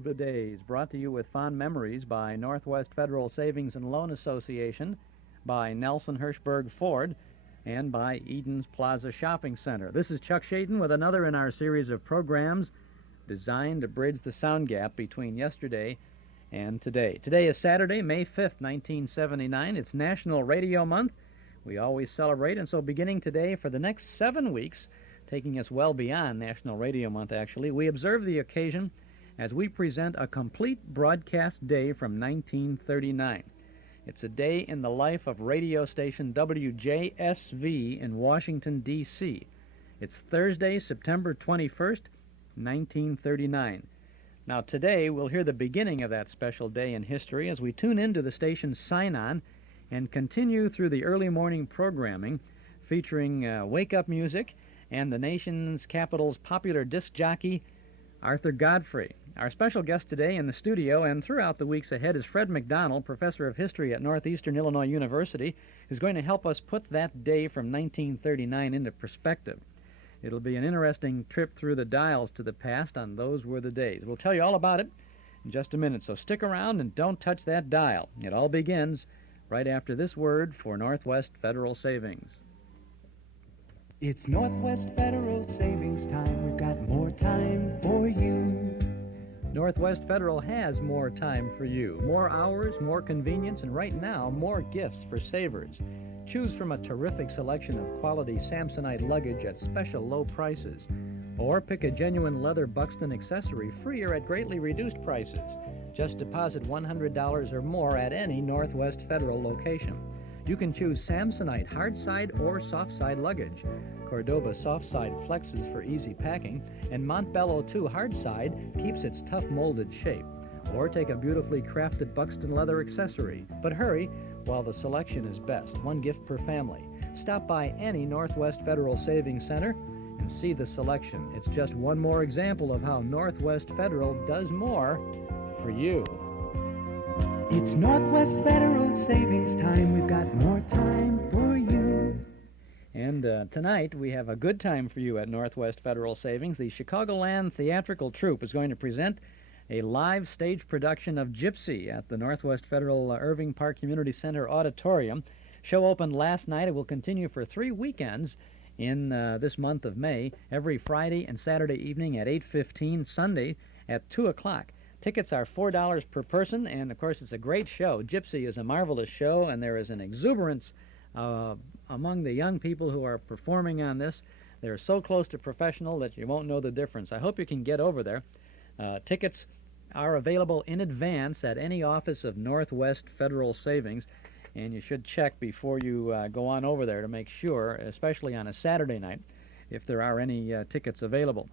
of the Days, brought to you with fond memories by Northwest Federal Savings and Loan Association, by Nelson Hirschberg Ford, and by Eden's Plaza Shopping Center. This is Chuck Shaden with another in our series of programs designed to bridge the sound gap between yesterday and today. Today is Saturday, May 5th, 1979. It's National Radio Month. We always celebrate, and so beginning today for the next 7 weeks, taking us well beyond National Radio Month, actually, we observe the occasion as we present a complete broadcast day from 1939. It's a day in the life of radio station WJSV in Washington, D.C. It's Thursday, September 21st, 1939. Now, today we'll hear the beginning of that special day in history as we tune into the station's sign-on and continue through the early morning programming featuring wake-up music and the nation's capital's popular disc jockey, Arthur Godfrey. Our special guest today in the studio and throughout the weeks ahead is Fred McDonald, professor of history at Northeastern Illinois University, who's going to help us put that day from 1939 into perspective. It'll be an interesting trip through the dials to the past on Those Were the Days. We'll tell you all about it in just a minute, so stick around and don't touch that dial. It all begins right after this word for Northwest Federal Savings. It's Northwest Federal Savings time. We've got more time for you. Northwest Federal has more time for you. More hours, more convenience, and right now, more gifts for savers. Choose from a terrific selection of quality Samsonite luggage at special low prices. Or pick a genuine leather Buxton accessory free or at greatly reduced prices. Just deposit $100 or more at any Northwest Federal location. You can choose Samsonite hardside or softside luggage, Cordoba softside flexes for easy packing, and Montbello 2 hardside keeps its tough molded shape. Or take a beautifully crafted Buxton leather accessory. But hurry while the selection is best, one gift per family. Stop by any Northwest Federal Savings Center and see the selection. It's just one more example of how Northwest Federal does more for you. It's Northwest Federal Savings time. We've got more time for you. And tonight we have a good time for you at Northwest Federal Savings. The Chicagoland Theatrical Troupe is going to present a live stage production of Gypsy at the Northwest Federal Irving Park Community Center Auditorium. Show opened last night. It will continue for 3 weekends in this month of May, every Friday and Saturday evening at 8:15, Sunday at 2 o'clock. Tickets are $4 per person, and of course it's a great show. Gypsy is a marvelous show, and there is an exuberance among the young people who are performing on this. They're so close to professional that you won't know the difference. I hope you can get over there. Tickets are available in advance at any office of Northwest Federal Savings, and you should check before you go on over there to make sure, especially on a Saturday night, if there are any tickets available.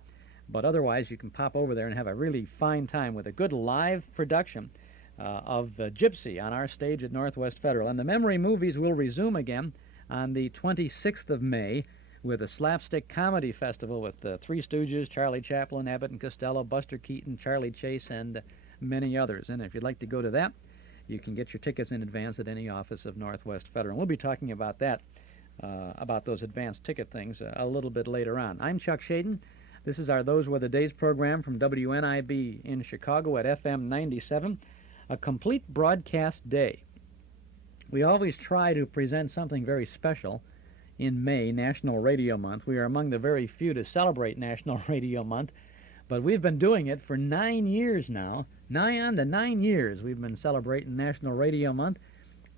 But otherwise, you can pop over there and have a really fine time with a good live production of Gypsy on our stage at Northwest Federal. And the memory movies will resume again on the 26th of May with a slapstick comedy festival with the Three Stooges, Charlie Chaplin, Abbott and Costello, Buster Keaton, Charlie Chase, and many others. And if you'd like to go to that, you can get your tickets in advance at any office of Northwest Federal. And we'll be talking about that, about those advanced ticket things, a little bit later on. I'm Chuck Shaden. This is our Those Were the Days program from WNIB in Chicago at FM 97, a complete broadcast day. We always try to present something very special in May, National Radio Month. We are among the very few to celebrate National Radio Month, but we've been doing it for 9 years now. Nigh on to 9 years we've been celebrating National Radio Month,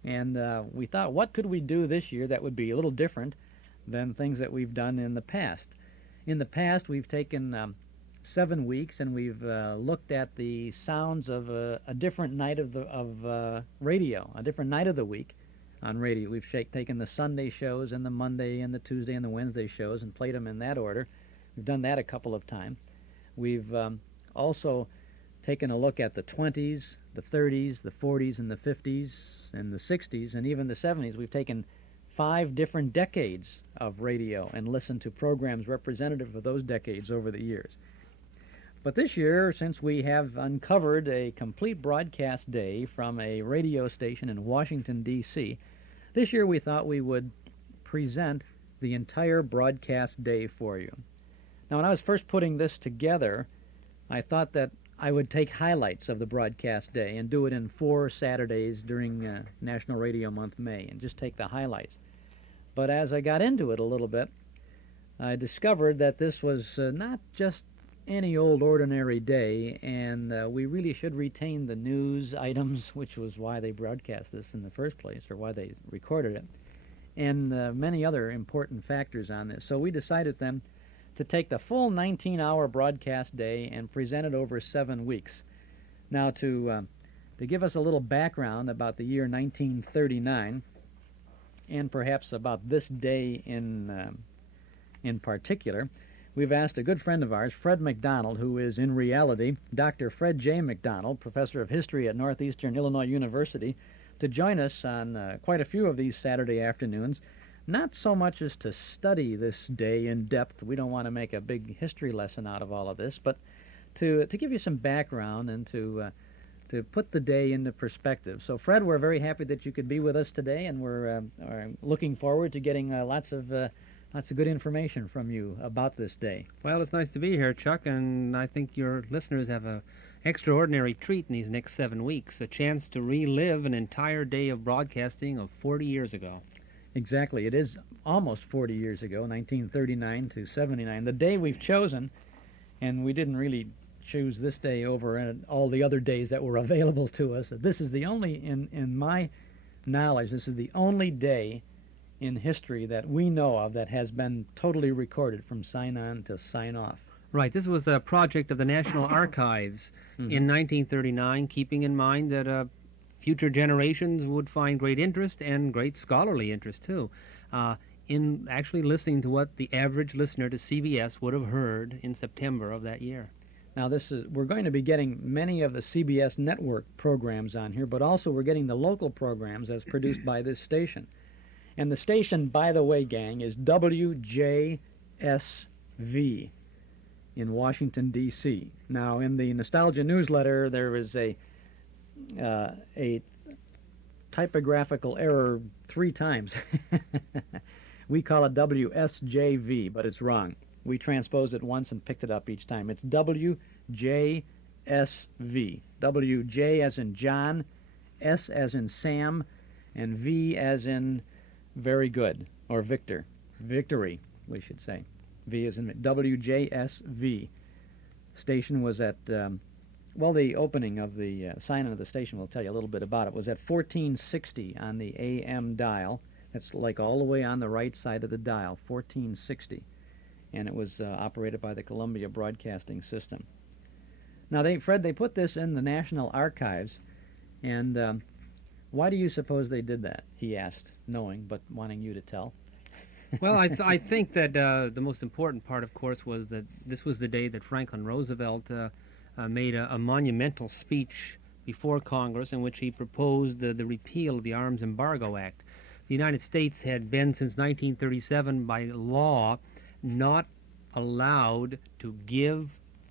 and we thought, what could we do this year that would be a little different than things that we've done in the past? In the past, we've taken 7 weeks and we've looked at the sounds of a different night of radio, a different night of the week on radio. We've taken the Sunday shows and the Monday and the Tuesday and the Wednesday shows and played them in that order. We've done that a couple of times. We've also taken a look at the 20s, the 30s, the 40s, and the 50s, and the 60s, and even the 70s. We've taken 5 different decades of radio and listened to programs representative of those decades over the years. But this year, since we have uncovered a complete broadcast day from a radio station in Washington, D.C., this year we thought we would present the entire broadcast day for you. Now, when I was first putting this together, I thought that I would take highlights of the broadcast day and do it in 4 Saturdays during National Radio Month May, and just take the highlights. But as I got into it a little bit, I discovered that this was not just any old ordinary day, and we really should retain the news items, which was why they broadcast this in the first place, or why they recorded it, and many other important factors on this. So we decided then to take the full 19-hour broadcast day and present it over 7 weeks. Now, to give us a little background about the year 1939, and perhaps about this day in particular, we've asked a good friend of ours, Fred McDonald, who is in reality Dr. Fred J. McDonald, professor of history at Northeastern Illinois University, to join us on quite a few of these Saturday afternoons, not so much as to study this day in depth. We don't want to make a big history lesson out of all of this, but to give you some background and to put the day into perspective. So, Fred, we're very happy that you could be with us today, and we're looking forward to getting lots of good information from you about this day. Well, it's nice to be here, Chuck, and I think your listeners have an extraordinary treat in these next 7 weeks, a chance to relive an entire day of broadcasting of 40 years ago. Exactly. It is almost 40 years ago, 1939 to 79. The day we've chosen, and we didn't really choose this day over all the other days that were available to us. This is the only, in my knowledge, this is the only day in history that we know of that has been totally recorded from sign-on to sign-off. Right. This was a project of the National Archives in 1939, keeping in mind that future generations would find great interest and great scholarly interest, too, in actually listening to what the average listener to CBS would have heard in September of that year. Now, we're going to be getting many of the CBS network programs on here, but also we're getting the local programs as produced by this station. And the station, by the way, gang, is WJSV in Washington, D.C. Now, in the Nostalgia newsletter, there is a typographical error 3 times. We call it WSJV, but it's wrong. We transposed it once and picked it up each time. It's WJSV. WJ as in John, S as in Sam, and V as in very good, or Victor. Victory, we should say. V as in WJSV. Station was at, the opening of the sign-in of the station, we'll tell you a little bit about it, was at 1460 on the AM dial. That's like all the way on the right side of the dial, 1460. And it was operated by the Columbia Broadcasting System. Now, Fred, they put this in the National Archives, and why do you suppose they did that? He asked, knowing, but wanting you to tell. Well, I think that the most important part, of course, was that this was the day that Franklin Roosevelt made a monumental speech before Congress in which he proposed the repeal of the Arms Embargo Act. The United States had been, since 1937, by law, not allowed to give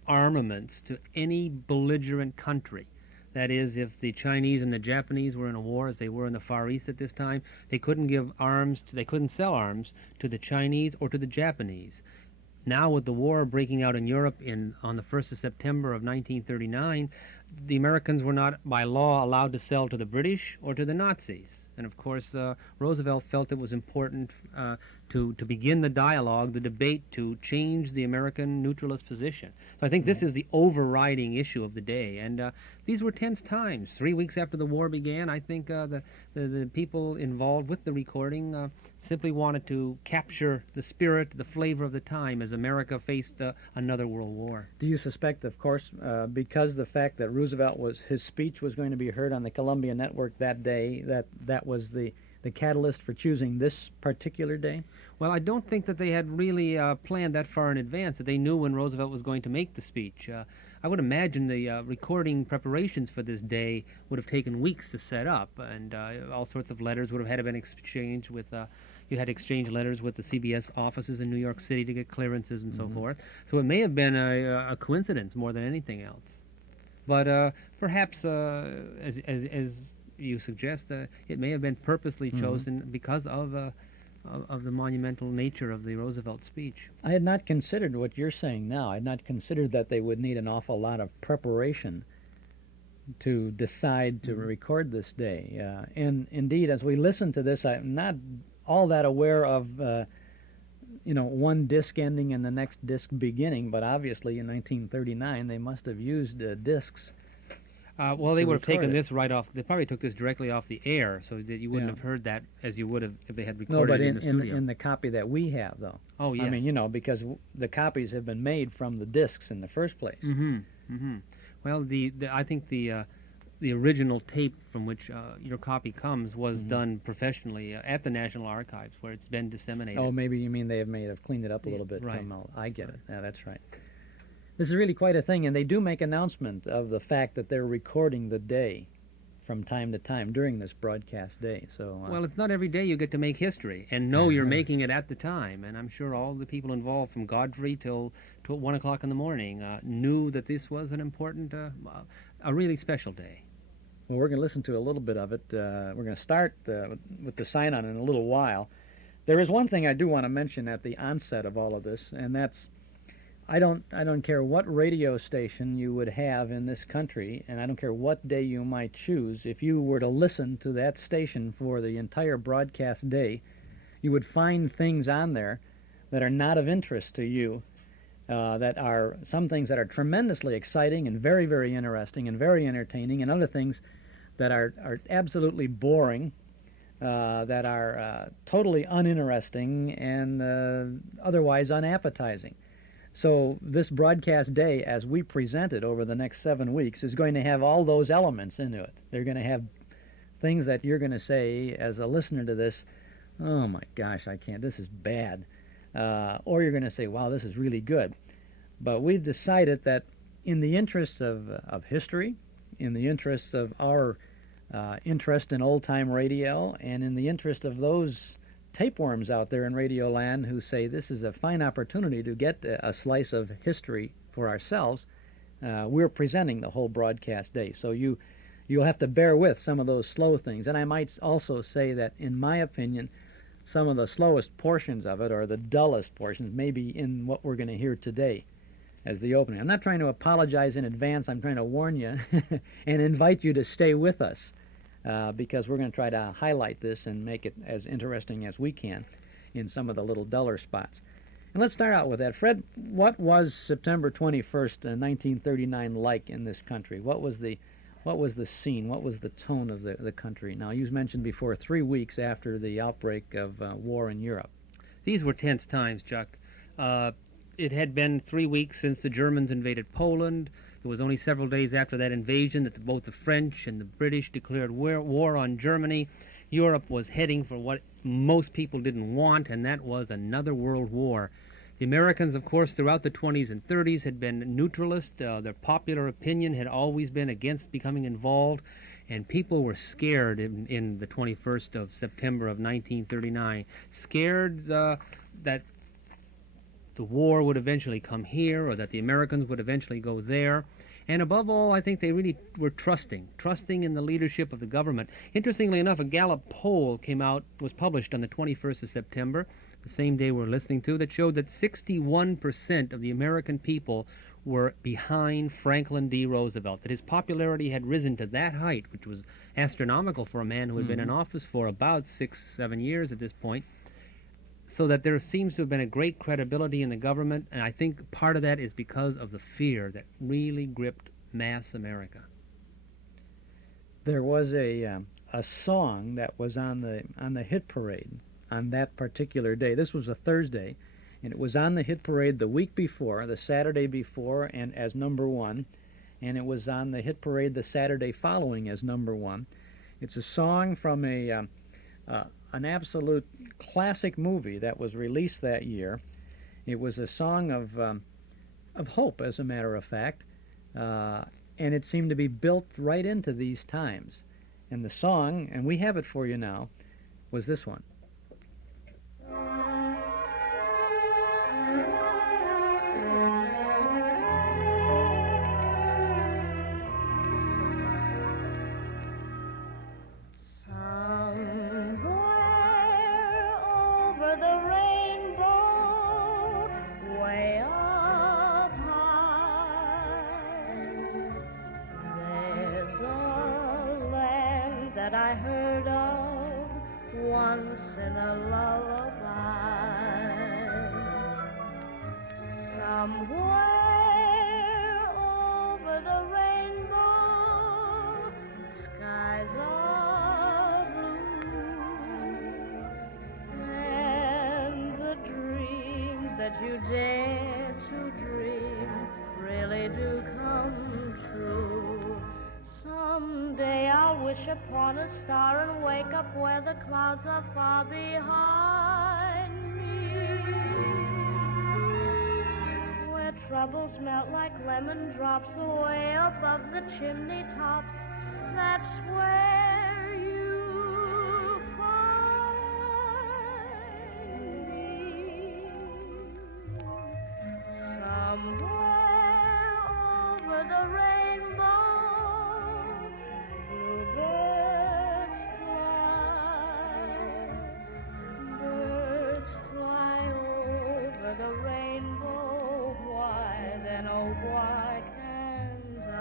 armaments to any belligerent country. That is, if the Chinese and the Japanese were in a war, as they were in the Far East at this time, they couldn't they couldn't sell arms to the Chinese or to the Japanese. Now, with the war breaking out in Europe on the 1st of September of 1939, the Americans were not, by law, allowed to sell to the British or to the Nazis. And, of course, Roosevelt felt it was important to begin the dialogue, the debate, to change the American neutralist position. So I think this is the overriding issue of the day. And these were tense times. 3 weeks after the war began, I think the people involved with the recording simply wanted to capture the spirit, the flavor of the time as America faced another world war. Do you suspect, of course, because the fact that his speech was going to be heard on the Columbia Network that day, that was the catalyst for choosing this particular day? Well, I don't think that they had really planned that far in advance, that they knew when Roosevelt was going to make the speech. I would imagine the recording preparations for this day would have taken weeks to set up, and all sorts of letters would have had to been exchanged with... You had to exchange letters with the CBS offices in New York City to get clearances and so forth. So it may have been a coincidence more than anything else. But perhaps, as you suggest, it may have been purposely chosen because of of the monumental nature of the Roosevelt speech. I had not considered what you're saying now. I had not considered that they would need an awful lot of preparation to decide to record this day. And indeed, as we listen to this, I'm not all that aware of, one disc ending and the next disc beginning, but obviously in 1939 they must have used discs. Well, they would have taken it. this right off. They probably took this directly off the air, so that you wouldn't have heard that as you would have if they had recorded but it in the studio. in the copy that we have, though. Oh, yes. I mean, because the copies have been made from the discs in the first place. Well, I think the original tape from which your copy comes was done professionally at the National Archives, where it's been disseminated. Oh, maybe you mean they have cleaned it up a little bit. Right. I get it. Yeah, that's right. This is really quite a thing, and they do make announcement of the fact that they're recording the day from time to time during this broadcast day. So well, it's not every day you get to make history and know you're making it at the time, and I'm sure all the people involved from Godfrey till 1 o'clock in the morning knew that this was an important, a really special day. Well, we're going to listen to a little bit of it. We're going to start with the sign-on in a little while. There is one thing I do want to mention at the onset of all of this, and that's I don't care what radio station you would have in this country, and I don't care what day you might choose. If you were to listen to that station for the entire broadcast day, you would find things on there that are not of interest to you, that are some things that are tremendously exciting and very, very interesting and very entertaining, and other things that are absolutely boring, that are totally uninteresting and otherwise unappetizing. So this broadcast day, as we present it over the next 7 weeks, is going to have all those elements into it. They're going to have things that you're going to say as a listener to this, oh my gosh, I can't, this is bad. Or you're going to say, wow, this is really good. But we've decided that in the interests of history, in the interests of our interest in old-time radio, and in the interest of those tapeworms out there in Radio Land who say this is a fine opportunity to get a slice of history for ourselves, we're presenting the whole broadcast day. So you'll have to bear with some of those slow things. And I might also say that, in my opinion, some of the slowest portions of it, or the dullest portions, may be in what we're going to hear today as the opening. I'm not trying to apologize in advance. I'm trying to warn you and invite you to stay with us. Because we're going to try to highlight this and make it as interesting as we can in some of the little duller spots. And let's start out with that. Fred, what was September 21st, 1939 like in this country? What was the scene? What was the tone of the country? Now, you mentioned before 3 weeks after the outbreak of war in Europe. These were tense times, Chuck. It had been 3 weeks since the Germans invaded Poland. It was only several days after that invasion that both the French and the British declared war on Germany. Europe was heading for what most people didn't want, and that was another world war. The Americans, of course, throughout the 20s and 30s had been neutralist. Their popular opinion had always been against becoming involved, and people were scared in the 21st of September of 1939. Scared that the war would eventually come here, or that the Americans would eventually go there. And above all, I think they really were trusting in the leadership of the government. Interestingly enough, a Gallup poll was published on the 21st of September, the same day we're listening to, that showed that 61% of the American people were behind Franklin D. Roosevelt, that his popularity had risen to that height, which was astronomical for a man who had been in office for about 6-7 years at this point. So that there seems to have been a great credibility in the government, and I think part of that is because of the fear that really gripped mass America. There was a song that was on the hit parade on that particular day. This was a Thursday, and it was on the hit parade the week before, the Saturday before, and as number one, and it was on the hit parade the Saturday following as number one. It's a song from an absolute classic movie that was released that year. It was a song of hope, as a matter of fact, and it seemed to be built right into these times. And the song, and we have it for you now, was this one. upon a star and wake up where the clouds are far behind me, where troubles melt like lemon drops away above the chimney tops. That's where you find me. Somewhere over the rainbow, bluebirds fly over the rainbow. Why then, oh why can't I?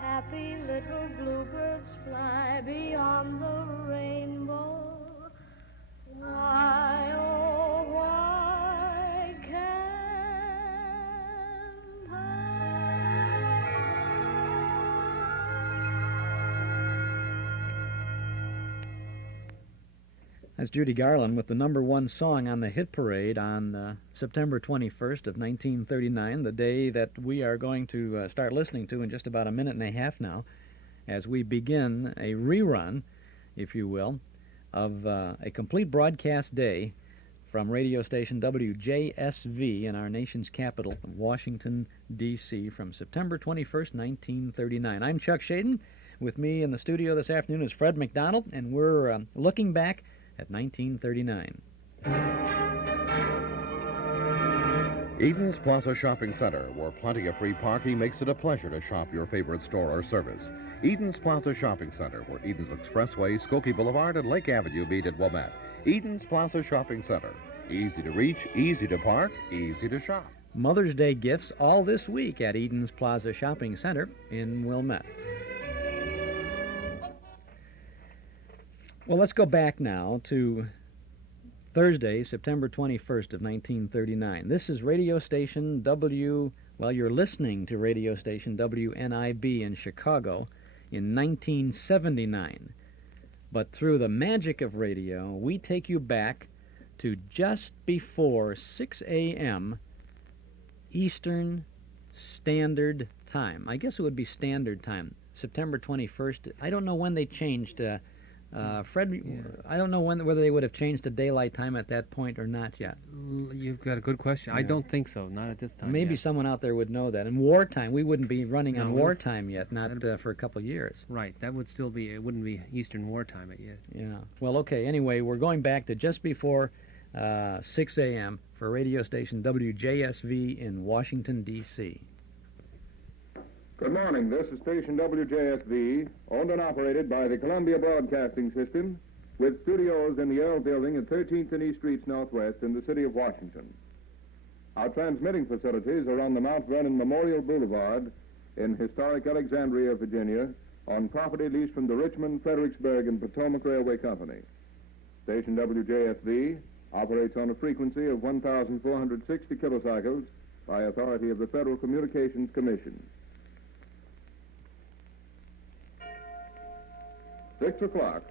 Happy little bluebirds fly beyond the rainbow. Why, oh, why can't I? That's Judy Garland with the #1 song on the hit parade on September 21st of 1939, the day that we are going to start listening to in just about a minute and a half now, as we begin a rerun, if you will, of a complete broadcast day from radio station WJSV in our nation's capital, Washington, D.C., from September 21st, 1939. I'm Chuck Shaden. With me in the studio this afternoon is Fred McDonald, and we're looking back at 1939. Eden's Plaza Shopping Center, where plenty of free parking makes it a pleasure to shop your favorite store or service. Eden's Plaza Shopping Center, where Eden's Expressway, Skokie Boulevard, and Lake Avenue meet at Wilmette. Eden's Plaza Shopping Center. Easy to reach, easy to park, easy to shop. Mother's Day gifts all this week at Eden's Plaza Shopping Center in Wilmette. Well, let's go back now to Thursday, September 21st of 1939. This is radio station you're listening to radio station WNIB in Chicago in 1979. But through the magic of radio, we take you back to just before 6 a.m. Eastern Standard Time. I guess it would be Standard Time, September 21st. I don't know when they changed Fred, I don't know whether they would have changed to daylight time at that point or not yet. You've got a good question. Yeah. I don't think so, not at this time. Maybe someone out there would know that. In wartime, we wouldn't be running on wartime yet, not for a couple of years. Right, that would still be, it wouldn't be Eastern wartime yet. Yeah, well, okay, anyway, we're going back to just before 6 a.m. for radio station WJSV in Washington, D.C. Good morning. This is station WJSV, owned and operated by the Columbia Broadcasting System, with studios in the Earl Building at 13th and East Streets Northwest in the city of Washington. Our transmitting facilities are on the Mount Vernon Memorial Boulevard in historic Alexandria, Virginia, on property leased from the Richmond, Fredericksburg, and Potomac Railway Company. Station WJSV operates on a frequency of 1,460 kilocycles by authority of the Federal Communications Commission. 6 o'clock.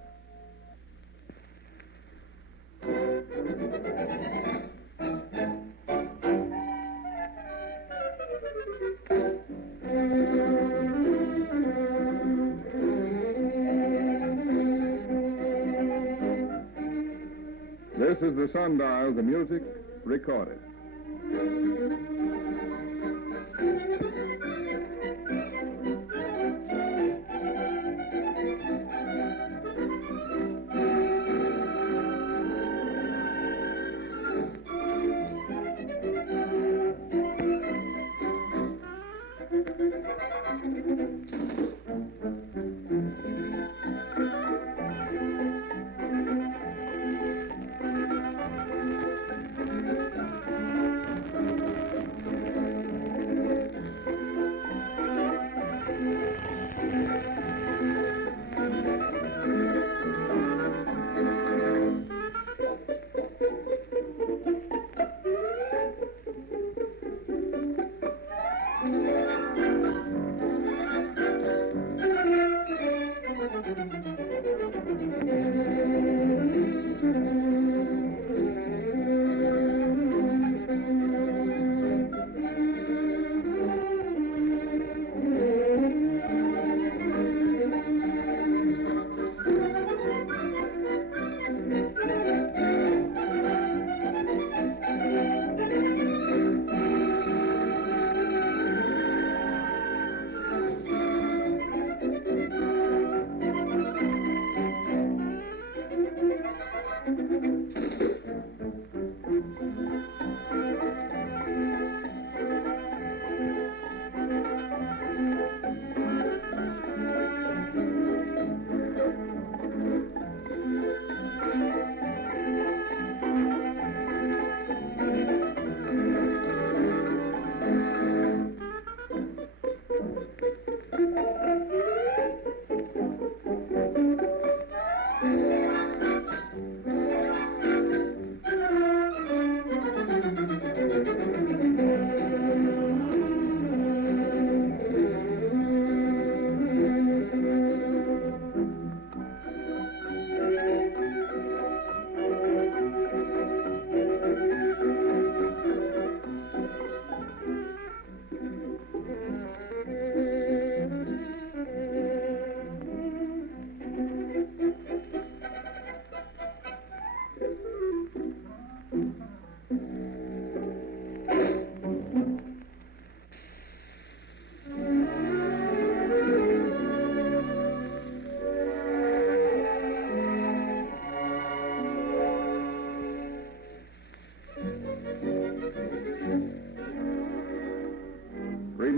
This is the Sundial, the music recorded.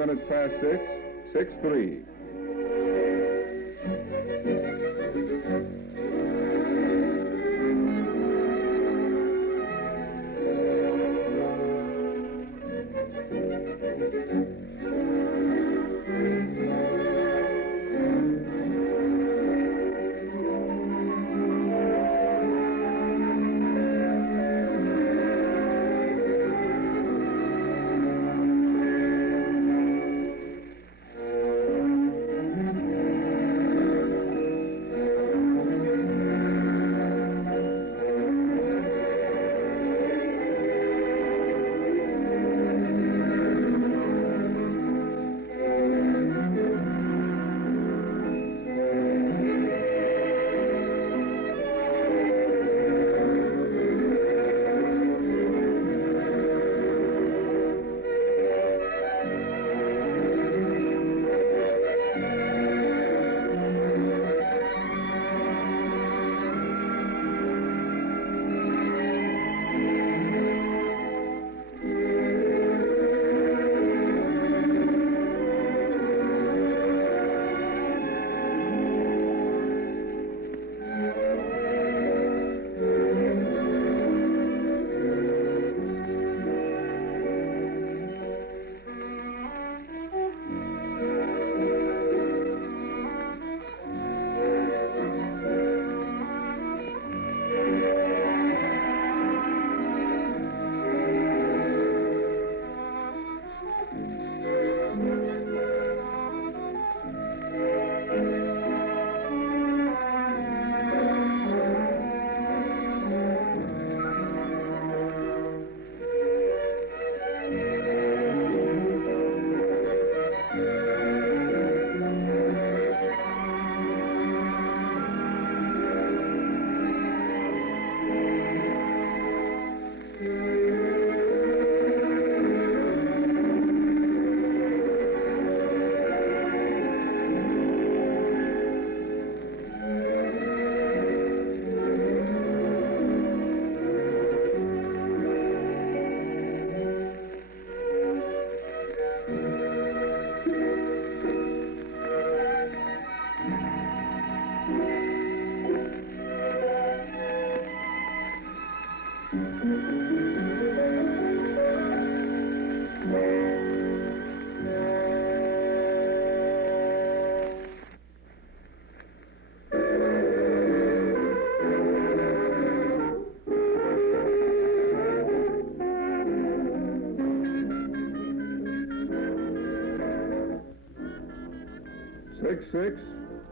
minutes past 6, 6-3.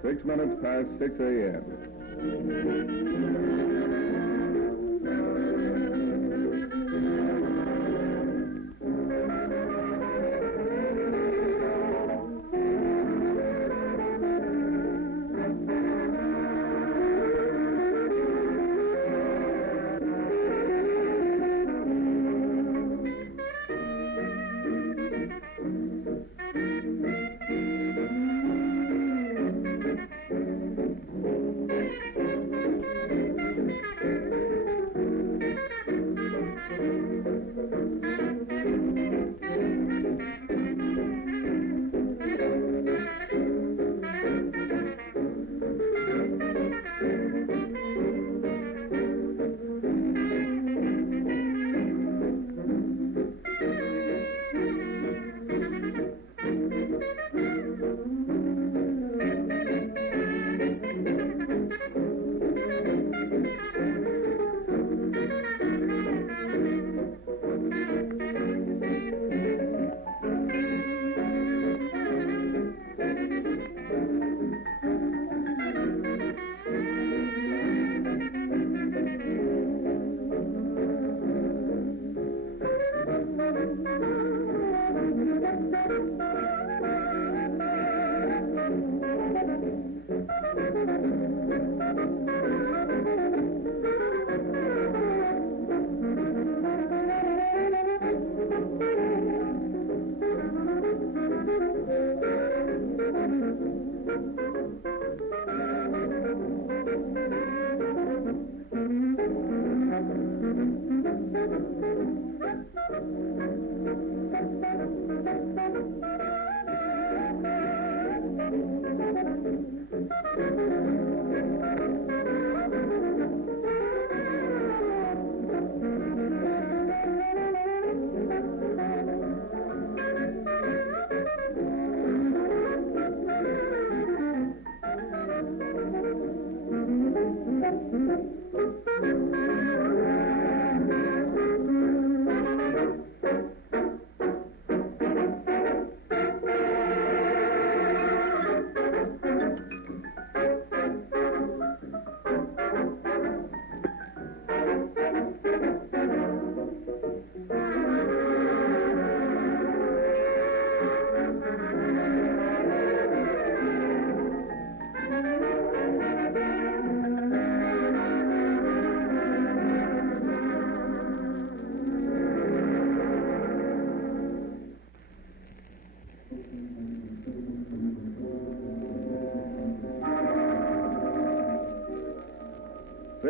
Six minutes past 6 a.m.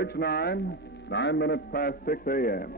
6:09, 9 minutes past 6 a.m.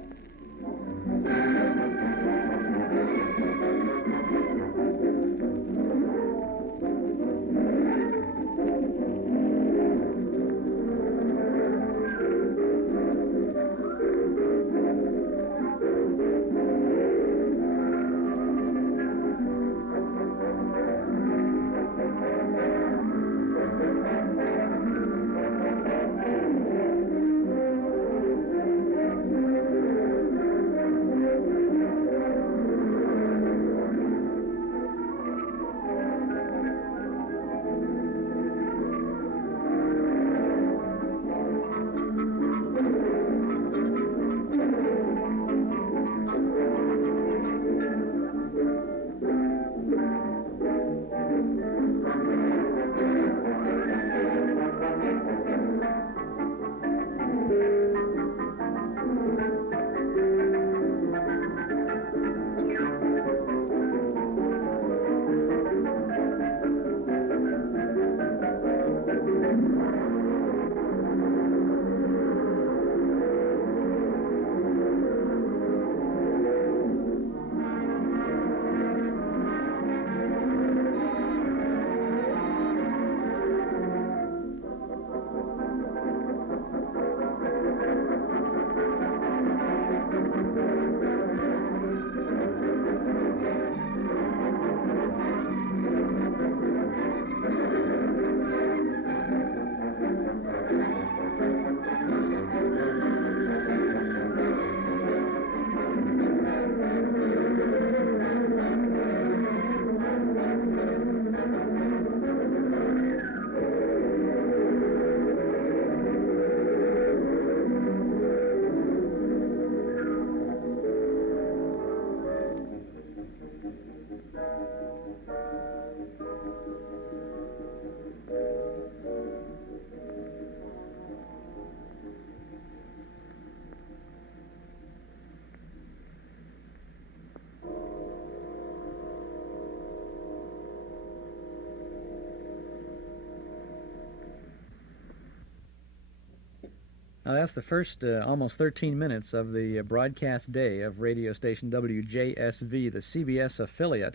Now, that's the first almost 13 minutes of the broadcast day of radio station WJSV, the CBS affiliate.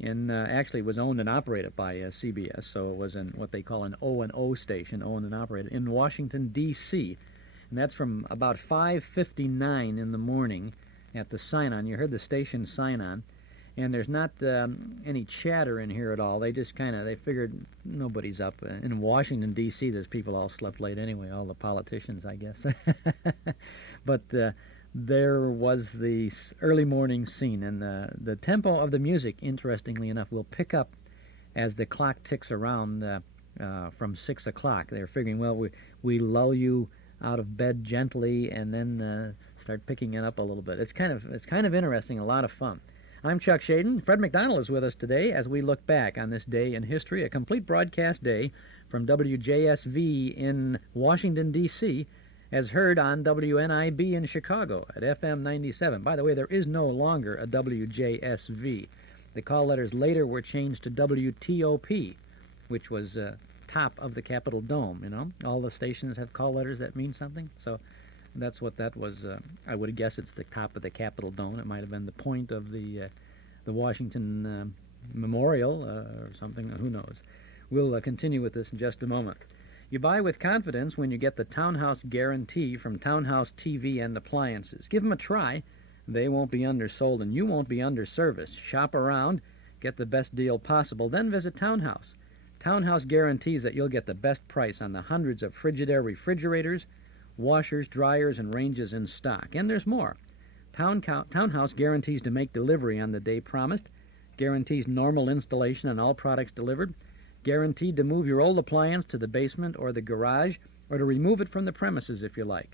Actually, was owned and operated by CBS, so it was in what they call an O&O station, owned and operated, in Washington, D.C. And that's from about 5:59 in the morning at the sign-on. You heard the station sign-on. And there's not any chatter in here at all. They just they figured nobody's up. In Washington, D.C., those people all slept late anyway, all the politicians, I guess. But there was the early morning scene, and the tempo of the music, interestingly enough, will pick up as the clock ticks around from 6 o'clock. They're figuring, well, we lull you out of bed gently and then start picking it up a little bit. It's kind of interesting, a lot of fun. I'm Chuck Shaden. Fred McDonald is with us today as we look back on this day in history, a complete broadcast day from WJSV in Washington, D.C., as heard on WNIB in Chicago at FM 97. By the way, there is no longer a WJSV. The call letters later were changed to WTOP, which was top of the Capitol Dome, you know. All the stations have call letters that mean something, so that's what that was. I would guess it's the top of the Capitol Dome. It might have been the point of the Washington Memorial or something. Who knows? We'll continue with this in just a moment. You buy with confidence when you get the Townhouse Guarantee from Townhouse TV and Appliances. Give them a try. They won't be undersold and you won't be underserviced. Shop around, get the best deal possible, then visit Townhouse. Townhouse guarantees that you'll get the best price on the hundreds of Frigidaire refrigerators, washers, dryers, and ranges in stock. And there's more. Townhouse guarantees to make delivery on the day promised, guarantees normal installation on all products delivered, guaranteed to move your old appliance to the basement or the garage, or to remove it from the premises if you like.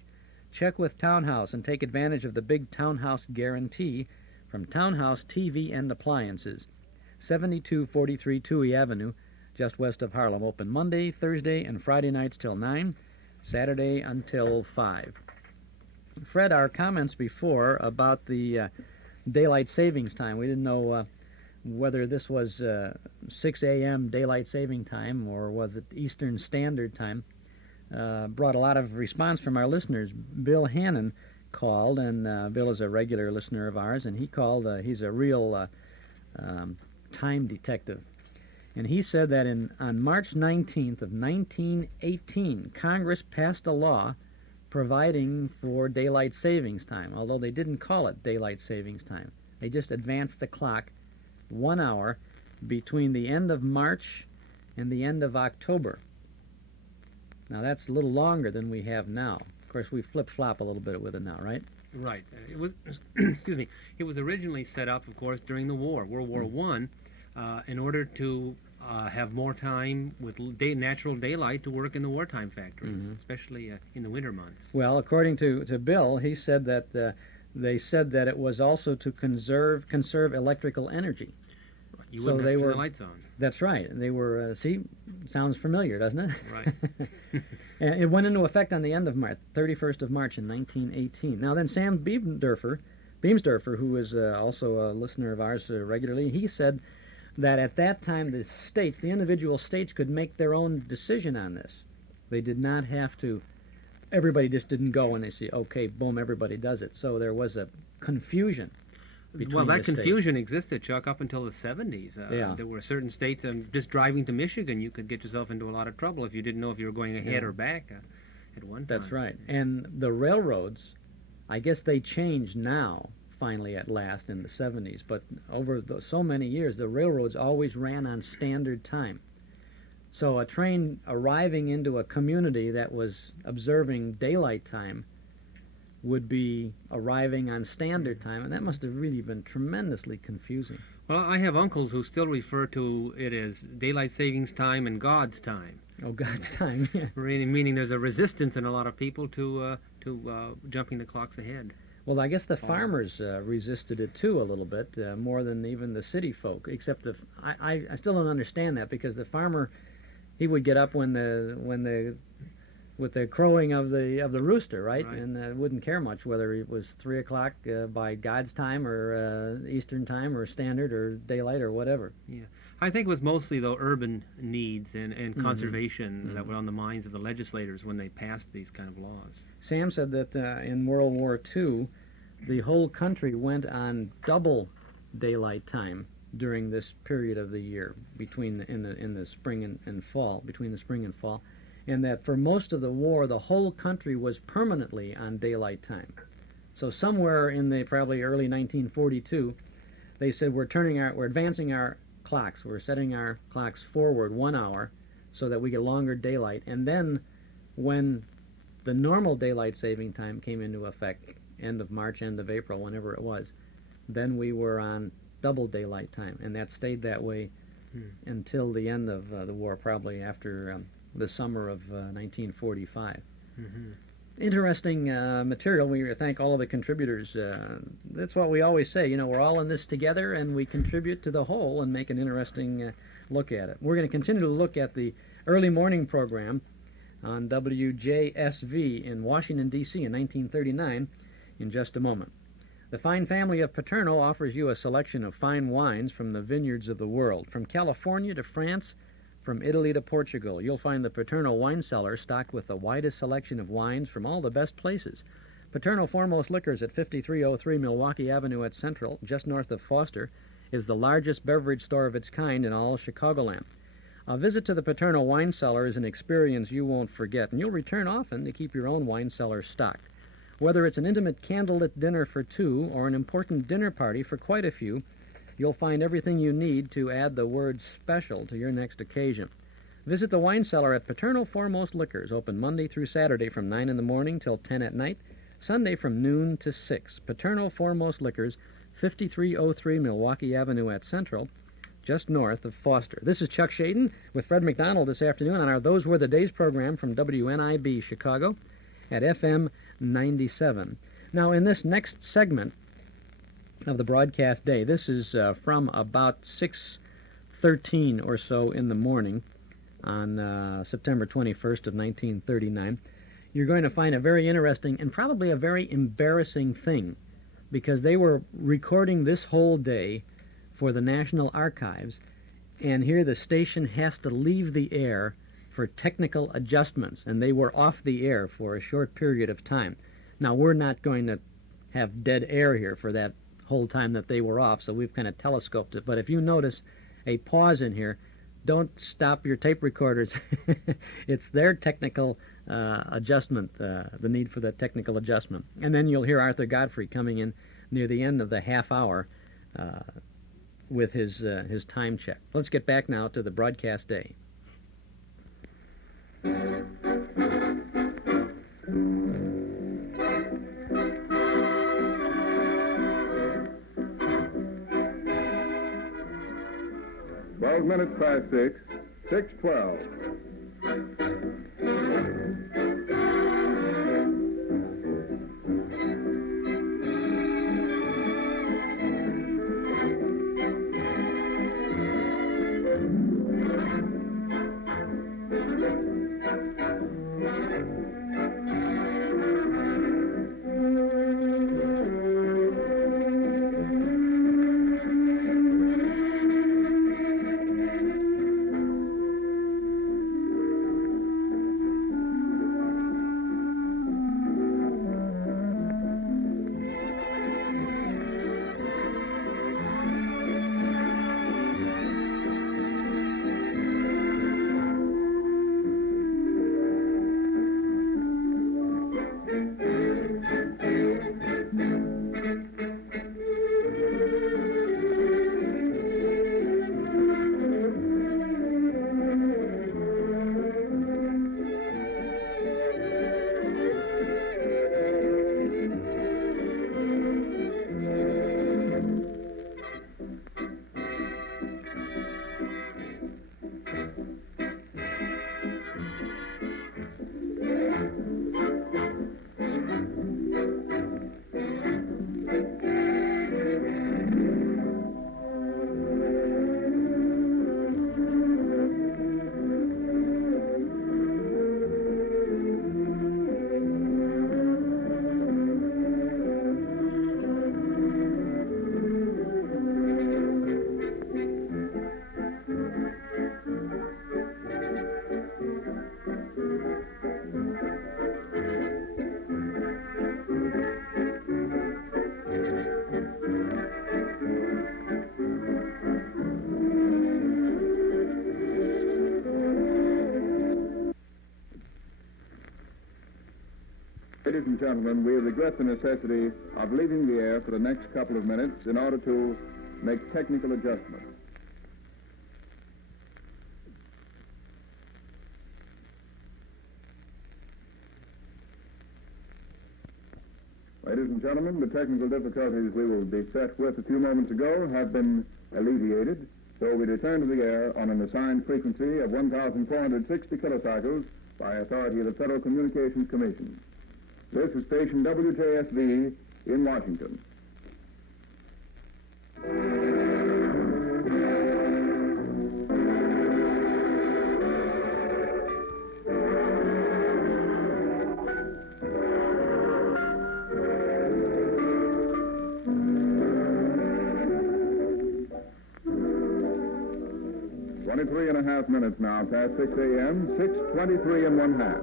Check with Townhouse and take advantage of the big Townhouse guarantee from Townhouse TV and Appliances, 7243 Touhy Avenue, just west of Harlem. Open Monday, Thursday, and Friday nights till 9. Saturday until 5. Fred, our comments before about the daylight savings time, we didn't know whether this was 6 a.m. daylight saving time or was it Eastern Standard Time. brought a lot of response from our listeners. Bill Hannon called, and Bill is a regular listener of ours, and he called. He's a real time detective. And he said that on March 19th of 1918, Congress passed a law providing for daylight savings time, although they didn't call it daylight savings time. They just advanced the clock 1 hour between the end of March and the end of October. Now, that's a little longer than we have now. Of course, we flip-flop a little bit with it now, right? Right. It was, excuse me, it was originally set up, of course, during the war, World War I, in order to have more time with natural daylight to work in the wartime factories, especially in the winter months. Well, according to Bill, he said that they said that it was also to conserve electrical energy. You wouldn't have to turn the lights on. That's right. They were, see, sounds familiar, doesn't it? Right. And it went into effect on the end of March, 31st of March in 1918. Now then, Sam Beamsdorfer, who is also a listener of ours regularly, he said that at that time the individual states could make their own decision on this. They did not have to, everybody just didn't go and they say, okay, boom, everybody does it. So there was a confusion. Well, that confusion existed, Chuck, up until the 70s. There were certain states, just driving to Michigan, you could get yourself into a lot of trouble if you didn't know if you were going ahead or back at one time. That's right. And the railroads, I guess they changed now, finally at last, in the 70s. But over so many years, the railroads always ran on standard time. So a train arriving into a community that was observing daylight time would be arriving on standard time, and that must have really been tremendously confusing. Well, I have uncles who still refer to it as daylight savings time and God's time. Oh, God's time, yeah. Really, meaning there's a resistance in a lot of people to jumping the clocks ahead. Well, I guess the farmers resisted it too a little bit, more than even the city folk, except I still don't understand that, because the farmer, he would get up with the crowing of the rooster, right? And wouldn't care much whether it was 3 o'clock by God's time or Eastern time or standard or daylight or whatever. Yeah, I think it was mostly though urban needs and conservation that were on the minds of the legislators when they passed these kind of laws. Sam said that in World War II, the whole country went on double daylight time during this period of the year in the spring and fall, between the spring and fall. And that for most of the war, the whole country was permanently on daylight time. So somewhere in the probably early 1942, they said we're advancing our clocks. We're setting our clocks forward 1 hour so that we get longer daylight. And then when the normal daylight saving time came into effect, end of March, end of April, whenever it was, then we were on double daylight time. And that stayed that way until the end of the war, probably after the summer of 1945. Interesting material. We thank all of the contributors. That's what we always say. You know, we're all in this together, and we contribute to the whole and make an interesting look at it. We're going to continue to look at the early morning program on WJSV in Washington, D.C. in 1939 in just a moment. The fine family of Paterno offers you a selection of fine wines from the vineyards of the world, from California to France, from Italy to Portugal. You'll find the Paterno wine cellar stocked with the widest selection of wines from all the best places. Paterno Foremost Liquors at 5303 Milwaukee Avenue at Central, just north of Foster, is the largest beverage store of its kind in all Chicagoland. A visit to the Paterno wine cellar is an experience you won't forget, and you'll return often to keep your own wine cellar stocked. Whether it's an intimate candlelit dinner for two or an important dinner party for quite a few, you'll find everything you need to add the word special to your next occasion. Visit the wine cellar at Paterno Foremost Liquors, open Monday through Saturday from 9 in the morning till 10 at night, Sunday from noon to 6. Paterno Foremost Liquors, 5303 Milwaukee Avenue at Central, just north of Foster. This is Chuck Shaden with Fred McDonald this afternoon on our Those Were the Days program from WNIB Chicago at FM 97. Now, in this next segment of the broadcast day, this is from about 6:13 or so in the morning on September 21st of 1939, you're going to find a very interesting and probably a very embarrassing thing, because they were recording this whole day for the National Archives, and here the station has to leave the air for technical adjustments, and they were off the air for a short period of time. Now, we're not going to have dead air here for that whole time that they were off, so we've kind of telescoped it. But if you notice a pause in here, don't stop your tape recorders. It's their technical adjustment, the need for the technical adjustment. And then you'll hear Arthur Godfrey coming in near the end of the half hour with his time check. Let's get back now to the broadcast day. Twelve minutes past 6, 6:12. Ladies and gentlemen, we regret the necessity of leaving the air for the next couple of minutes in order to make technical adjustments. Ladies and gentlemen, the technical difficulties we will be set with a few moments ago have been alleviated, so we return to the air on an assigned frequency of 1,460 kilocycles by authority of the Federal Communications Commission. This is station WJSV in Washington. Three and a half minutes now past 6 a.m., 6:23 and 1/2.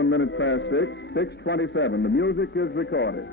Minutes past 6:27. The music is recorded.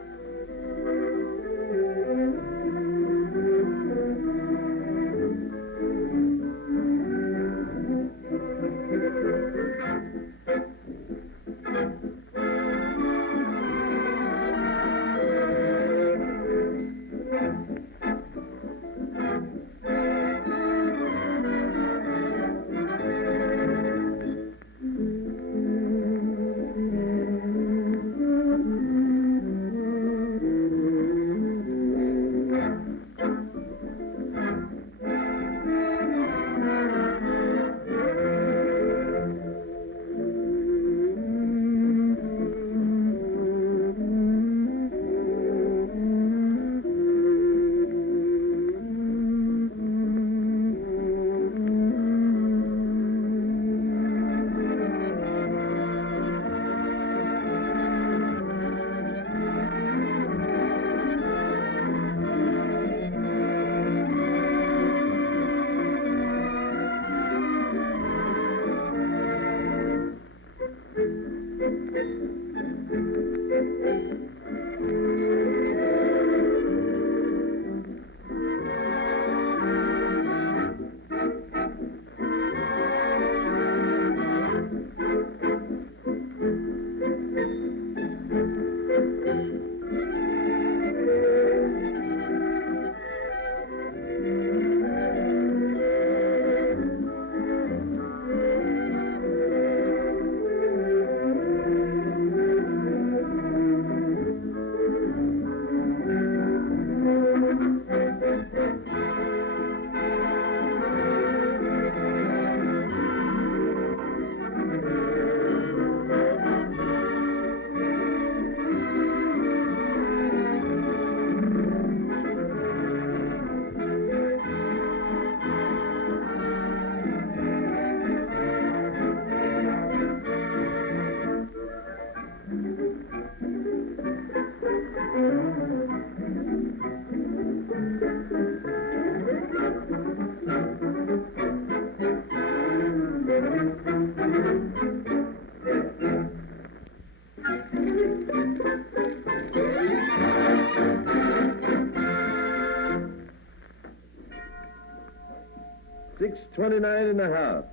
$6:29.5.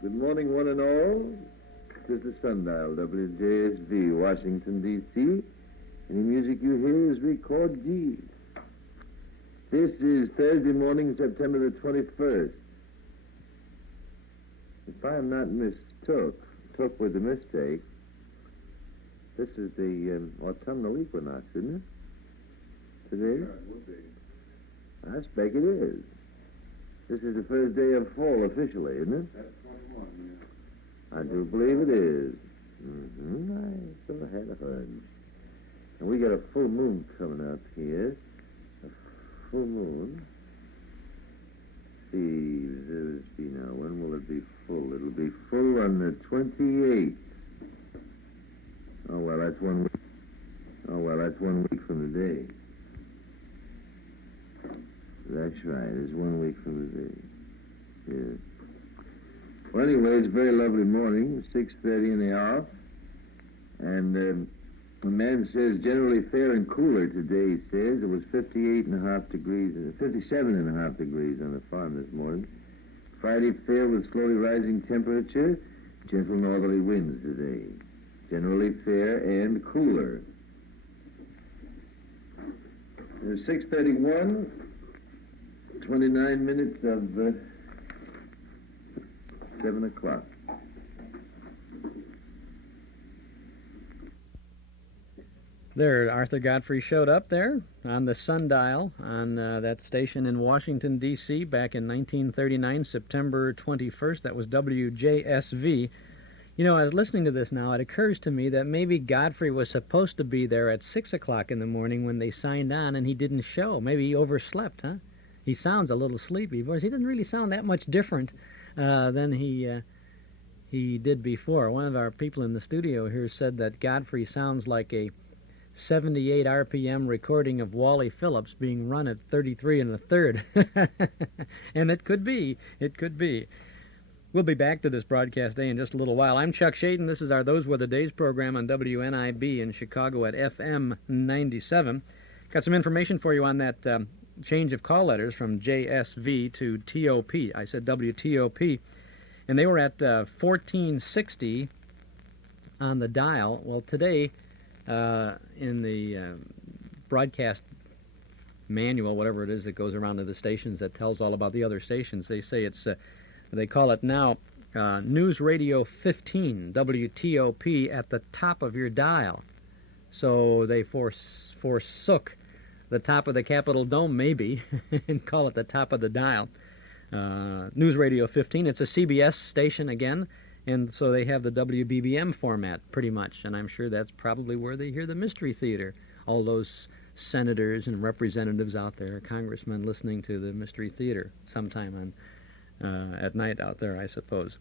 Good morning, one and all. This is the Sundial, WSJV, Washington, D.C. Any music you hear is record G. This is Thursday morning, September the 21st. If I am not mistook with a mistake, this is the autumnal equinox, isn't it? Today? Sure, it would be. I expect it is. This is the first day of fall officially, isn't it? That's 21, yeah. I do believe it is. I sort of had a hunch. And we got a full moon coming up here. A full moon. Let's see now. When will it be full? It'll be full on the 28th. Oh, well, that's 1 week. Oh, well, that's 1 week from today. That's right. It's 1 week from today. Yeah. Well, anyway, it's a very lovely morning, 6:30 in the hour. And the man says generally fair and cooler today, he says. It was 57.5 degrees on the farm this morning. Friday fair with slowly rising temperature, gentle northerly winds today. Generally fair and cooler. It's 6:31, 29 minutes of 7 o'clock. There, Arthur Godfrey showed up there on the Sundial on that station in Washington, D.C. back in 1939, September 21st. That was WJSV. You know, I was listening to this now. It occurs to me that maybe Godfrey was supposed to be there at 6 o'clock in the morning when they signed on, and he didn't show. Maybe he overslept, huh? He sounds a little sleepy. He doesn't really sound that much different than he did before. One of our people in the studio here said that Godfrey sounds like a 78 RPM recording of Wally Phillips being run at 33 1/3. And it could be. It could be. We'll be back to this broadcast day in just a little while. I'm Chuck Shaden. This is our Those Were the Days program on WNIB in Chicago at FM 97. Got some information for you on that change of call letters from JSV to TOP. I said WTOP. And they were at 1460 on the dial. Well, today, in the broadcast manual, whatever it is that goes around to the stations that tells all about the other stations, they say it's... they call it now News Radio 15, WTOP, at the top of your dial. So they forsook the top of the Capitol Dome, maybe, and call it the top of the dial. News Radio 15, it's a CBS station again, and so they have the WBBM format, pretty much, and I'm sure that's probably where they hear the Mystery Theater. All those senators and representatives out there, congressmen listening to the Mystery Theater sometime on at night out there, I suppose.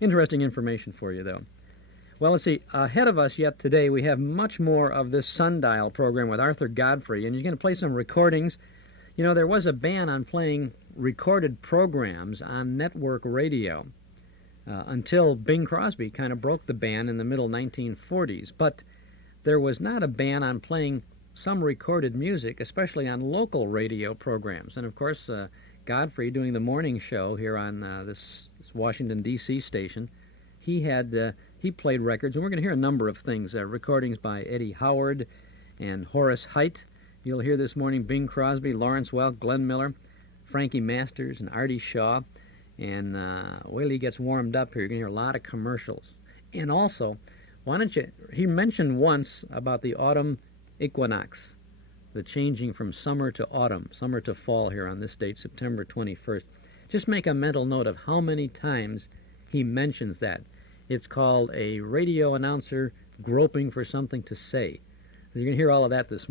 Interesting information for you, though. Well, let's see. Ahead of us yet today, we have much more of this Sundial program with Arthur Godfrey, and you're going to play some recordings. You know, there was a ban on playing recorded programs on network radio until Bing Crosby kind of broke the ban in the middle 1940s. But there was not a ban on playing some recorded music, especially on local radio programs. And, of course, Godfrey, doing the morning show here on this Washington, D.C. station, he played records, and we're going to hear a number of things, recordings by Eddie Howard and Horace Heidt. You'll hear this morning Bing Crosby, Lawrence Welk, Glenn Miller, Frankie Masters, and Artie Shaw. And wait till he gets warmed up here, you're going to hear a lot of commercials. And also, he mentioned once about the autumn equinox, the changing from summer to autumn, summer to fall here on this date, September 21st. Just make a mental note of how many times he mentions that. It's called a radio announcer groping for something to say. You're going to hear all of that this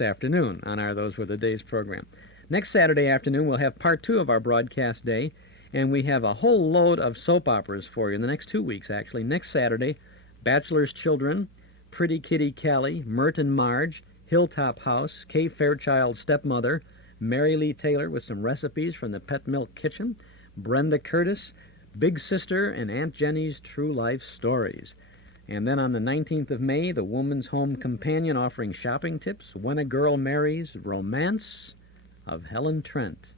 afternoon on our Those Were the Days program. Next Saturday afternoon, we'll have part 2 of our broadcast day, and we have a whole load of soap operas for you in the next 2 weeks, actually. Next Saturday, Bachelor's Children, Pretty Kitty Callie, Mert and Marge, Hilltop House, Kay Fairchild's Stepmother, Mary Lee Taylor with some recipes from the Pet Milk Kitchen, Brenda Curtis, Big Sister, and Aunt Jenny's True Life Stories. And then on the 19th of May, the Woman's Home Companion offering shopping tips, When a Girl Marries, Romance of Helen Trent.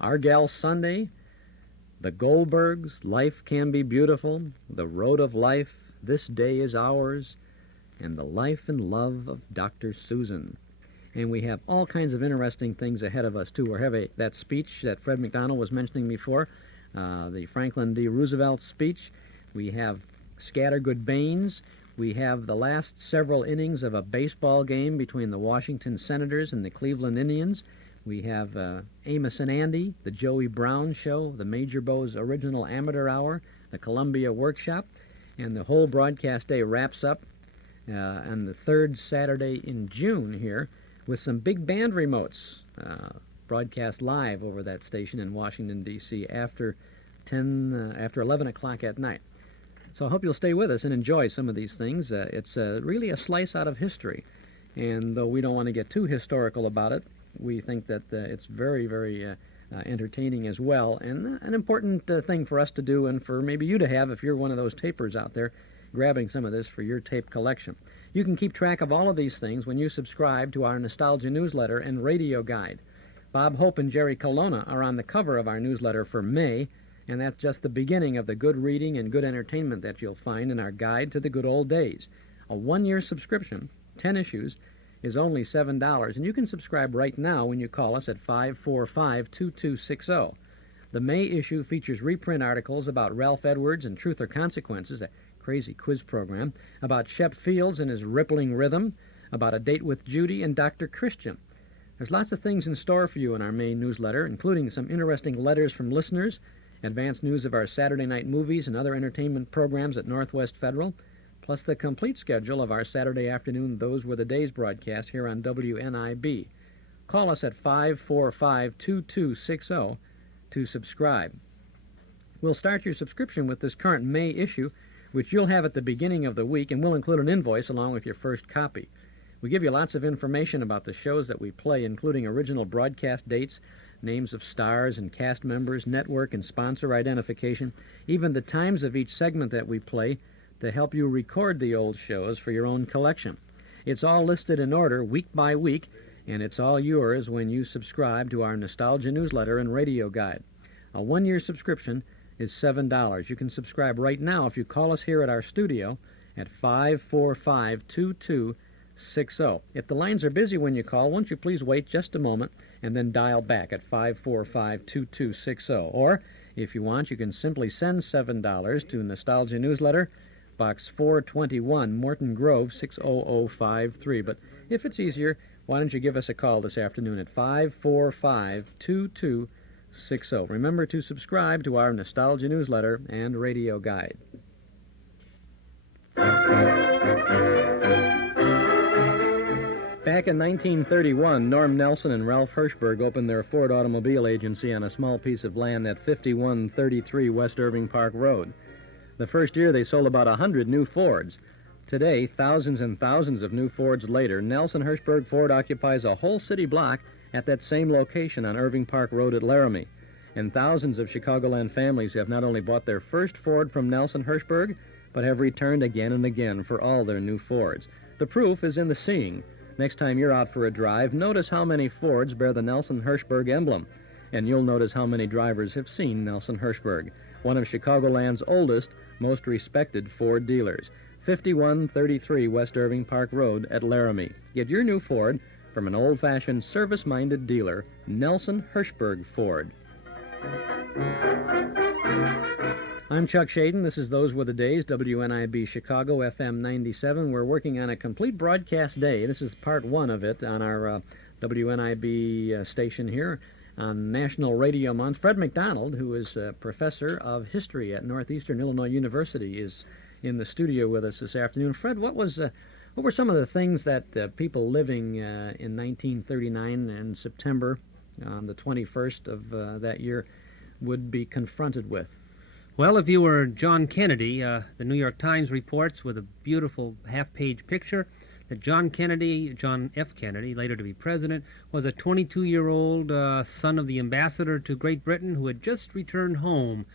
Our Gal Sunday, The Goldbergs, Life Can Be Beautiful, The Road of Life, This Day is Ours, and The Life and Love of Dr. Susan. And we have all kinds of interesting things ahead of us, too. We have that speech that Fred McDonald was mentioning before, the Franklin D. Roosevelt speech. We have Scattergood Baines. We have the last several innings of a baseball game between the Washington Senators and the Cleveland Indians. We have Amos and Andy, the Joey Brown Show, the Major Beau's Original Amateur Hour, the Columbia Workshop, and the whole broadcast day wraps up on the 3rd Saturday in June here with some big band remotes broadcast live over that station in Washington, D.C. after 11 o'clock at night. So I hope you'll stay with us and enjoy some of these things. It's really a slice out of history. And though we don't want to get too historical about it, we think that it's very, very entertaining as well, and an important thing for us to do and for maybe you to have if you're one of those tapers out there grabbing some of this for your tape collection. You can keep track of all of these things when you subscribe to our Nostalgia newsletter and radio guide. Bob Hope and Jerry Colonna are on the cover of our newsletter for May, and that's just the beginning of the good reading and good entertainment that you'll find in our guide to the good old days. A 1-year subscription, 10 issues, is only $7, and you can subscribe right now when you call us at 545-2260. The May issue features reprint articles about Ralph Edwards and Truth or Consequences, a crazy quiz program, about Shep Fields and his rippling rhythm, about A Date with Judy, and Dr. Christian. There's lots of things in store for you in our May newsletter, including some interesting letters from listeners advance news of our Saturday night movies and other entertainment programs at Northwest Federal, plus the complete schedule of our Saturday afternoon Those Were the Days broadcast here on WNIB. Call us at 545-2260 to subscribe. We'll start your subscription with this current May issue, which you'll have at the beginning of the week, and we'll include an invoice along with your first copy. We give you lots of information about the shows that we play, including original broadcast dates, names of stars and cast members, network and sponsor identification, even the times of each segment that we play to help you record the old shows for your own collection. It's all listed in order week by week, and it's all yours when you subscribe to our Nostalgia newsletter and radio guide. A one-year subscription is $7. You can subscribe right now if you call us here at our studio at 545-2260. If the lines are busy when you call, won't you please wait just a moment and then dial back at 545-2260. Or, if you want, you can simply send $7 to Nostalgia Newsletter, Box 421, Morton Grove, 60053. But if it's easier, why don't you give us a call this afternoon at 545-2260. Remember to subscribe to our Nostalgia Newsletter and radio guide. Back in 1931, Norm Nelson and Ralph Hirschberg opened their Ford automobile agency on a small piece of land at 5133 West Irving Park Road. The first year they sold about 100 new Fords. Today, thousands and thousands of new Fords later, Nelson Hirschberg Ford occupies a whole city block at that same location on Irving Park Road at Laramie. And thousands of Chicagoland families have not only bought their first Ford from Nelson Hirschberg, but have returned again and again for all their new Fords. The proof is in the seeing. Next time you're out for a drive, notice how many Fords bear the Nelson Hirschberg emblem, and you'll notice how many drivers have seen Nelson Hirschberg, one of Chicagoland's oldest, most respected Ford dealers. 5133 West Irving Park Road at Laramie. Get your new Ford from an old-fashioned, service-minded dealer, Nelson Hirschberg Ford. I'm Chuck Shaden. This is Those Were the Days, WNIB Chicago, FM 97. We're working on a complete broadcast day. This is part one of it on our WNIB station here on National Radio Month. Fred McDonald, who is a professor of history at Northeastern Illinois University, is in the studio with us this afternoon. Fred, what were some of the things that people living in 1939 and September on the 21st of that year would be confronted with? Well, if you were John Kennedy, the New York Times reports with a beautiful half-page picture that John F. Kennedy, later to be president, was a 22-year-old son of the ambassador to Great Britain who had just returned home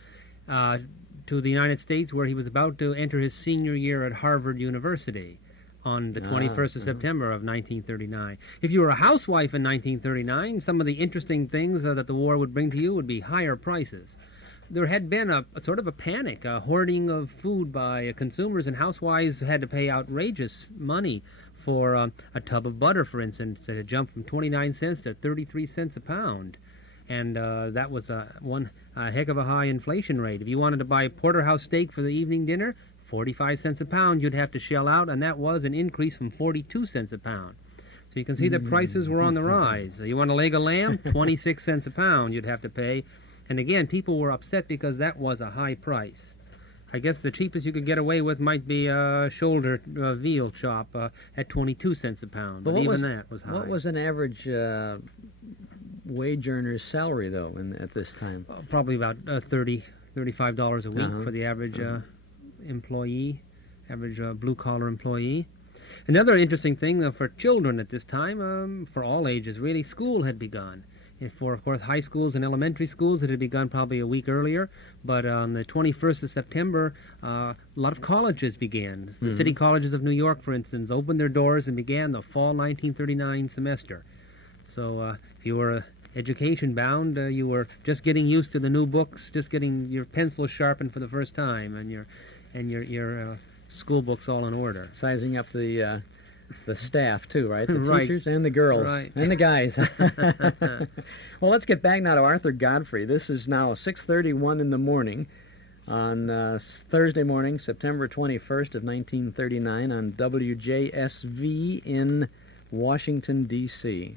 to the United States, where he was about to enter his senior year at Harvard University on the 21st of September of 1939. If you were a housewife in 1939, some of the interesting things that the war would bring to you would be higher prices. There had been a sort of a panic, a hoarding of food by consumers, and housewives had to pay outrageous money for a tub of butter, for instance, that had jumped from 29 cents to 33 cents a pound. And that was one heck of a high inflation rate. If you wanted to buy porterhouse steak for the evening dinner, 45 cents a pound you'd have to shell out, and that was an increase from 42 cents a pound. So you can see that prices were on the rise. You want a leg of lamb, 26 cents a pound you'd have to pay. And again, people were upset because that was a high price. I guess the cheapest you could get away with might be a shoulder veal chop at 22 cents a pound, but even that was high. What was an average wage earner's salary, though, at this time? Probably about $35 a week for the average employee, average blue-collar employee. Another interesting thing for children at this time, for all ages really, school had begun. And for, of course, high schools and elementary schools, it had begun probably a week earlier. But on the 21st of September, a lot of colleges began. The city colleges of New York, for instance, opened their doors and began the fall 1939 semester. So if you were education-bound, you were just getting used to the new books, just getting your pencils sharpened for the first time, and your school books all in order. Sizing up the staff, too, right? The Right. teachers and the girls. Right. And the guys. Well, let's get back now to Arthur Godfrey. This is now 6:31 in the morning on Thursday morning, September 21st of 1939 on WJSV in Washington, D.C.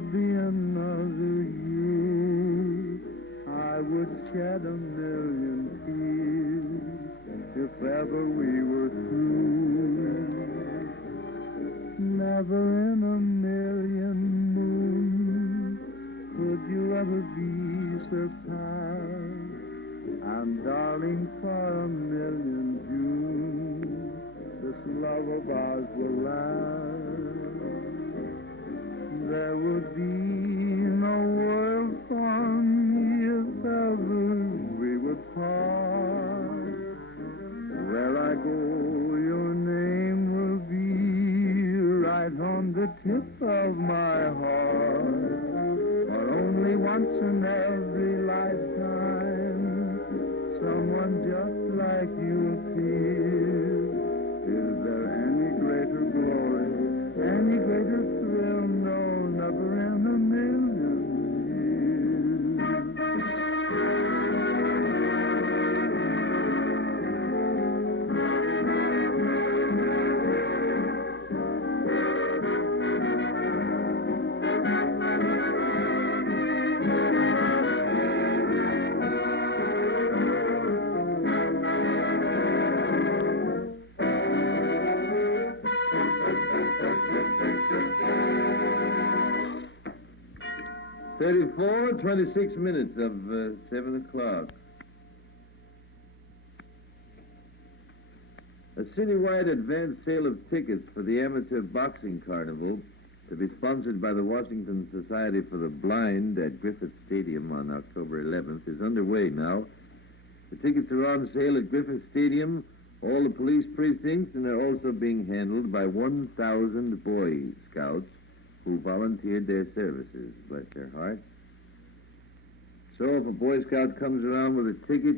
be another you, I would shed a million tears if ever we were through. Never in a million moons could you ever be surpassed. And darling, for a million Junes, this love of ours will last. There would be no world for me if ever we would part. Where I go, your name will be right on the tip of my heart. For only once in every lifetime, someone just like you appears. Is there any greater glory, any greater thrill? No, never in a million Thirty-four, 26 minutes of 7 o'clock. A citywide advance sale of tickets for the Amateur Boxing Carnival to be sponsored by the Washington Society for the Blind at Griffith Stadium on October 11th is underway now. The tickets are on sale at Griffith Stadium, all the police precincts, and are also being handled by 1,000 Boy Scouts who volunteered their services, bless their hearts. So if a Boy Scout comes around with a ticket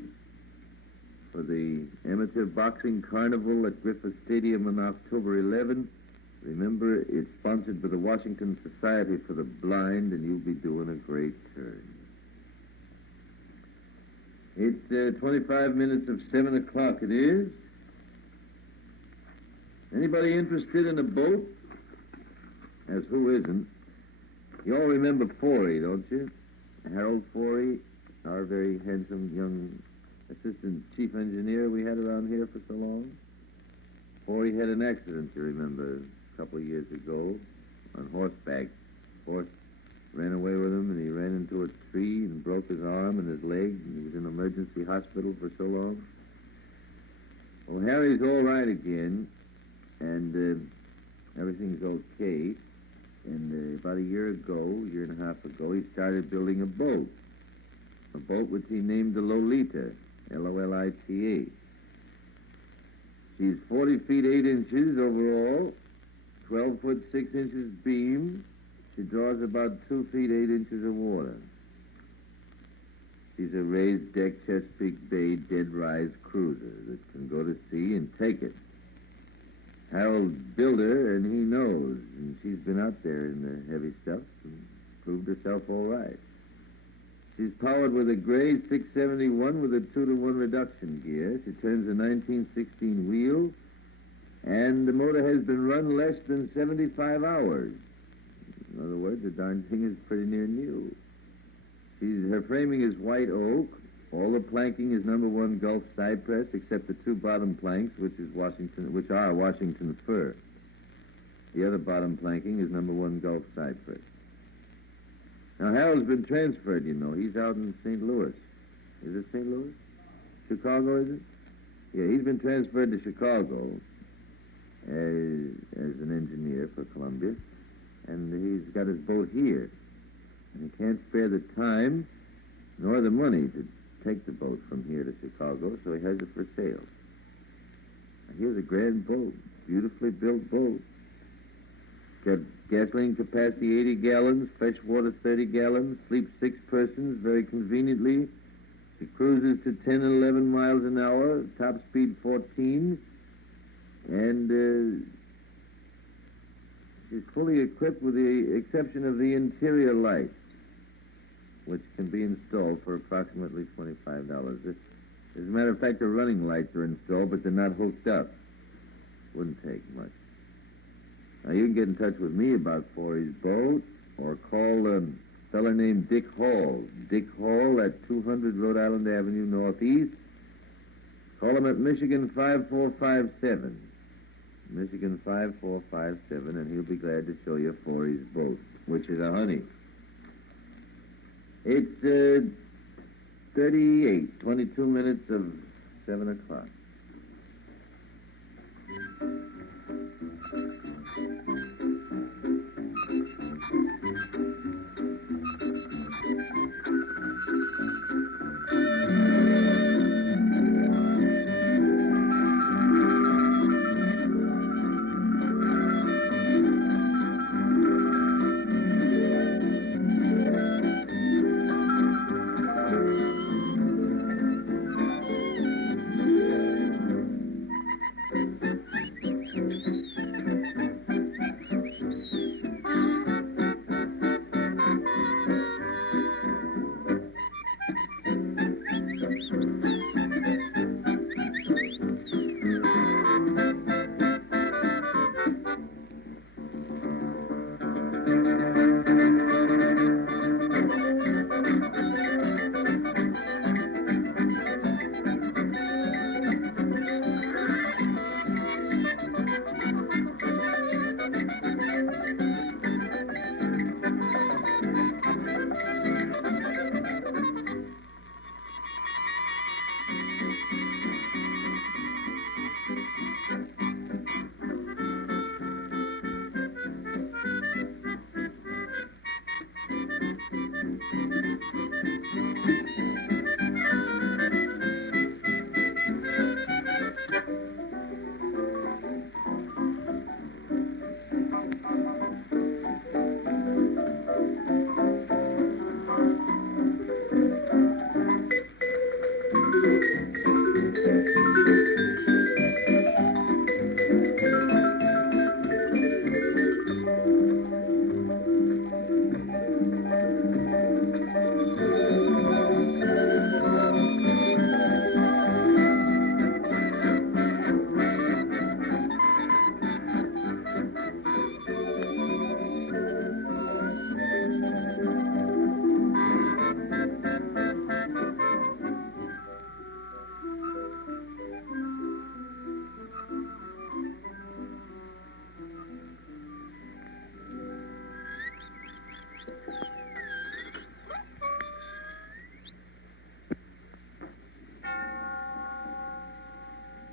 for the Amateur Boxing Carnival at Griffith Stadium on October 11th, remember, it's sponsored by the Washington Society for the Blind, and you'll be doing a great turn. It's 25 minutes of 7 o'clock, it is. Anybody interested in a boat? As who isn't? You all remember Forey, don't you? Harold Forey, our very handsome young assistant chief engineer we had around here for so long. Forey had an accident, you remember, a couple of years ago, on horseback. Horse ran away with him, and he ran into a tree and broke his arm and his leg, and he was in emergency hospital for so long. Well, Harry's all right again, and everything's okay. And about a year and a half ago, he started building a boat which he named the Lolita, Lolita. She's 40 feet 8 inches overall, 12 foot 6 inches beam. She draws about 2 feet 8 inches of water. She's a raised deck Chesapeake Bay dead rise cruiser that can go to sea and take it. Harold built her, and he knows, and she's been out there in the heavy stuff and proved herself all right. She's powered with a Gray 671 with a 2-to-1 reduction gear. She turns a 1916 wheel, and the motor has been run less than 75 hours. In other words, the darn thing is pretty near new. Her framing is white oak. All the planking is #1 Gulf cypress, except the 2 bottom planks, which are Washington fir. The other bottom planking is #1 Gulf cypress. Now, Harold's been transferred, you know. He's out in St. Louis. Is it St. Louis? Chicago, is it? Yeah, he's been transferred to Chicago as an engineer for Columbia, and he's got his boat here. And he can't spare the time nor the money to take the boat from here to Chicago, so he has it for sale. Now, here's a grand boat, beautifully built boat. Got gasoline capacity 80 gallons, fresh water 30 gallons, sleeps 6 persons very conveniently. She cruises to 10 and 11 miles an hour, top speed 14, and she's fully equipped with the exception of the interior lights, which can be installed for approximately $25. As a matter of fact, the running lights are installed, but they're not hooked up. Wouldn't take much. Now, you can get in touch with me about Forey's boat. or call a feller named Dick Hall. Dick Hall at 200 Rhode Island Avenue Northeast. Call him at Michigan 5457. Michigan 5457, and he'll be glad to show you Forey's boat, which is a honey. It's 22 minutes of 7 o'clock.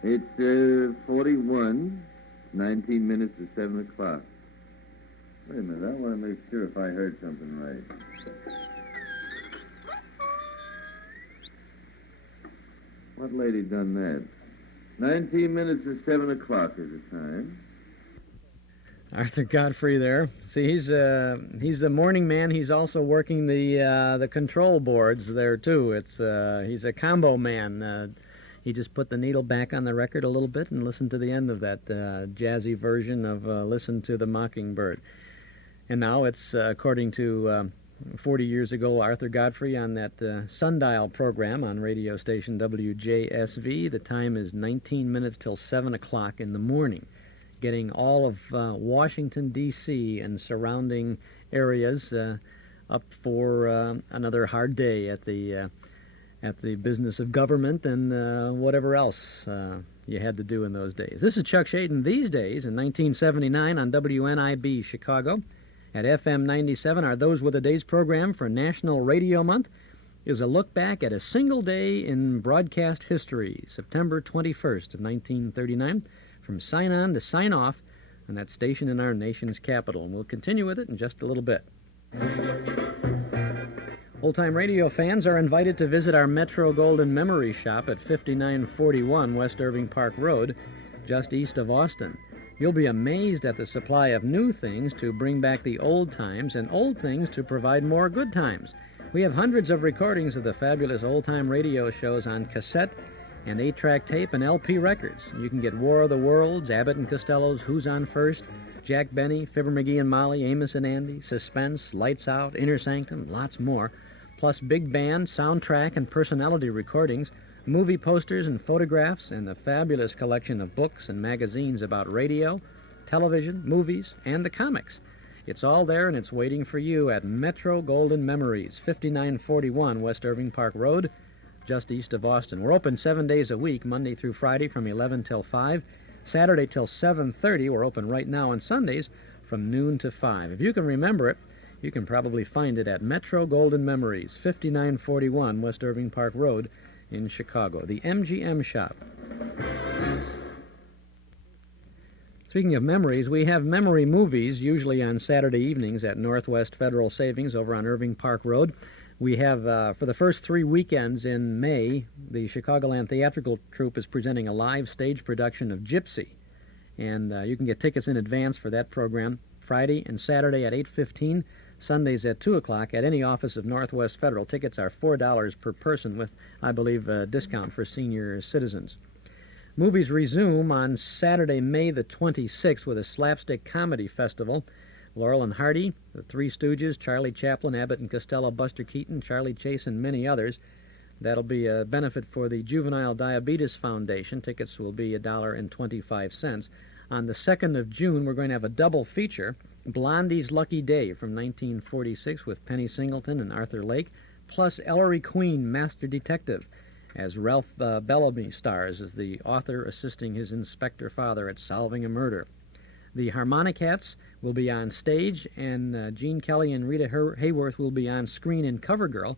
It's 41, 19 minutes to 7 o'clock. Wait a minute, I want to make sure if I heard something right. What lady done that? 19 minutes to 7 o'clock is the time. Arthur Godfrey there. See, he's the morning man. He's also working the control boards there too. He's a combo man. He just put the needle back on the record a little bit and listened to the end of that jazzy version of "Listen to the Mockingbird." And now it's according to 40 years ago, Arthur Godfrey on that SUNDIAL program on radio station WJSV. The time is 19 minutes till 7 o'clock in the morning, getting all of Washington, D.C. and surrounding areas up for another hard day at the business of government and whatever else you had to do in those days. This is Chuck Shaden these days in 1979 on WNIB Chicago. At FM 97, our Those Were the Days program for National Radio Month is a look back at a single day in broadcast history, September 21st of 1939, from sign-on to sign-off on that station in our nation's capital. And we'll continue with it in just a little bit. Old-time radio fans are invited to visit our Metro Golden Memory Shop at 5941 West Irving Park Road, just east of Austin. You'll be amazed at the supply of new things to bring back the old times and old things to provide more good times. We have hundreds of recordings of the fabulous old-time radio shows on cassette and 8-track tape and LP records. You can get War of the Worlds, Abbott and Costello's Who's on First, Jack Benny, Fibber McGee and Molly, Amos and Andy, Suspense, Lights Out, Inner Sanctum, lots more, plus big band, soundtrack, and personality recordings, movie posters and photographs, and a fabulous collection of books and magazines about radio, television, movies, and the comics. It's all there, and it's waiting for you at Metro Golden Memories, 5941 West Irving Park Road, just east of Austin. We're open 7 days a week, Monday through Friday from 11 till 5, Saturday till 7:30. We're open right now on Sundays from noon to 5. If you can remember it, you can probably find it at Metro Golden Memories, 5941 West Irving Park Road in Chicago, the MGM shop. Speaking of memories, we have memory movies, usually on Saturday evenings at Northwest Federal Savings over on Irving Park Road. We have, for the first 3 weekends in May, the Chicagoland Theatrical Troupe is presenting a live stage production of Gypsy. And you can get tickets in advance for that program Friday and Saturday at 8:15, Sundays at 2 o'clock at any office of Northwest Federal. Tickets are $4 per person with, I believe, a discount for senior citizens. Movies resume on Saturday, May the 26th with a slapstick comedy festival. Laurel and Hardy, the Three Stooges, Charlie Chaplin, Abbott and Costello, Buster Keaton, Charlie Chase, and many others. That'll be a benefit for the Juvenile Diabetes Foundation. Tickets will be $1.25. On the 2nd of June, we're going to have a double feature, Blondie's Lucky Day from 1946 with Penny Singleton and Arthur Lake, plus Ellery Queen, Master Detective, as Ralph Bellamy stars as the author assisting his inspector father at solving a murder. The Harmonicats will be on stage, and Gene Kelly and Rita Hayworth will be on screen in CoverGirl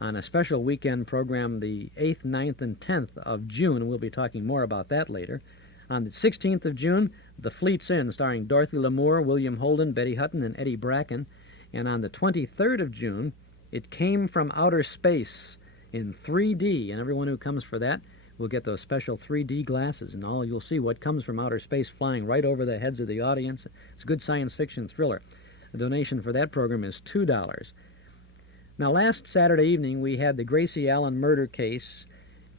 on a special weekend program the 8th, 9th, and 10th of June. We'll be talking more about that later. On the 16th of June, The Fleet's Inn, starring Dorothy Lamour, William Holden, Betty Hutton, and Eddie Bracken. And on the 23rd of June, It Came from Outer Space in 3D, and everyone who comes for that will get those special 3D glasses, and all you'll see what comes from outer space flying right over the heads of the audience. It's a good science fiction thriller. The donation for that program is $2. Now, last Saturday evening, we had the Gracie Allen murder case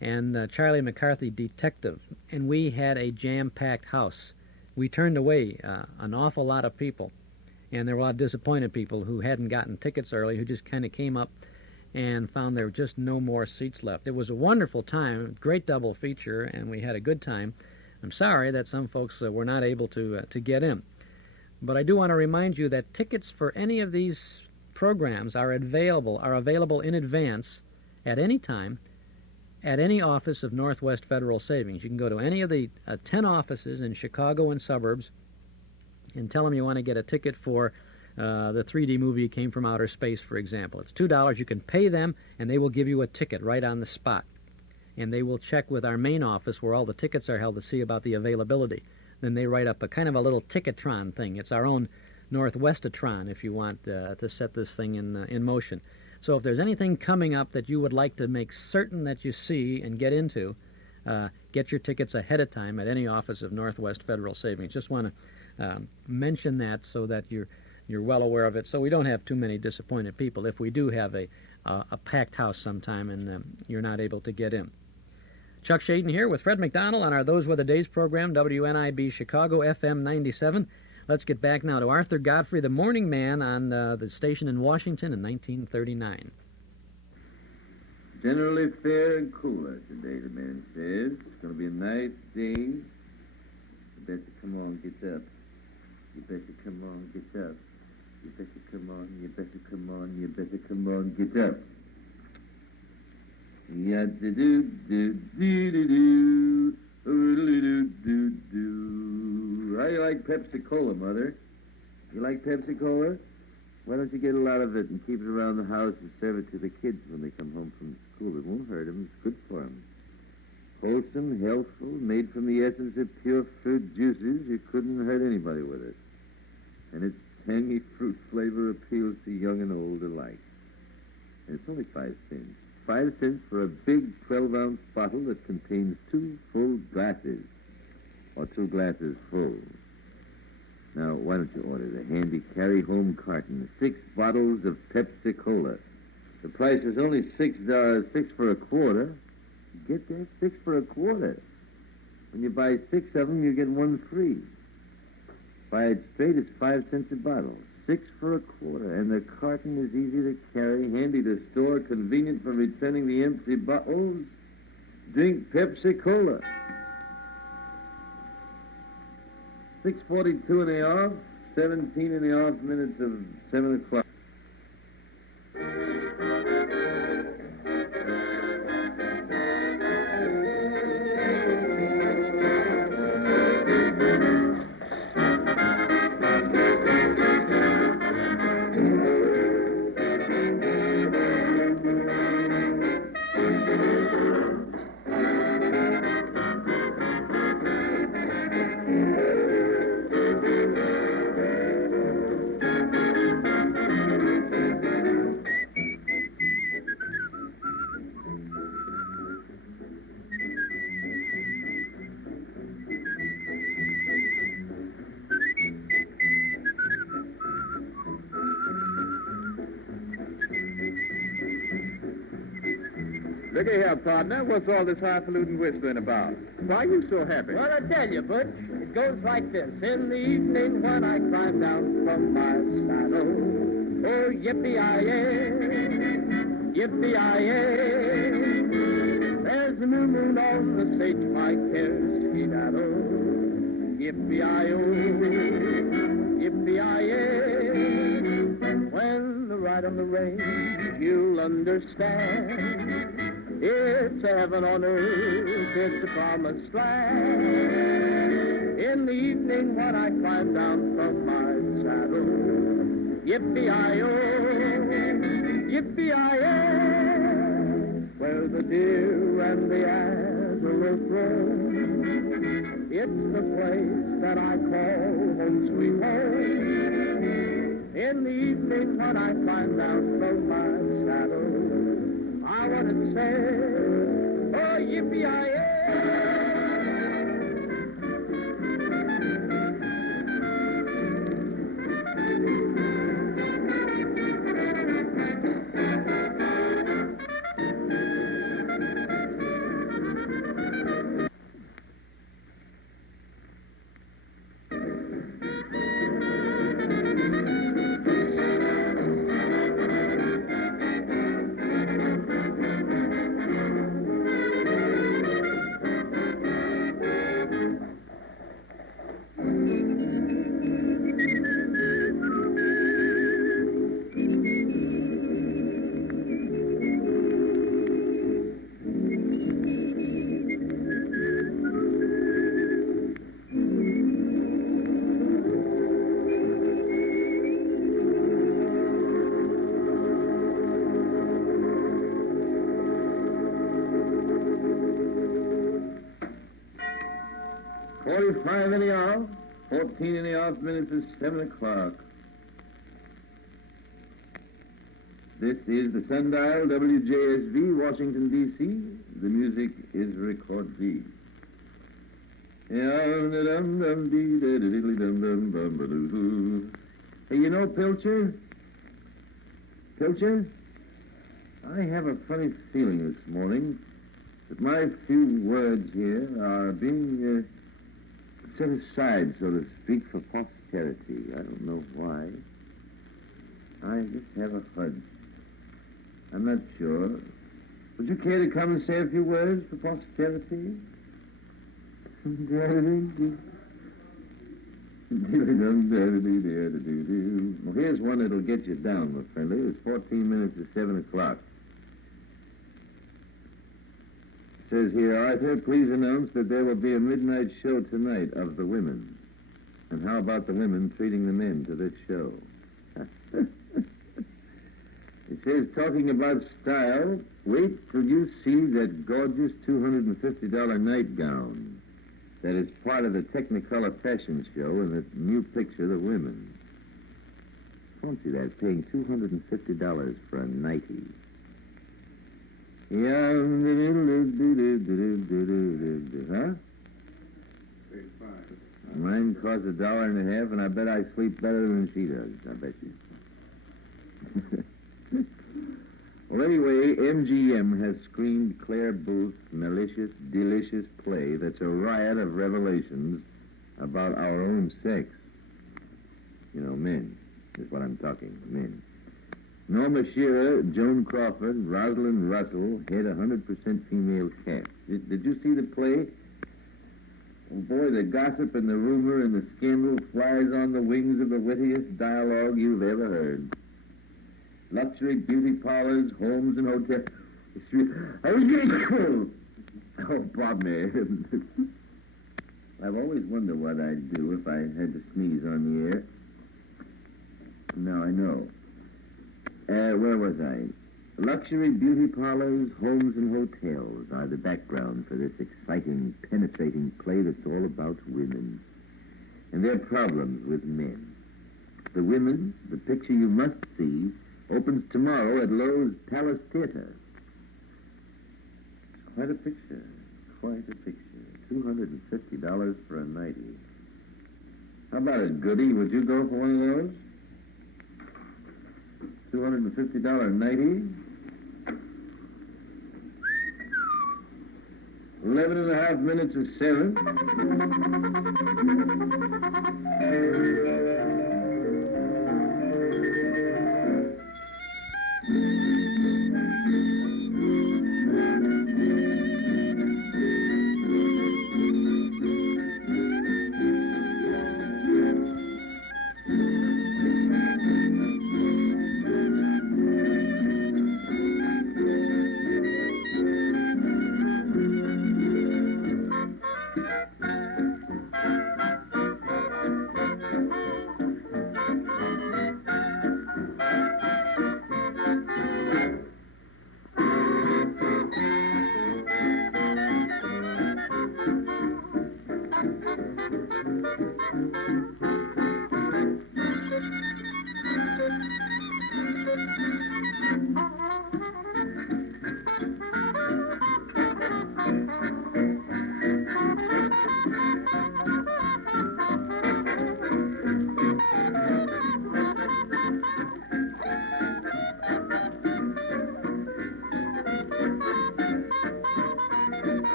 and Charlie McCarthy detective, and we had a jam-packed house. We turned away an awful lot of people, and there were a lot of disappointed people who hadn't gotten tickets early, who just kind of came up and found there were just no more seats left. It was a wonderful time, great double feature, and we had a good time. I'm sorry that some folks were not able to get in. But I do want to remind you that tickets for any of these programs are available in advance at any time at any office of Northwest Federal Savings. You can go to any of the 10 offices in Chicago and suburbs and tell them you want to get a ticket for the 3D movie Came from Outer Space, for example. It's $2. You can pay them, and they will give you a ticket right on the spot. And they will check with our main office where all the tickets are held to see about the availability. Then they write up a kind of a little Ticketron thing. It's our own Northwestatron, if you want to set this thing in motion. So if there's anything coming up that you would like to make certain that you see and get into, get your tickets ahead of time at any office of Northwest Federal Savings. Just want to mention that so that you're well aware of it, so we don't have too many disappointed people if we do have a packed house sometime and you're not able to get in. Chuck Shaden here with Fred McDonald on our Those Were the Days program, WNIB Chicago, FM 97. Let's get back now to Arthur Godfrey, the morning man on the station in Washington in 1939. Generally fair and cooler today, the man says. It's going to be a nice day. You better come on, get up. You better come on, get up. You better come on, you better come on, you better come on, get up. Ya-da-do-do-do-do-do, do-do-do-do-do. How you like Pepsi-Cola, Mother? You like Pepsi-Cola? Why don't you get a lot of it and keep it around the house and serve it to the kids when they come home from school? It won't hurt them. It's good for them. Wholesome, healthful, made from the essence of pure fruit juices. You couldn't hurt anybody with it. And its tangy fruit flavor appeals to young and old alike. And it's only 5 cents. 5 cents for a big 12-ounce bottle that contains 2 full glasses, or 2 glasses full. Now, why don't you order the handy carry-home carton, 6 bottles of Pepsi-Cola. The price is only $6, 6 for a quarter. Get that, 6 for a quarter. When you buy 6 of them, you get 1 free. Buy it straight, it's 5 cents a bottle. 6 for a quarter, and the carton is easy to carry, handy to store, convenient for returning the empty bottles. Drink Pepsi-Cola. $6.42 in the off, 17 and a half minutes of 7 o'clock. Look here, partner. What's all this highfalutin whispering about? Why are you so happy? Well, I tell you, Butch, it goes like this. In the evening when I climb down from my saddle, oh, yippee-yi-yay, yippee-yi-yay. There's a new moon on the sage pike hair, skedaddle, yippee-yi-oh, yippee-yi-yay. When the ride on the range, you'll understand. It's heaven on earth, it's the promised land. In the evening when I climb down from my saddle, yippee-yi-oh, yippee-yi-yay, where the deer and the antelope roam. It's the place that I call home sweet home. In the evening when I climb down from my saddle, I want to say, oh, yippee-yi-yay. .45 in the hour, 14 and a half minutes of 7 o'clock. This is the Sundial, WJSV, Washington, D.C. The music is Record V. Hey, you know, Pilcher? Pilcher? I have a funny feeling this morning that my few words here are being set aside, so to speak, for posterity. I don't know why. I just have a hunch. I'm not sure. Would you care to come and say a few words for posterity? Well, here's one that'll get you down, my friendly. It's 14 minutes to 7 o'clock. It says here, Arthur, please announce that there will be a midnight show tonight of the women. And how about the women treating the men to this show? It says, talking about style, wait till you see that gorgeous $250 nightgown that is part of the Technicolor fashion show in the new picture, The Women. Fancy that, paying $250 for a nightie. Yeah, huh? Mine costs $1.50, and I bet I sleep better than she does. I bet you. Well, anyway, MGM has screened Claire Booth's malicious, delicious play that's a riot of revelations about our own sex. You know, men is what I'm talking, men. Norma Shearer, Joan Crawford, Rosalind Russell head 100% female cast. Did you see the play? Boy, the gossip and the rumor and the scandal flies on the wings of the wittiest dialogue you've ever heard. Luxury beauty parlors, homes, and hotels. Oh, Bob, man. I've always wondered what I'd do if I had to sneeze on the air. Now I know. Where was I? Luxury beauty parlors, homes, and hotels are the background for this exciting, penetrating play that's all about women and their problems with men. The women, the picture you must see, opens tomorrow at Lowe's Palace Theater. It's quite a picture. Quite a picture. $250 for a nightie. How about it, Goody? Would you go for one of those? $250 nightie? 11.5 minutes of 7.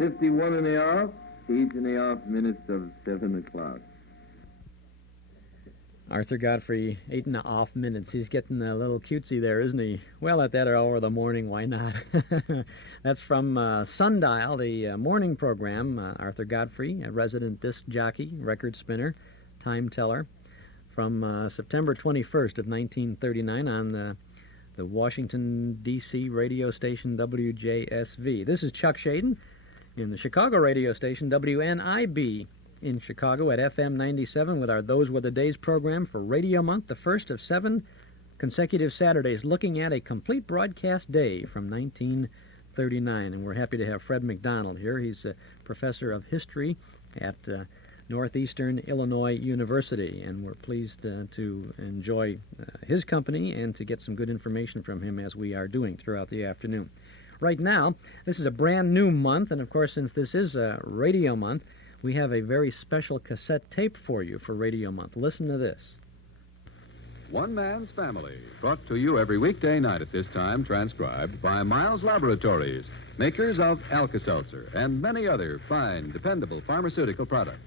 $51 in the off, 8.5 minutes of 7 o'clock. Arthur Godfrey, 8.5 minutes. He's getting a little cutesy there, isn't he? Well, at that hour of the morning, why not? That's from Sundial, the morning program. Arthur Godfrey, a resident disc jockey, record spinner, time teller, from September 21st of 1939 on the Washington, D.C. radio station WJSV. This is Chuck Shaden in the Chicago radio station WNIB in Chicago at FM 97 with our Those Were the Days program for Radio Month, the first of 7 consecutive Saturdays, looking at a complete broadcast day from 1939. And we're happy to have Fred McDonald here. He's a professor of history at Northeastern Illinois University, and we're pleased to enjoy his company and to get some good information from him as we are doing throughout the afternoon. Right now, this is a brand new month, and of course, since this is a Radio Month, we have a very special cassette tape for you for Radio Month. Listen to this. One Man's Family, brought to you every weekday night at this time, transcribed by Miles Laboratories, makers of Alka-Seltzer and many other fine, dependable pharmaceutical products.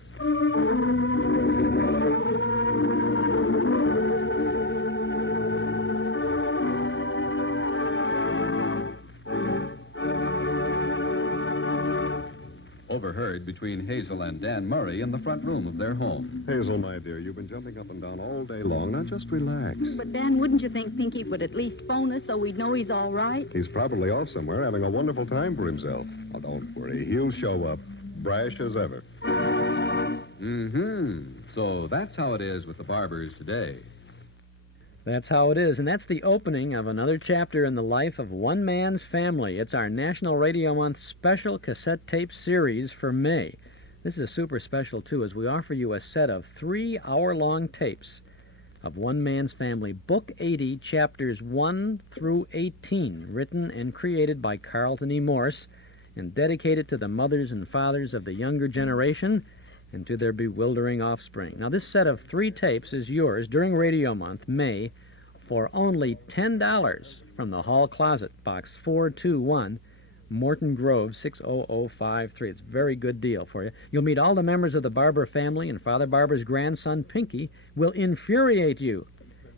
Overheard between Hazel and Dan Murray in the front room of their home. Hazel, my dear, you've been jumping up and down all day long. Now, just relax. But, Dan, wouldn't you think Pinky would at least phone us so we'd know he's all right? He's probably off somewhere having a wonderful time for himself. Oh, don't worry. He'll show up, brash as ever. So that's how it is with the Barbers today. That's how it is, and that's the opening of another chapter in the life of One Man's Family. It's our National Radio Month special cassette tape series for May. This is super special, too, as we offer you a set of 3-hour-long tapes of One Man's Family, Book 80, Chapters 1 through 18, written and created by Carlton E. Morse, and dedicated to the mothers and fathers of the younger generation and to their bewildering offspring. Now, this set of 3 tapes is yours during Radio Month, May, for only $10 from the Hall Closet, Box 421, Morton Grove, 60053. It's a very good deal for you. You'll meet all the members of the Barber family, and Father Barber's grandson, Pinky, will infuriate you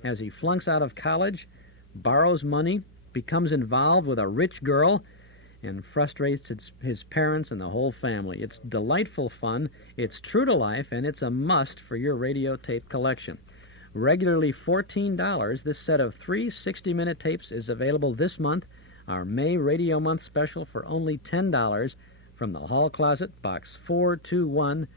as he flunks out of college, borrows money, becomes involved with a rich girl, and frustrates his parents and the whole family. It's delightful fun, it's true to life, and it's a must for your radio tape collection. Regularly $14, this set of 3 60-minute tapes is available this month, our May Radio Month special, for only $10 from the Hall Closet, Box 421,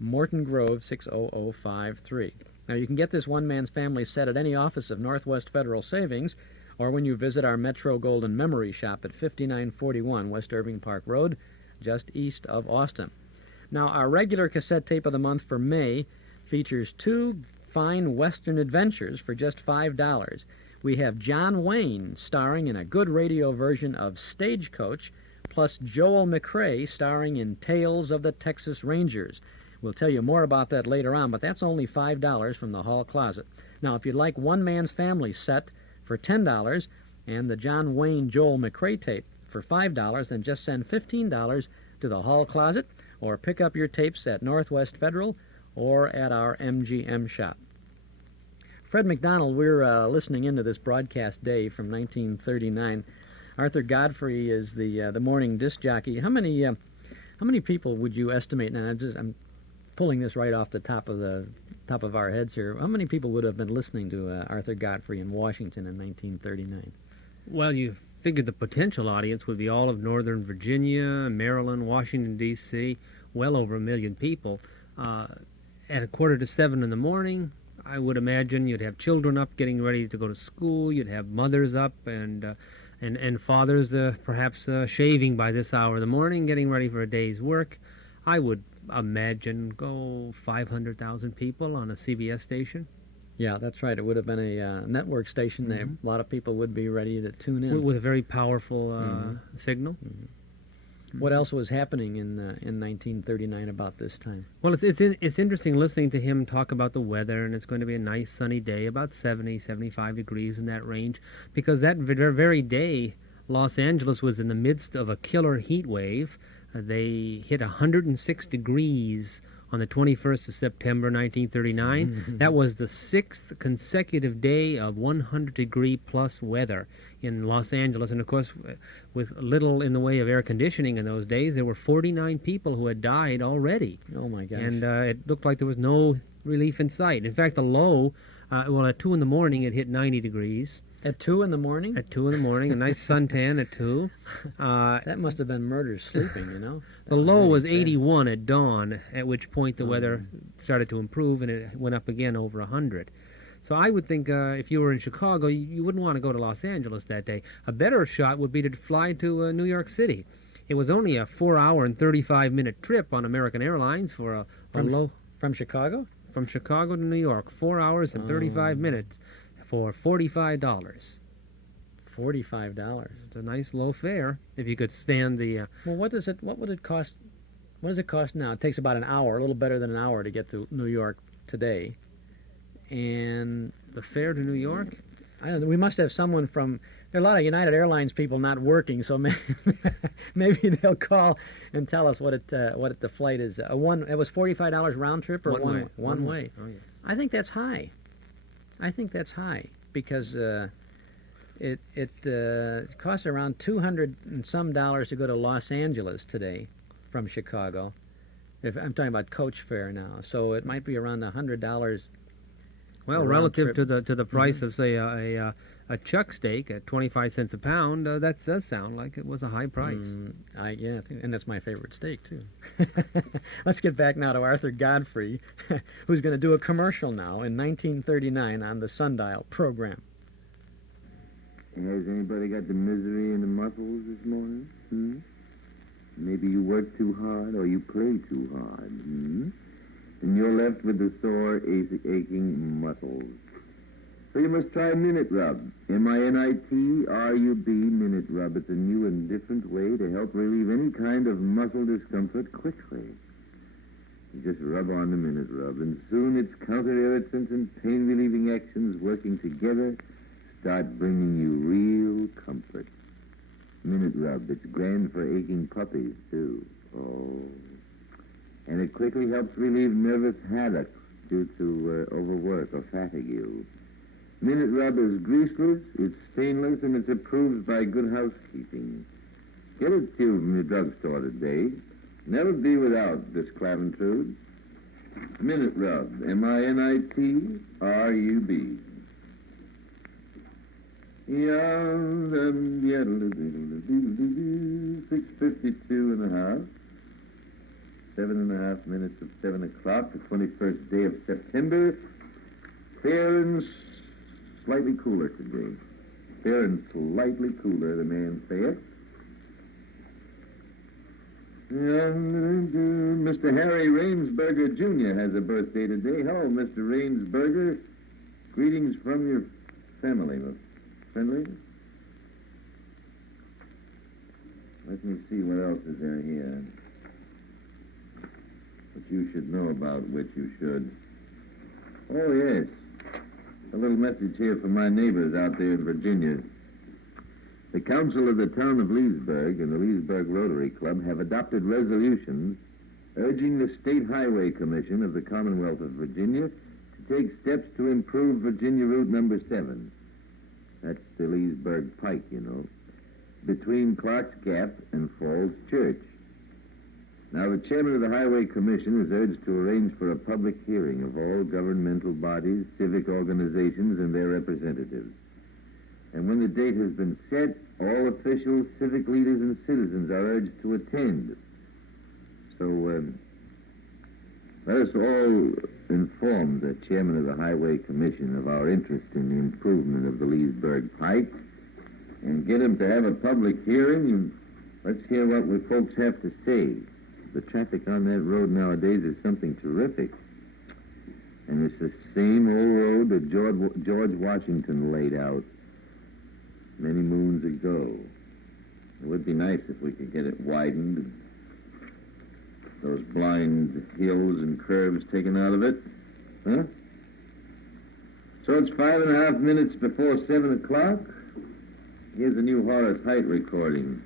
Morton Grove, 60053. Now, you can get this One Man's Family set at any office of Northwest Federal Savings, or when you visit our Metro Golden Memory Shop at 5941 West Irving Park Road, just east of Austin. Now, our regular cassette tape of the month for May features 2 fine Western adventures for just $5. We have John Wayne starring in a good radio version of Stagecoach, plus Joel McRae starring in Tales of the Texas Rangers. We'll tell you more about that later on, but that's only $5 from the Hall Closet. Now, if you'd like One Man's Family set for $10 and the John Wayne Joel McRae tape for $5, then just send $15 to the Hall Closet or pick up your tapes at Northwest Federal or at our MGM shop. Fred McDonald, we're listening into this broadcast day from 1939. Arthur Godfrey is the morning disc jockey. How many people would you estimate? Now, I'm pulling this right off the top of our heads here. How many people would have been listening to Arthur Godfrey in Washington in 1939? Well, you figured the potential audience would be all of Northern Virginia, Maryland, Washington, D.C., well over 1 million people. At 6:45 in the morning, I would imagine you'd have children up getting ready to go to school. You'd have mothers up and fathers perhaps shaving by this hour of the morning, getting ready for a day's work. I would imagine 500,000 people on a CBS station. Yeah, that's right. It would have been a network station. Mm-hmm. A lot of people would be ready to tune in. With a very powerful signal. Mm-hmm. What else was happening in 1939 about this time? Well, it's interesting listening to him talk about the weather, and it's going to be a nice sunny day, about 70, 75 degrees in that range, because that very day, Los Angeles was in the midst of a killer heat wave. They hit 106 degrees on the 21st of September, 1939. That was the 6th consecutive day of 100-degree-plus weather in Los Angeles. And, of course, with little in the way of air conditioning in those days, there were 49 people who had died already. Oh, my gosh. And it looked like there was no relief in sight. In fact, the low, at 2 in the morning, it hit 90 degrees. At 2 in the morning? At 2 in the morning, a nice suntan at 2. That must have been murder sleeping, you know. The low was 81 at dawn, at which point the weather started to improve, and it went up again over 100. So I would think if you were in Chicago, you wouldn't want to go to Los Angeles that day. A better shot would be to fly to New York City. It was only a 4-hour and 35-minute trip on American Airlines for a low... From Chicago? From Chicago to New York, 4 hours and 35 minutes. For $45. $45. It's a nice low fare if you could stand the. Well, what would it cost? What does it cost now? It takes about an hour, a little better than an hour, to get to New York today. And the fare to New York? I don't know, we must have someone from... There are a lot of United Airlines people not working, so maybe they'll call and tell us what the flight is. It was $45 round trip or one way. Oh, yes. I think that's high. I think that's high because it costs around $200 and some to go to Los Angeles today from Chicago. If I'm talking about coach fare now, so it might be around $100. Well, relative to the price of, say, a chuck steak at 25 cents a pound, that does sound like it was a high price. Yeah, and that's my favorite steak, too. Let's get back now to Arthur Godfrey, who's going to do a commercial now in 1939 on the Sundial program. Has anybody got the misery in the muscles this morning? Maybe you work too hard or you play too hard. And you're left with the sore, aching muscles. So you must try Minute Rub. MINITRUB, Minute Rub. It's a new and different way to help relieve any kind of muscle discomfort quickly. You just rub on the Minute Rub, and soon its counter-irritants and pain-relieving actions working together start bringing you real comfort. Minute Rub. It's grand for aching puppies, too. Oh. And it quickly helps relieve nervous headaches due to overwork or fatigue. Minute Rub is greaseless, it's stainless, and it's approved by Good Housekeeping. Get it too from your drugstore today. Never be without this Claventrude. Minute Rub, MINITRUB. Yeah, 6:52 and a half. 7.5 minutes of 7 o'clock, the 21st day of September. Fair and slightly cooler today. Fair and slightly cooler, the man saith. Mr. Harry Rainsberger, Jr. has a birthday today. Hello, Mr. Rainsberger. Greetings from your family, Miss Friendly. Let me see what else is there here. What you should know about, which you should. Oh, yes. A little message here from my neighbors out there in Virginia. The council of the town of Leesburg and the Leesburg Rotary Club have adopted resolutions urging the State Highway Commission of the Commonwealth of Virginia to take steps to improve Virginia Route number 7. That's the Leesburg Pike, you know, between Clark's Gap and Falls Church. Now, the chairman of the Highway Commission is urged to arrange for a public hearing of all governmental bodies, civic organizations, and their representatives. And when the date has been set, all officials, civic leaders, and citizens are urged to attend. So, let us all inform the chairman of the Highway Commission of our interest in the improvement of the Leesburg Pike and get him to have a public hearing, and let's hear what we folks have to say. The traffic on that road nowadays is something terrific. And it's the same old road that George Washington laid out many moons ago. It would be nice if we could get it widened and those blind hills and curves taken out of it. Huh? So it's 5.5 minutes before 7 o'clock. Here's a new Horace Heidt recording.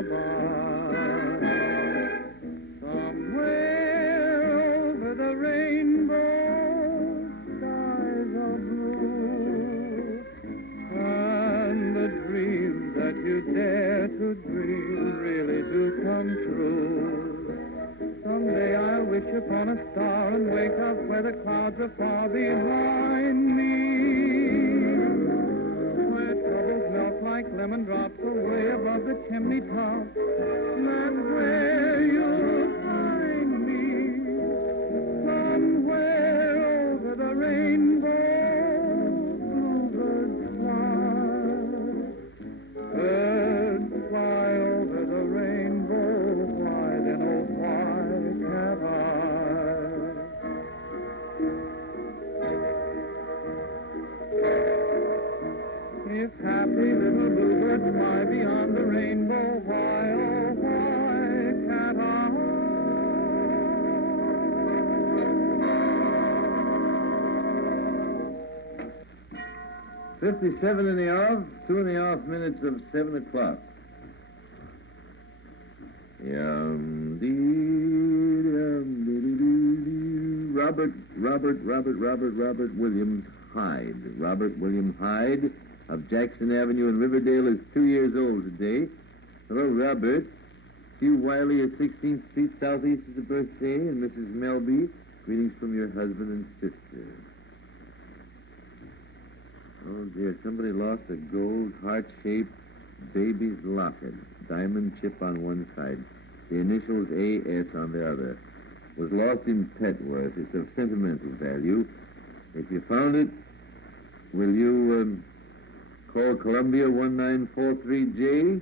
above. Somewhere over the rainbow, skies are blue, and the dreams that you dare to dream really do come true. Someday I'll wish upon a star and wake up where the clouds are far behind me, where troubles melt like lemon drops away above the chimney top. That's where you'll find me, somewhere over the rainbow. Bluebirds fly, birds fly over the rainbow. Why then, oh, why can't I? If happy little bluebirds fly beyond the rainbow, why, oh, why can't I? 57 in the hour, 2.5 minutes of 7 o'clock. Robert Williams Heidt. Robert William Heidt of Jackson Avenue in Riverdale is 2 years old today. Hello, Robert. Hugh Wiley of 16th Street Southeast is a birthday, and Mrs. Melby, greetings from your husband and sister. Oh, dear, somebody lost a gold heart-shaped baby's locket, diamond chip on one side, the initials A.S. on the other. Was lost in Petworth. It's of sentimental value. If you found it, will you call Columbia 1943J?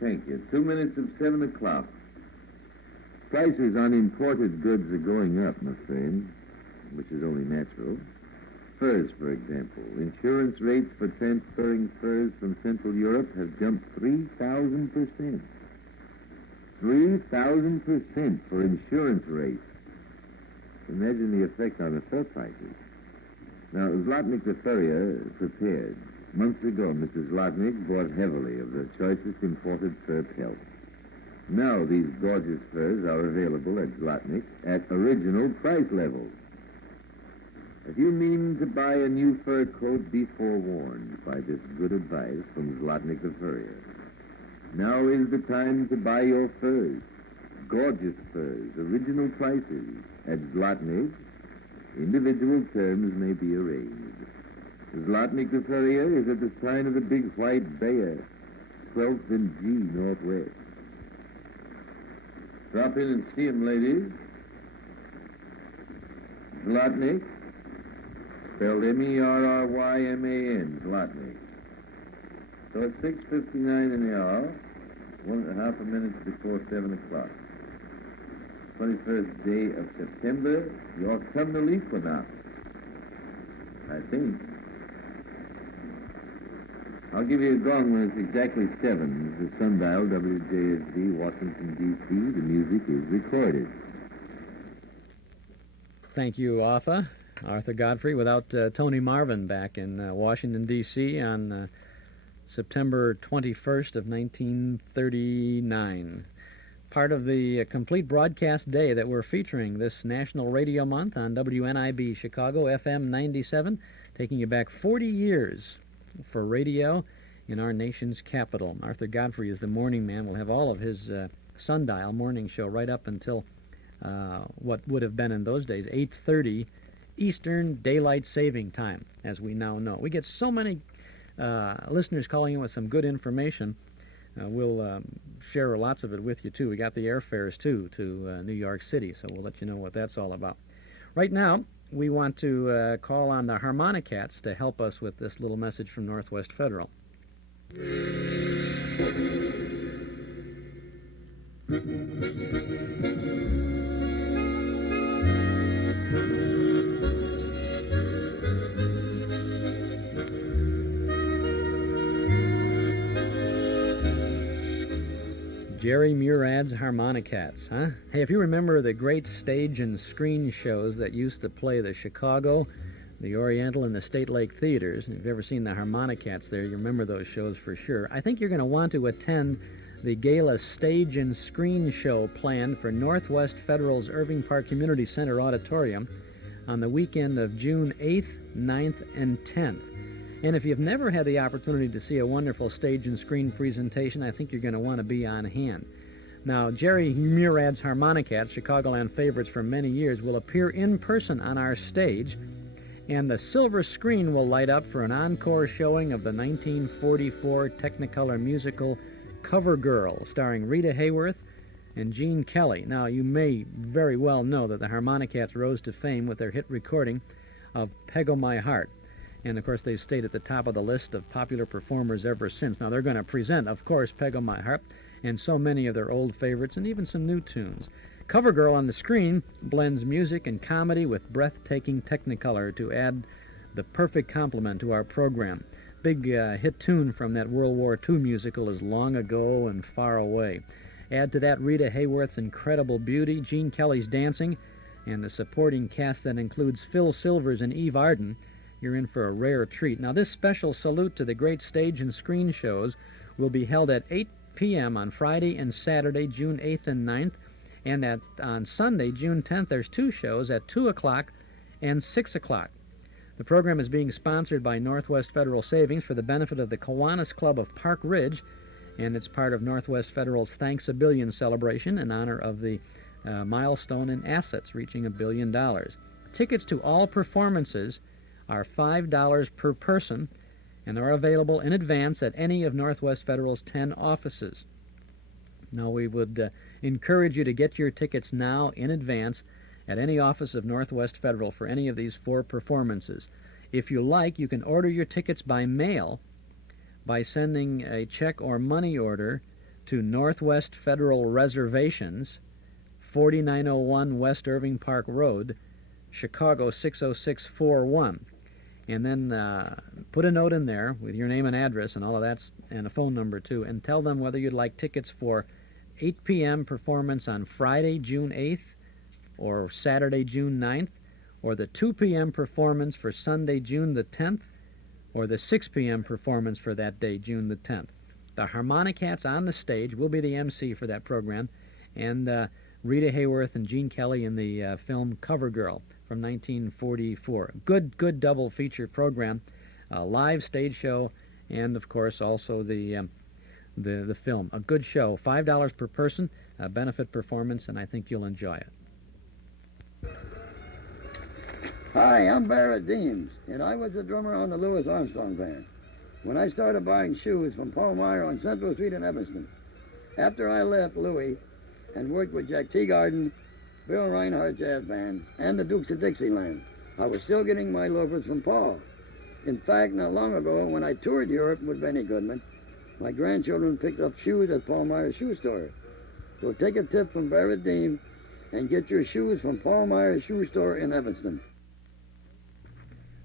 Thank you. 2 minutes of 7 o'clock. Prices on imported goods are going up, my friend, which is only natural. Furs, for example. Insurance rates for transferring furs from Central Europe have jumped 3,000%. 3,000% for insurance rates. Imagine the effect on the fur prices. Now, Zlotnick the furrier prepared. Months ago, Mrs. Zlotnick bought heavily of the choicest imported fur pelt. Now these gorgeous furs are available at Zlotnick at original price levels. If you mean to buy a new fur coat, be forewarned by this good advice from Zlotnick the furrier. Now is the time to buy your furs. Gorgeous furs, original prices. At Zlotnick, individual terms may be arranged. Zlotnick the furrier is at the sign of the Big White Bear, 12th and G Northwest. Drop in and see him, ladies. Zlotnick, spelled M-E-R-R-Y-M-A-N, Zlotnick. So it's 6:59 in the hour, 1.5 minutes before 7 o'clock. 21st day of September, the autumnal equinox, I think. I'll give you a gong when it's exactly 7. This is Sundial, WJSV, Washington, D.C. The music is recorded. Thank you, Arthur Godfrey, without Tony Marvin back in Washington, D.C. on September 21st of 1939. Part of the complete broadcast day that we're featuring this National Radio Month on WNIB Chicago, FM 97, taking you back 40 years for radio in our nation's capital. Arthur Godfrey is the morning man. We'll have all of his Sundial morning show right up until what would have been in those days 8:30 Eastern Daylight Saving Time, as we now know. We get so many listeners calling in with some good information. We'll share lots of it with you, too. We got the airfares, too, to New York City, so we'll let you know what that's all about. Right now, we want to call on the Harmonicats to help us with this little message from Northwest Federal. Jerry Murad's Harmonicats, huh? Hey, if you remember the great stage and screen shows that used to play the Chicago, the Oriental, and the State Lake Theaters, and if you've ever seen the Harmonicats there, you remember those shows for sure. I think you're going to want to attend the gala stage and screen show planned for Northwest Federal's Irving Park Community Center Auditorium on the weekend of June 8th, 9th, and 10th. And if you've never had the opportunity to see a wonderful stage and screen presentation, I think you're going to want to be on hand. Now, Jerry Murad's Harmonicats, Chicagoland favorites for many years, will appear in person on our stage, and the silver screen will light up for an encore showing of the 1944 Technicolor musical Cover Girl, starring Rita Hayworth and Gene Kelly. Now, you may very well know that the Harmonicats rose to fame with their hit recording of Peg O' My Heart. And, of course, they've stayed at the top of the list of popular performers ever since. Now, they're going to present, of course, Peg O' My Heart and so many of their old favorites and even some new tunes. Cover Girl on the screen blends music and comedy with breathtaking Technicolor to add the perfect complement to our program. Big hit tune from that World War II musical is Long Ago and Far Away. Add to that Rita Hayworth's incredible beauty, Gene Kelly's dancing, and the supporting cast that includes Phil Silvers and Eve Arden. You're in for a rare treat. Now, this special salute to the great stage and screen shows will be held at 8 p.m. on Friday and Saturday, June 8th and 9th, and on Sunday, June 10th, there's two shows at 2 o'clock and 6 o'clock. The program is being sponsored by Northwest Federal Savings for the benefit of the Kiwanis Club of Park Ridge, and it's part of Northwest Federal's Thanks a Billion celebration in honor of the milestone in assets reaching $1 billion. Tickets to all performances are $5 per person and are available in advance at any of Northwest Federal's 10 offices. Now, we would encourage you to get your tickets now in advance at any office of Northwest Federal for any of these 4 performances. If you like, you can order your tickets by mail by sending a check or money order to Northwest Federal Reservations, 4901 West Irving Park Road, Chicago 60641. And then put a note in there with your name and address and all of that, and a phone number too, and tell them whether you'd like tickets for 8 p.m. performance on Friday, June 8th, or Saturday, June 9th, or the 2 p.m. performance for Sunday, June the 10th, or the 6 p.m. performance for that day, June the 10th. The Harmonicats on the stage will be the MC for that program, and Rita Hayworth and Gene Kelly in the film Cover Girl from 1944. Good double feature program, a live stage show, and of course also the film. A good show, $5 per person, a benefit performance, and I think you'll enjoy it. Hi, I'm Barrett Deems, and I was the drummer on the Louis Armstrong Band when I started buying shoes from Paul Meyer on Central Street in Evanston. After I left Louis and worked with Jack Teagarden, Bill Reinhardt Jazz Band, and the Dukes of Dixieland, I was still getting my loafers from Paul. In fact, not long ago, when I toured Europe with Benny Goodman, my grandchildren picked up shoes at Paul Meyer's shoe store. So take a tip from Barrett Deems and get your shoes from Paul Meyer's shoe store in Evanston.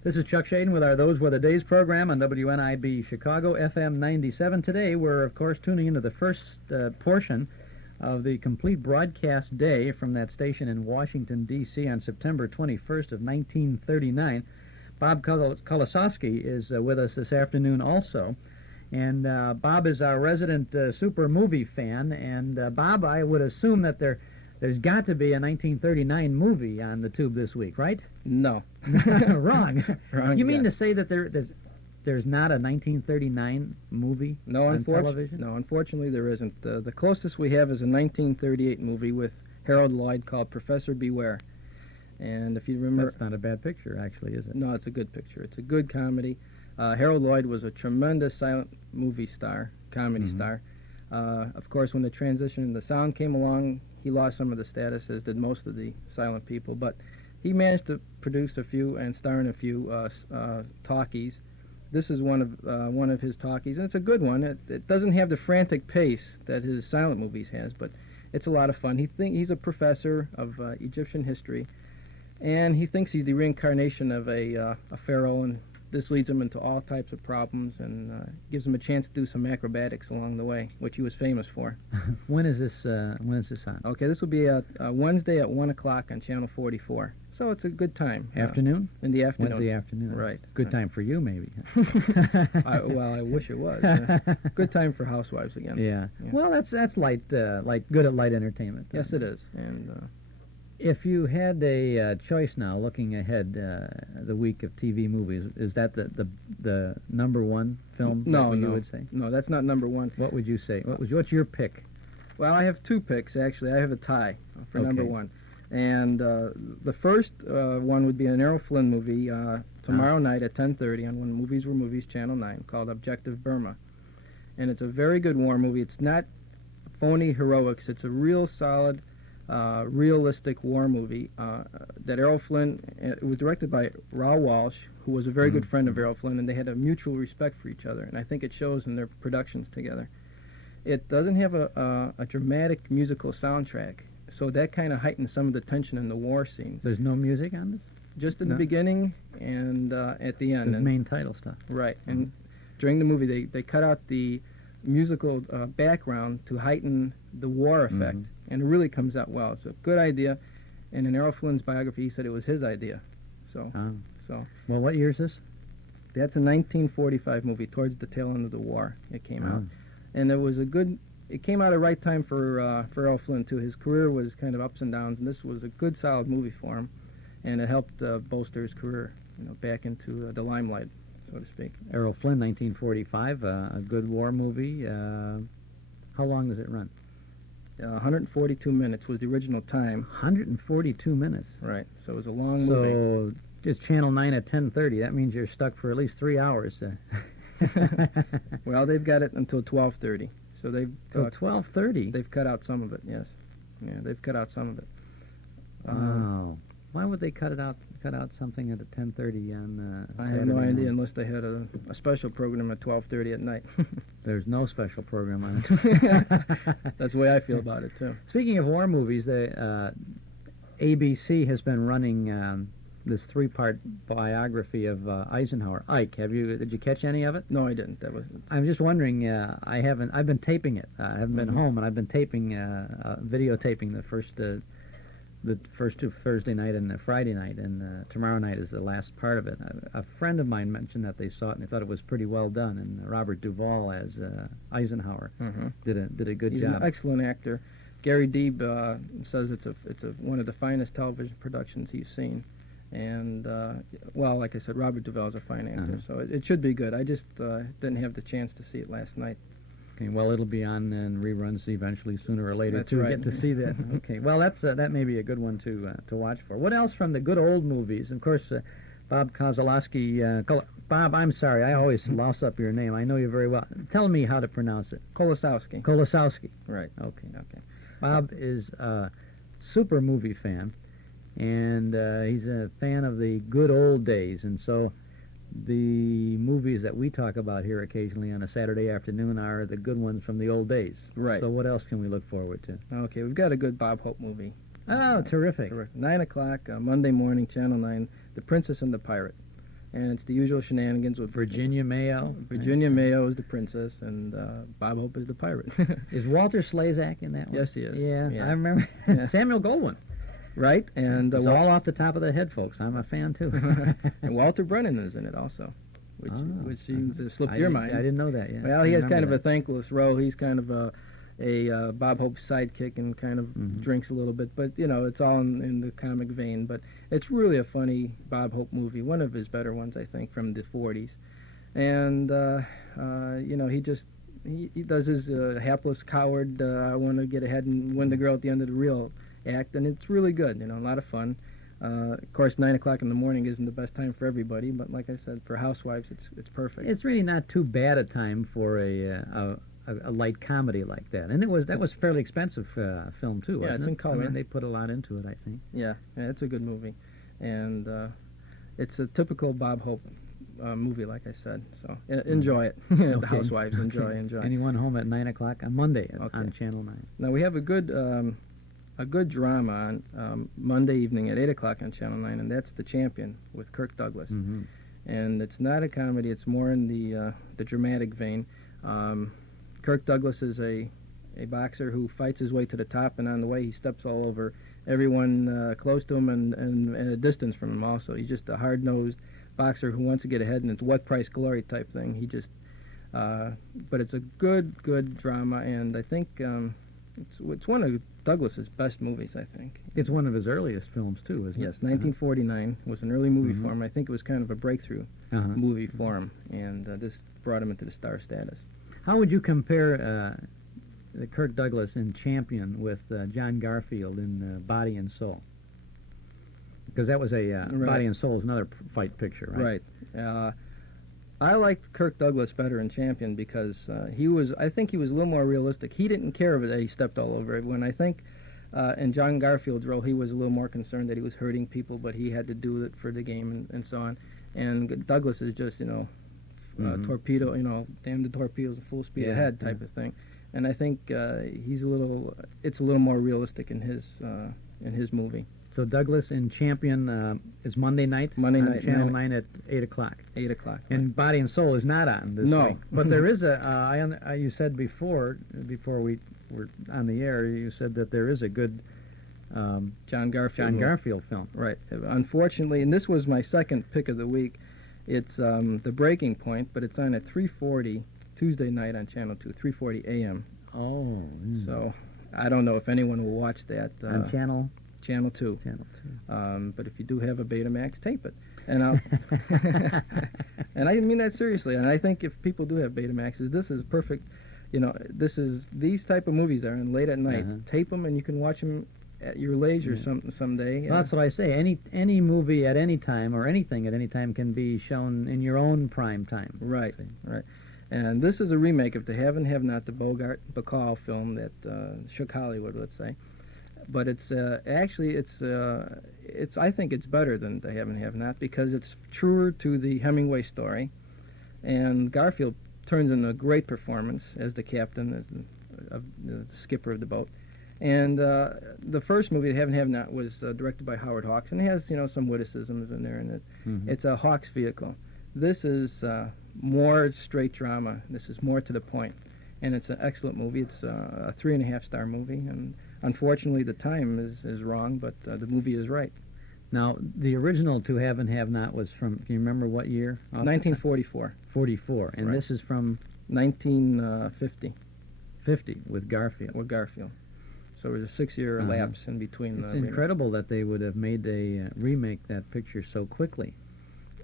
This is Chuck Shaden with our Those Were the Days program on WNIB Chicago, FM 97. Today we're, of course, tuning into the first portion of the complete broadcast day from that station in Washington, D.C. on September 21st of 1939. Bob Kolosowski is with us this afternoon also. And Bob is our resident super movie fan. And Bob, I would assume that there's got to be a 1939 movie on the tube this week, right? No. Wrong. Wrong. You mean to say that there's not a 1939 movie on television? No, unfortunately there isn't. The closest we have is a 1938 movie with Harold Lloyd called Professor Beware. And if you remember... That's not a bad picture, actually, is it? No, it's a good picture. It's a good comedy. Harold Lloyd was a tremendous silent movie star, comedy star. Of course, when the transition in the sound came along, he lost some of the status, as did most of the silent people. But he managed to produce a few and star in a few talkies. This is one of his talkies, and it's a good one. It doesn't have the frantic pace that his silent movies has, but it's a lot of fun. He's a professor of Egyptian history, and he thinks he's the reincarnation of a pharaoh, and this leads him into all types of problems and gives him a chance to do some acrobatics along the way, which he was famous for. When is this on? Okay, this will be Wednesday at 1 o'clock on Channel 44. So it's a good time. Afternoon? In the afternoon. Wednesday afternoon. Right. Good time for you, maybe. Well, I wish it was. Good time for housewives again. Yeah. Well, that's light, good at light entertainment. Yes, it is. And if you had a choice now, looking ahead, the week of TV movies, is that the number one film? No, you would say? No, that's not number one. What would you say? What's your pick? Well, I have two picks actually. I have a tie for number one, and the first one would be an Errol Flynn movie tomorrow night at 10:30 on When Movies Were Movies, Channel 9, called Objective Burma, and it's a very good war movie. It's not phony heroics. It's a real solid, realistic war movie that Errol Flynn. It was directed by Raoul Walsh, who was a very good friend of Errol Flynn, and they had a mutual respect for each other, and I think it shows in their productions together. It doesn't have a dramatic musical soundtrack, so that kind of heightens some of the tension in the war scenes. There's no music on this? Just in the beginning and at the end. The main title stuff. Right. And during the movie, they cut out the musical background to heighten the war effect, and it really comes out well. It's a good idea, and in Errol Flynn's biography, he said it was his idea. So, well, what year is this? That's a 1945 movie, towards the tail end of the war. It came out. And it was it came out at the right time for Errol Flynn, too. His career was kind of ups and downs, and this was a good, solid movie for him, and it helped bolster his career, back into the limelight, so to speak. Errol Flynn, 1945, a good war movie. How long does it run? 142 minutes was the original time. 142 minutes? Right, so it was a long movie. So, just Channel 9 at 10:30. That means you're stuck for at least 3 hours. Well, they've got it until 12:30. So they've... Till 12:30? They've cut out some of it, yes. Yeah, they've cut out some of it. Wow. Why would they cut out something at 10:30 on I have no idea, unless they had a special program at 12:30 at night. There's no special program on it. That's the way I feel about it, too. Speaking of war movies, the ABC has been running this 3-part biography of Eisenhower. Ike, did you catch any of it? No, I didn't. I'm just wondering. I've been taping it. I haven't been home, and I've been videotaping the first two, Thursday night and the Friday night, and tomorrow night is the last part of it. A friend of mine mentioned that they saw it and they thought it was pretty well done, and Robert Duvall as Eisenhower did a good job. He's an excellent actor. Gary Deeb says it's one of the finest television productions he's seen. And, well, like I said, Robert Duvall's a fine actor, so it should be good. I just didn't have the chance to see it last night. Okay, well, it'll be on in reruns eventually, sooner or later, That's to right. get to see that. Okay, well, that may be a good one to watch for. What else from the good old movies? Of course, Bob Kozlowski. Bob, I'm sorry, I always louse up your name. I know you very well. Tell me how to pronounce it. Kolosowski. Kolosowski. Right. Okay. Bob is a super movie fan. And he's a fan of the good old days, and so the movies that we talk about here occasionally on a Saturday afternoon are the good ones from the old days. Right. So what else can we look forward to? Okay, we've got a good Bob Hope movie. Oh, terrific. 9 o'clock, Monday morning, Channel 9, The Princess and the Pirate. And it's the usual shenanigans with... Virginia Mayo. Virginia Mayo is the princess, and Bob Hope is the pirate. Is Walter Slazak in that one? Yes, he is. Yeah. I remember. Samuel Goldwyn. Right, and it's all off the top of the head, folks. I'm a fan too. And Walter Brennan is in it also, which seems to slip your mind. I didn't know that. Yeah. Well, he has kind of a thankless role. He's kind of a Bob Hope sidekick and kind of drinks a little bit, but it's all in the comic vein. But it's really a funny Bob Hope movie, one of his better ones, I think, from the 40s. And he does his hapless coward. I want to get ahead and win the girl at the end of the real act, and it's really good, a lot of fun. Of course, 9 o'clock in the morning isn't the best time for everybody, but like I said, for housewives, it's perfect. It's really not too bad a time for a light comedy like that, and that was a fairly expensive film too. Yeah, wasn't it's it? in color. I mean, they put a lot into it, I think. Yeah, it's a good movie, and it's a typical Bob Hope movie, like I said. So enjoy it. The housewives enjoy. Anyone home at 9 o'clock on Monday on Channel 9. Now we have a good drama on Monday evening at 8 o'clock on Channel 9, and that's The Champion with Kirk Douglas. And it's not a comedy, it's more in the dramatic vein. Kirk Douglas is a boxer who fights his way to the top, and on the way he steps all over everyone close to him and a distance from him also. He's just a hard-nosed boxer who wants to get ahead, and it's what price glory type thing. He just, but it's a good drama, and I think it's one of Douglas's best movies, I think. It's one of his earliest films, too, isn't it? Yes, 1949 was an early movie for him. I think it was kind of a breakthrough movie for him, and this brought him into the star status. How would you compare Kirk Douglas in Champion with John Garfield in Body and Soul? Because that was Body and Soul is another fight picture, right? Right. I liked Kirk Douglas better in Champion because I think he was a little more realistic. He didn't care that he stepped all over everyone. I think in John Garfield's role, he was a little more concerned that he was hurting people, but he had to do it for the game and so on. And Douglas is just, torpedo, damn the torpedoes, full speed ahead type of thing. And I think it's a little more realistic in his movie. So Douglas in Champion is Monday night? Monday night. Channel 9 at 8 o'clock. 8 o'clock. And Body and Soul is not on this week. But there is you said before we were on the air, you said that there is a good John Garfield film. Right. Unfortunately, and this was my second pick of the week, it's The Breaking Point, but it's on at 3:40 Tuesday night on Channel 2, 3:40 a.m. Oh. So I don't know if anyone will watch that. On Channel 2. Channel 2. But if you do have a Betamax, tape it. And and I mean that seriously. And I think if people do have Betamaxes, this is perfect. These type of movies are on late at night. Tape them, and you can watch them at your leisure someday. Well, that's what I say. Any movie at any time or anything at any time can be shown in your own prime time. Right. Right. And this is a remake of The Have and Have Not, the Bacall film that shook Hollywood, let's say. But it's I think it's better than The Have and Have Not because it's truer to the Hemingway story, and Garfield turns in a great performance as the captain, as the skipper of the boat. And the first movie, The Have and Have Not, was directed by Howard Hawks, and it has some witticisms in there, and it's a Hawks vehicle. This is more straight drama. This is more to the point, and it's an excellent movie. It's a 3.5-star movie, and unfortunately, the time is wrong, but the movie is right. Now, the original To Have and Have Not was from, can you remember what year? 1944. 44. And this is from? 1950. 50, with Garfield. With Garfield. So there's a 6-year lapse in between. It's incredible that they would have made a remake that picture so quickly.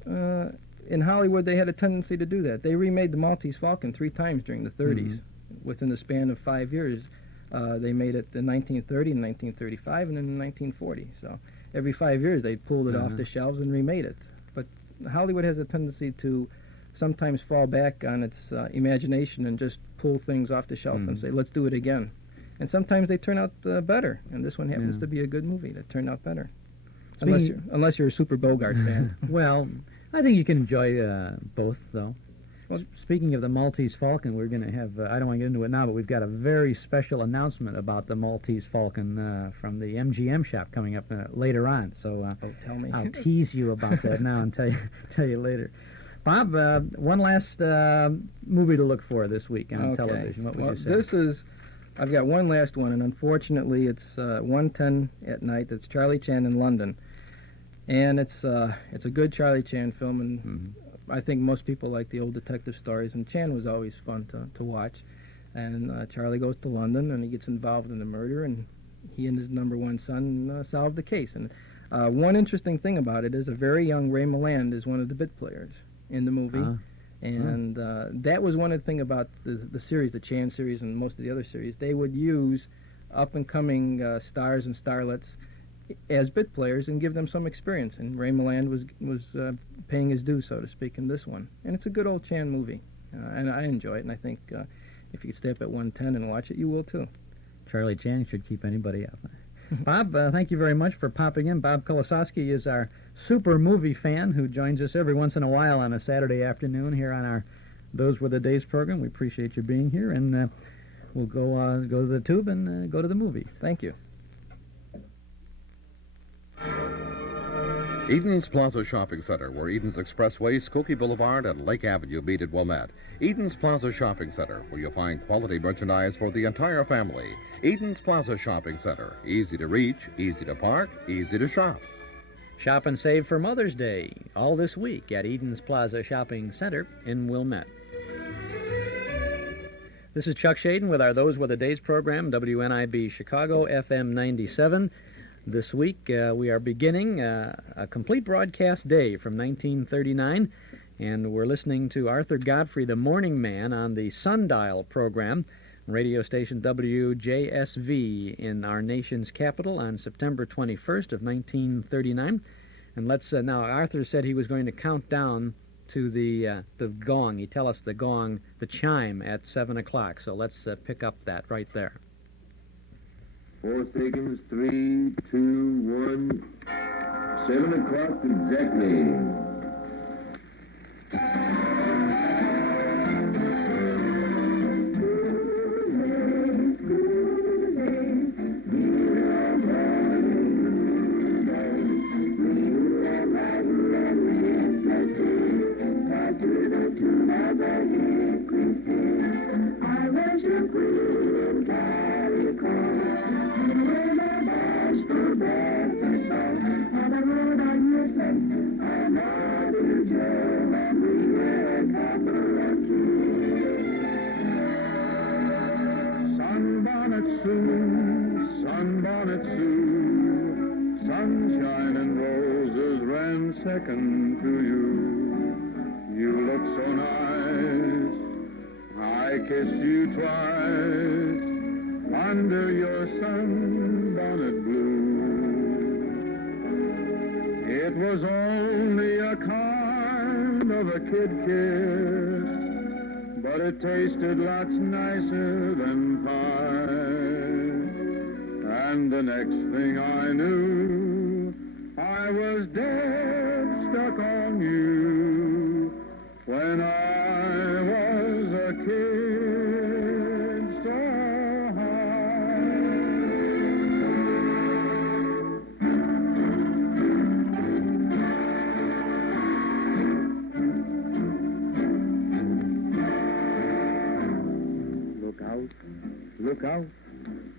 In Hollywood, they had a tendency to do that. They remade The Maltese Falcon 3 times during the 30s. Within the span of 5 years. They made it in 1930 and 1935 and then in 1940. So every 5 years they pulled it off the shelves and remade it. But Hollywood has a tendency to sometimes fall back on its imagination and just pull things off the shelf and say, let's do it again. And sometimes they turn out better. And this one happens to be a good movie that turned out better. Unless you're a Super Bogart fan. Well, I think you can enjoy both, though. Well, speaking of the Maltese Falcon, we're going to have, I don't want to get into it now, but we've got a very special announcement about the Maltese Falcon from the MGM shop coming up later on. So tell me. I'll tease you about that now and tell you later. Bob, one last movie to look for this week on television. What would you say? I've got one last one, and unfortunately it's 1:10 at night. It's Charlie Chan in London. And it's a good Charlie Chan film, and I think most people like the old detective stories, and Chan was always fun to watch. And Charlie goes to London, and he gets involved in the murder, and he and his number one son solve the case. And one interesting thing about it is a very young Ray Milland is one of the bit players in the movie. And that was one of the things about the series, the Chan series and most of the other series. They would use up-and-coming stars and starlets as bit players and give them some experience. And Ray Milland was paying his due, so to speak, in this one. And it's a good old Chan movie. And I enjoy it, and I think if you could stay up at 1:10 and watch it, you will too. Charlie Chan should keep anybody up. Bob, thank you very much for popping in. Bob Kolosowski is our super movie fan who joins us every once in a while on a Saturday afternoon here on our Those Were the Days program. We appreciate you being here, and we'll go to the tube and go to the movies. Thank you. Eden's Plaza Shopping Center, where Eden's Expressway, Skokie Boulevard, and Lake Avenue meet at Wilmette. Eden's Plaza Shopping Center, where you'll find quality merchandise for the entire family. Eden's Plaza Shopping Center. Easy to reach, easy to park, easy to shop. Shop and save for Mother's Day all this week at Eden's Plaza Shopping Center in Wilmette. This is Chuck Shaden with our Those Were the Days program, WNIB Chicago, FM 97. This week we are beginning a complete broadcast day from 1939, and we're listening to Arthur Godfrey, the Morning Man, on the SUNDIAL program, radio station WJSV in our nation's capital on September 21st of 1939. And let's now, Arthur said he was going to count down to the gong. He'd tell us the gong, the chime at 7 o'clock. So let's pick up that right there. 4 seconds, 3, 2, 1. 7 o'clock exactly. Sunshine and roses ran second to you. You look so nice. I kissed you twice under your sunbonnet blue. It was only a kind of a kid kiss, but it tasted lots nicer than pie. And the next thing I knew, I was dead stuck on you when I was a kid so high. Look out, look out.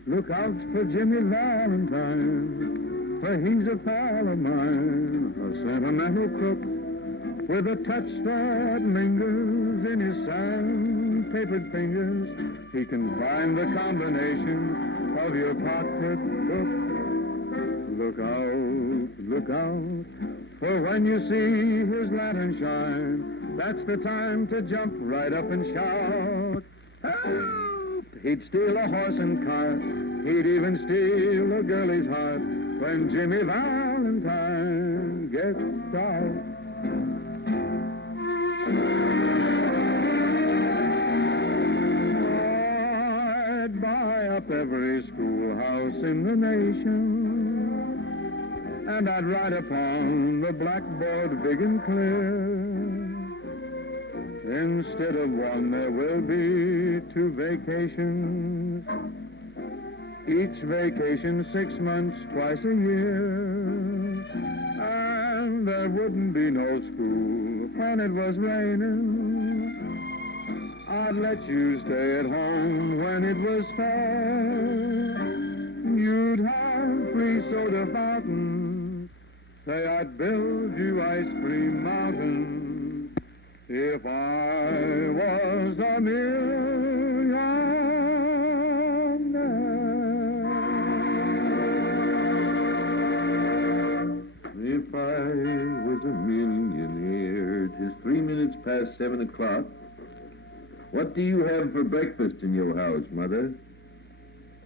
Look out for Jimmy Valentine, for he's a pal of mine, a sentimental crook with a touch that lingers in his sandpapered fingers. He can find the combination of your pocketbook. Look out, for when you see his lantern shine, that's the time to jump right up and shout, help! He'd steal a horse and cart. He'd even steal a girlie's heart when Jimmy Valentine gets out. I'd buy up every schoolhouse in the nation, and I'd write upon the blackboard big and clear, instead of one, there will be 2 vacations. Each vacation 6 months, twice a year. And there wouldn't be no school when it was raining. I'd let you stay at home when it was fair. You'd have free soda fountains. Say I'd build you ice cream mountains. If I was a millionaire. If I was a millionaire. Just 3 minutes past 7 o'clock. What do you have for breakfast in your house, Mother?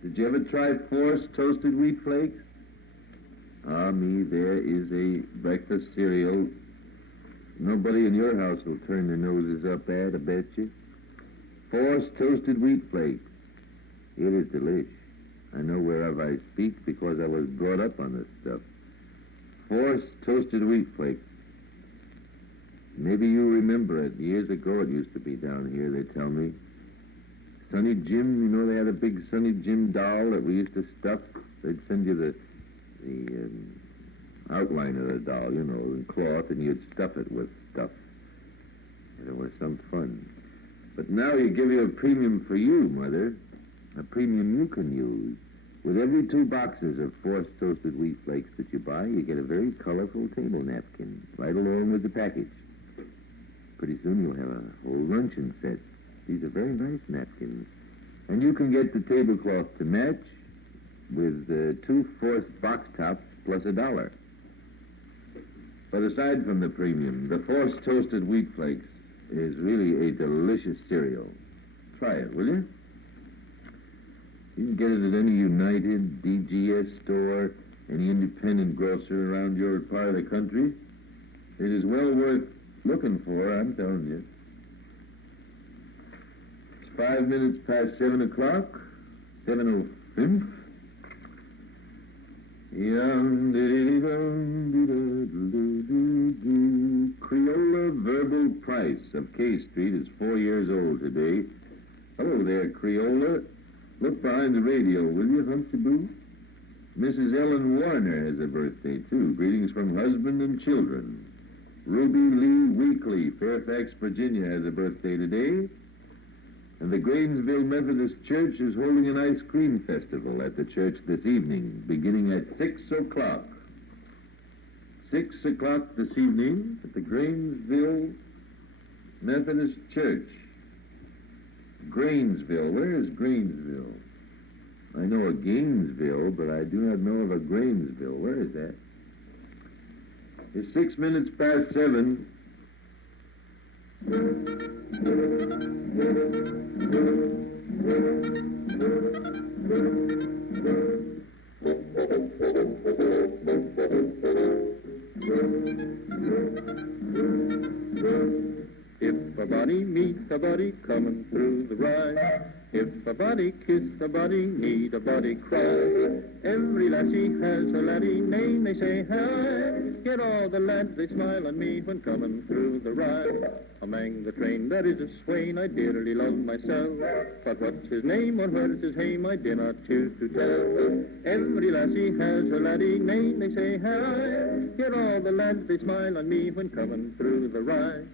Did you ever try Force toasted wheat flakes? Ah, me, there is a breakfast cereal nobody in your house will turn their noses up at, I bet you. Force toasted wheat flakes. It is delish. I know whereof I speak because I was brought up on this stuff. Force toasted wheat flakes. Maybe you remember it. Years ago it used to be down here, they tell me. Sonny Jim, you know they had a big Sonny Jim doll that we used to stuff. They'd send you the outline of the doll, you know, in cloth, and you'd stuff it with stuff. And it was some fun. But now you give you a premium for you, Mother. A premium you can use. With every 2 boxes of Force toasted wheat flakes that you buy, you get a very colorful table napkin, right along with the package. Pretty soon you'll have a whole luncheon set. These are very nice napkins. And you can get the tablecloth to match with 2 Force box tops plus $1. But aside from the premium, the Force toasted wheat flakes is really a delicious cereal. Try it, will you? You can get it at any United, DGS store, any independent grocer around your part of the country. It is well worth looking for, I'm telling you. It's 5 minutes past 7 o'clock, 7:05. Creola Verbal Price of K Street is 4 years old today. Hello there, Creola. Look behind the radio, will you, Humpty Boo? Mrs. Ellen Warner has a birthday, too. Greetings from husband and children. Ruby Lee Weekly, Fairfax, Virginia, has a birthday today. And the Grainsville Methodist Church is holding an ice cream festival at the church this evening, beginning at 6 o'clock. 6 o'clock this evening at the Grainsville Methodist Church. Grainsville. Where is Grainsville? I know a Gainesville, but I do not know of a Grainsville. Where is that? It's 6 minutes past 7. If a body meets a body coming through the rye, if a body kiss a body, need a body cry. Every lassie has a laddie name, they say hi. Yet all the lads, they smile on me when coming through the rye. Among the train there is a swain I dearly love myself, but what's his name or where's his hame I do not choose to tell. Every lassie has a laddie name, they say hi. Yet all the lads, they smile on me when coming through the rye.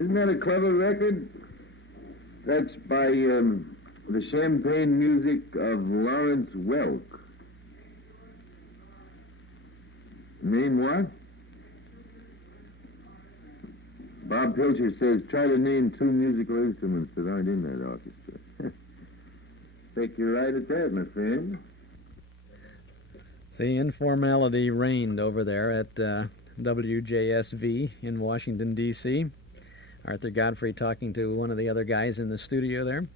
Isn't that a clever record? That's by the champagne music of Lawrence Welk. Name what? Bob Pilcher says, try to name 2 musical instruments that aren't in that orchestra. Take you right at that, my friend. See, informality reigned over there at WJSV in Washington, D.C. Arthur Godfrey talking to one of the other guys in the studio there.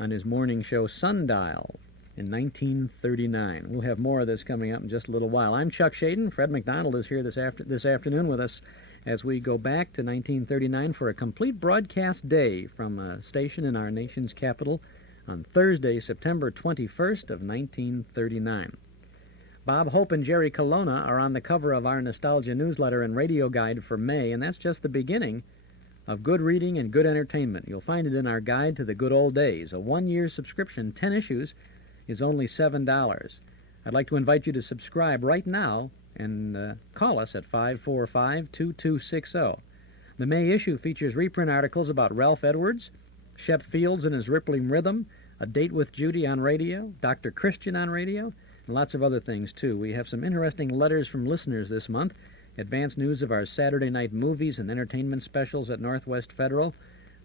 on his morning show Sundial in 1939. We'll have more of this coming up in just a little while. I'm Chuck Shaden. Fred McDonald is here this afternoon with us as we go back to 1939 for a complete broadcast day from a station in our nation's capital on Thursday, September 21st of 1939. Bob Hope and Jerry Colonna are on the cover of our Nostalgia newsletter and radio guide for May, and that's just the beginning of good reading and good entertainment. You'll find it in our guide to the good old days. A one-year subscription, 10 issues, is only $7. I'd like to invite you to subscribe right now and call us at 545-2260. The May issue features reprint articles about Ralph Edwards, Shep Fields and his rippling rhythm, A Date with Judy on radio, Dr. Christian on radio, and lots of other things, too. We have some interesting letters from listeners this month, advance news of our Saturday night movies and entertainment specials at Northwest Federal,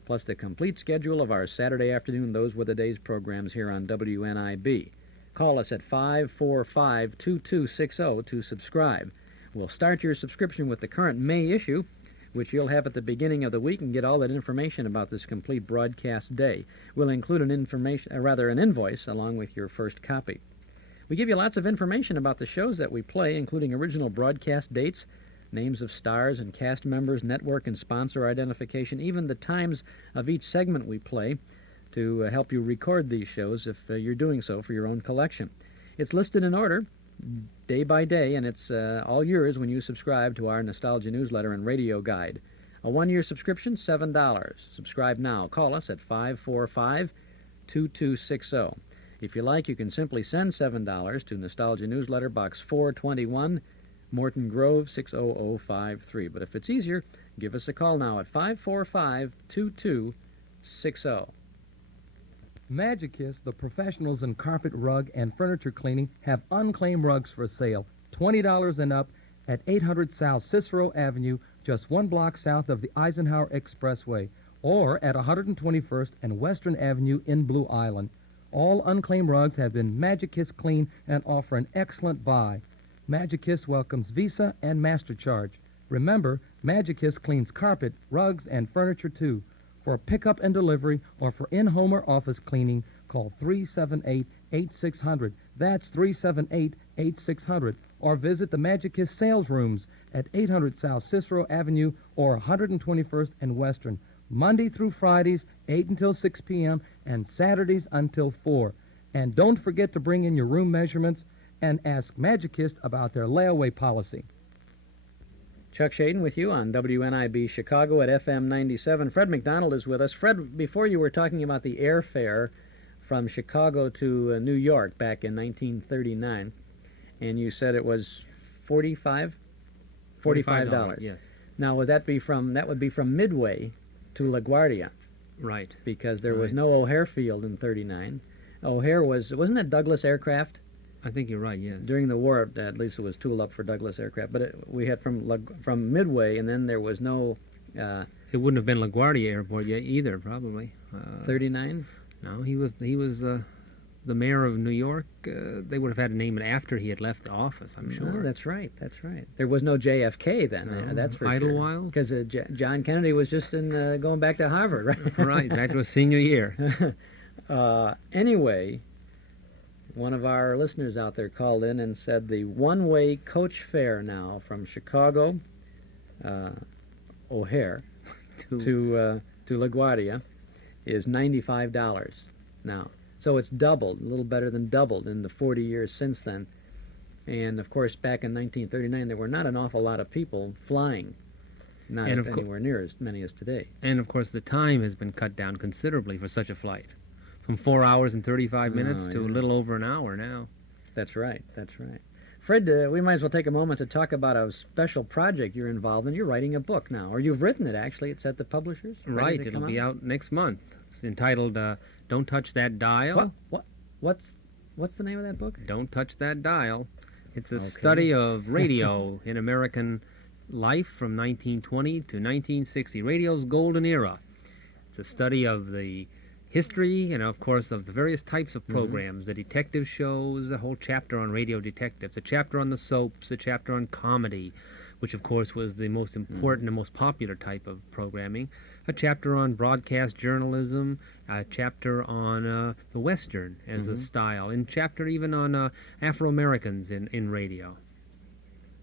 plus the complete schedule of our Saturday afternoon Those Were the Days programs here on WNIB. Call us at 545-2260 to subscribe. We'll start your subscription with the current May issue, which you'll have at the beginning of the week, and get all that information about this complete broadcast day. We'll include an invoice along with your first copy. We give you lots of information about the shows that we play, including original broadcast dates, names of stars and cast members, network and sponsor identification, even the times of each segment we play, to help you record these shows if you're doing so for your own collection. It's listed in order, day by day, and it's all yours when you subscribe to our Nostalgia newsletter and radio guide. A one-year subscription, $7. Subscribe now. Call us at 545-2260. If you like, you can simply send $7 to Nostalgia Newsletter, Box 421, Morton Grove, 60053. But if it's easier, give us a call now at 545-2260. Magicus, the professionals in carpet, rug, and furniture cleaning, have unclaimed rugs for sale, $20 and up, at 800 South Cicero Avenue, just 1 block south of the Eisenhower Expressway, or at 121st and Western Avenue in Blue Island. All unclaimed rugs have been Magicus cleaned and offer an excellent buy. Magicus welcomes Visa and MasterCharge. Remember, Magicus cleans carpet, rugs, and furniture too. For pickup and delivery or for in-home or office cleaning, call 378-8600. That's 378-8600. Or visit the Magicus sales rooms at 800 South Cicero Avenue or 121st and Western. Monday through Fridays, 8 until 6 p.m., and Saturdays until 4. And don't forget to bring in your room measurements and ask Magicist about their layaway policy. Chuck Shaden with you on WNIB Chicago at FM 97. Fred McDonald is with us. Fred, before you were talking about the airfare from Chicago to New York back in 1939, and you said it was $45? $45. Yes. Now, would that be from Midway to LaGuardia? Right. Because there was no O'Hare Field in 39. O'Hare wasn't it Douglas aircraft? I think you're right, yes. During the war, at least it was tooled up for Douglas aircraft. But we had from Midway, and then there was no... it wouldn't have been LaGuardia Airport yet either, probably. 39? No, he was the mayor of New York. They would have had to name it after he had left the office, I'm sure. No, that's right. There was no JFK then, that's for sure. Idlewild? Because John Kennedy was just going back to Harvard, right? Right, back to his senior year. Anyway... One of our listeners out there called in and said the one-way coach fare now from Chicago, O'Hare, to LaGuardia is $95 now. So it's doubled, a little better than doubled in the 40 years since then. And, of course, back in 1939, there were not an awful lot of people flying, not anywhere near as many as today. And, of course, the time has been cut down considerably for such a flight. From 4 hours and 35 minutes to a little over an hour now. That's right. Fred, we might as well take a moment to talk about a special project you're involved in. You're writing a book now, or you've written it, actually. It's at the publishers. Right. It'll be out next month. It's entitled Don't Touch That Dial. What's the name of that book? Don't Touch That Dial. It's a study of radio in American life from 1920 to 1960, radio's golden era. It's a study of the history and, of course, of the various types of programs, the detective shows, a whole chapter on radio detectives, a chapter on the soaps, a chapter on comedy. which of course was the most important and most popular type of programming, a chapter on broadcast journalism, a chapter on the Western as a style, and chapter even on Afro-Americans in radio.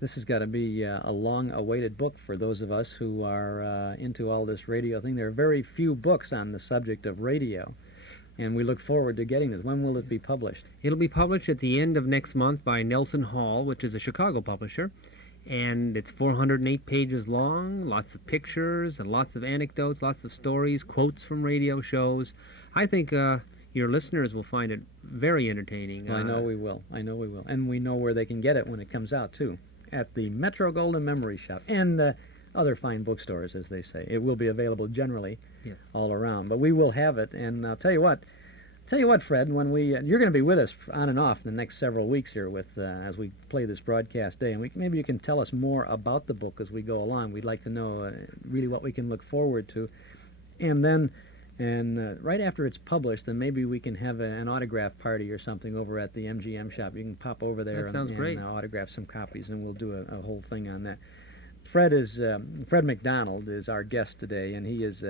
This has got to be a long-awaited book for those of us who are into all this radio thing. There are very few books on the subject of radio, and we look forward to getting this. When will it be published? It'll be published at the end of next month by Nelson Hall, which is a Chicago publisher, and it's 408 pages long, lots of pictures, and lots of anecdotes, lots of stories, quotes from radio shows. I think your listeners will find it very entertaining. Well, I know we will. And we know where they can get it when it comes out, too, at the Metro Golden Memory Shop and other fine bookstores, as they say. It will be available generally all around. But we will have it, and I'll tell you what, Fred, when you're going to be with us on and off in the next several weeks here with as we play this broadcast day, and maybe you can tell us more about the book as we go along. We'd like to know really what we can look forward to. And then, right after it's published, then maybe we can have an autograph party or something over at the MGM shop. You can pop over there and autograph some copies, and we'll do a whole thing on that. Fred McDonald is our guest today, and he has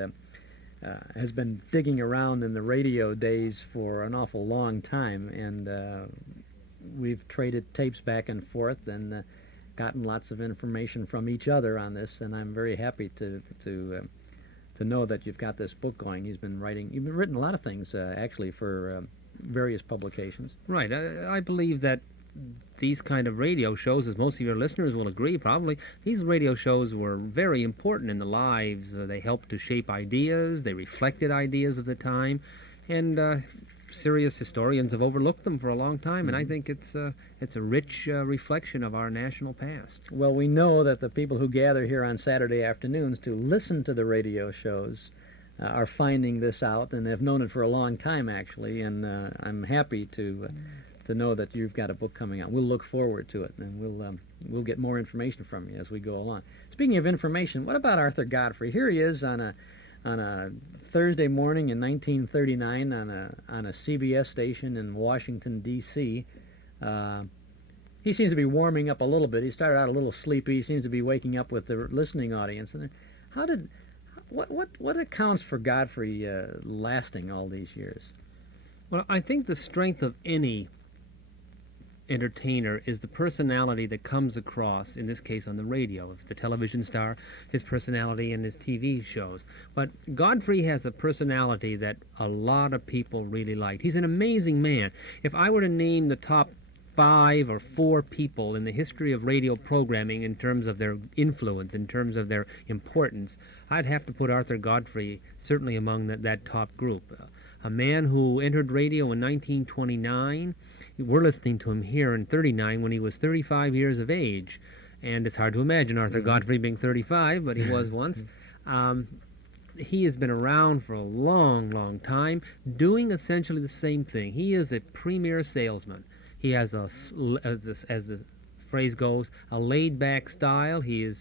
been digging around in the radio days for an awful long time, and we've traded tapes back and forth and gotten lots of information from each other on this, and I'm very happy to know that you've got this book going. You've written a lot of things actually for various publications. Right. I believe that these kind of radio shows, as most of your listeners will agree probably, these radio shows were very important in the lives. They helped to shape ideas, they reflected ideas of the time, and serious historians have overlooked them for a long time, and I think it's a rich reflection of our national past. Well, we know that the people who gather here on Saturday afternoons to listen to the radio shows are finding this out, and have known it for a long time, actually, and I'm happy to know that you've got a book coming out. We'll look forward to it, and we'll get more information from you as we go along. Speaking of information, what about Arthur Godfrey? Here he is on a Thursday morning in 1939 on a CBS station in Washington, D.C. He seems to be warming up a little bit. He started out a little sleepy. He seems to be waking up with the listening audience. And what accounts for Godfrey lasting all these years? Well, I think the strength of any entertainer is the personality that comes across, in this case on the radio. If it's a television star, his personality in his TV shows. But Godfrey has a personality that a lot of people really liked. He's an amazing man. If I were to name the top 5 or 4 people in the history of radio programming in terms of their influence, in terms of their importance, I'd have to put Arthur Godfrey certainly among that top group. A man who entered radio in 1929. We're listening to him here in 39 when he was 35 years of age. And it's hard to imagine Arthur Godfrey being 35, but he was once. He has been around for a long, long time, doing essentially the same thing. He is a premier salesman. He has, as the phrase goes, a laid-back style. He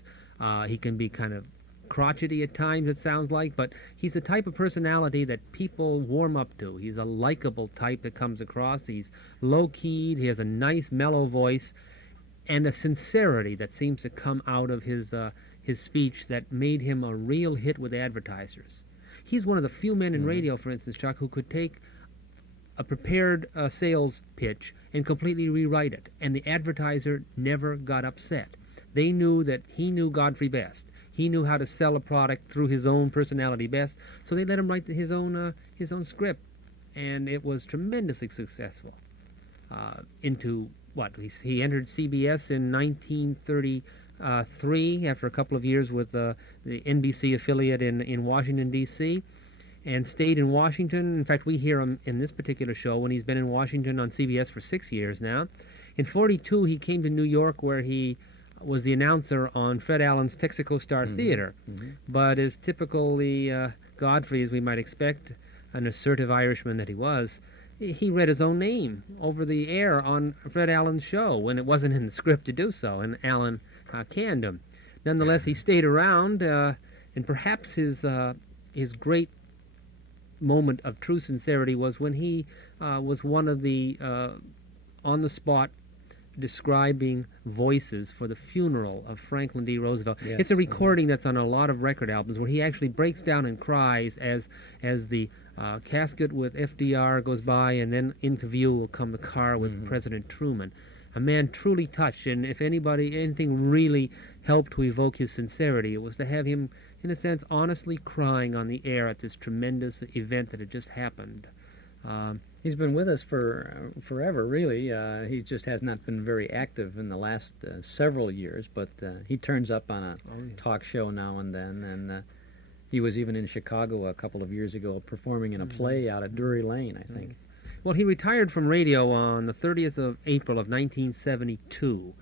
can be kind of crotchety at times, it sounds like, but he's the type of personality that people warm up to. He's a likable type that comes across. He's low-keyed. He has a nice, mellow voice and a sincerity that seems to come out of his speech that made him a real hit with advertisers. He's one of the few men in radio, for instance, Chuck, who could take a prepared sales pitch and completely rewrite it, and the advertiser never got upset. They knew that he knew Godfrey best. He knew how to sell a product through his own personality best, so they let him write his own script, and it was tremendously successful. He entered CBS in 1933 after a couple of years with the NBC affiliate in Washington, D.C., and stayed in Washington. In fact, we hear him in this particular show when he's been in Washington on CBS for 6 years now. In 42, he came to New York, where he was the announcer on Fred Allen's Texaco Star Theater. But as typically Godfrey, as we might expect, an assertive Irishman that he was, he read his own name over the air on Fred Allen's show when it wasn't in the script to do so, and Allen canned him. Nonetheless, he stayed around, and perhaps his great moment of true sincerity was when he was one of the on-the-spot describing voices for the funeral of Franklin D. Roosevelt. Yes. It's a recording that's on a lot of record albums where he actually breaks down and cries as the casket with FDR goes by, and then into view will come the car with President Truman. A man truly touched, and if anything really helped to evoke his sincerity, it was to have him, in a sense, honestly crying on the air at this tremendous event that had just happened. He's been with us for forever, really. He just has not been very active in the last several years, but he turns up on a talk show now and then, and he was even in Chicago a couple of years ago performing in a play out at Drury Lane, I think. Well, he retired from radio on the 30th of April of 1972.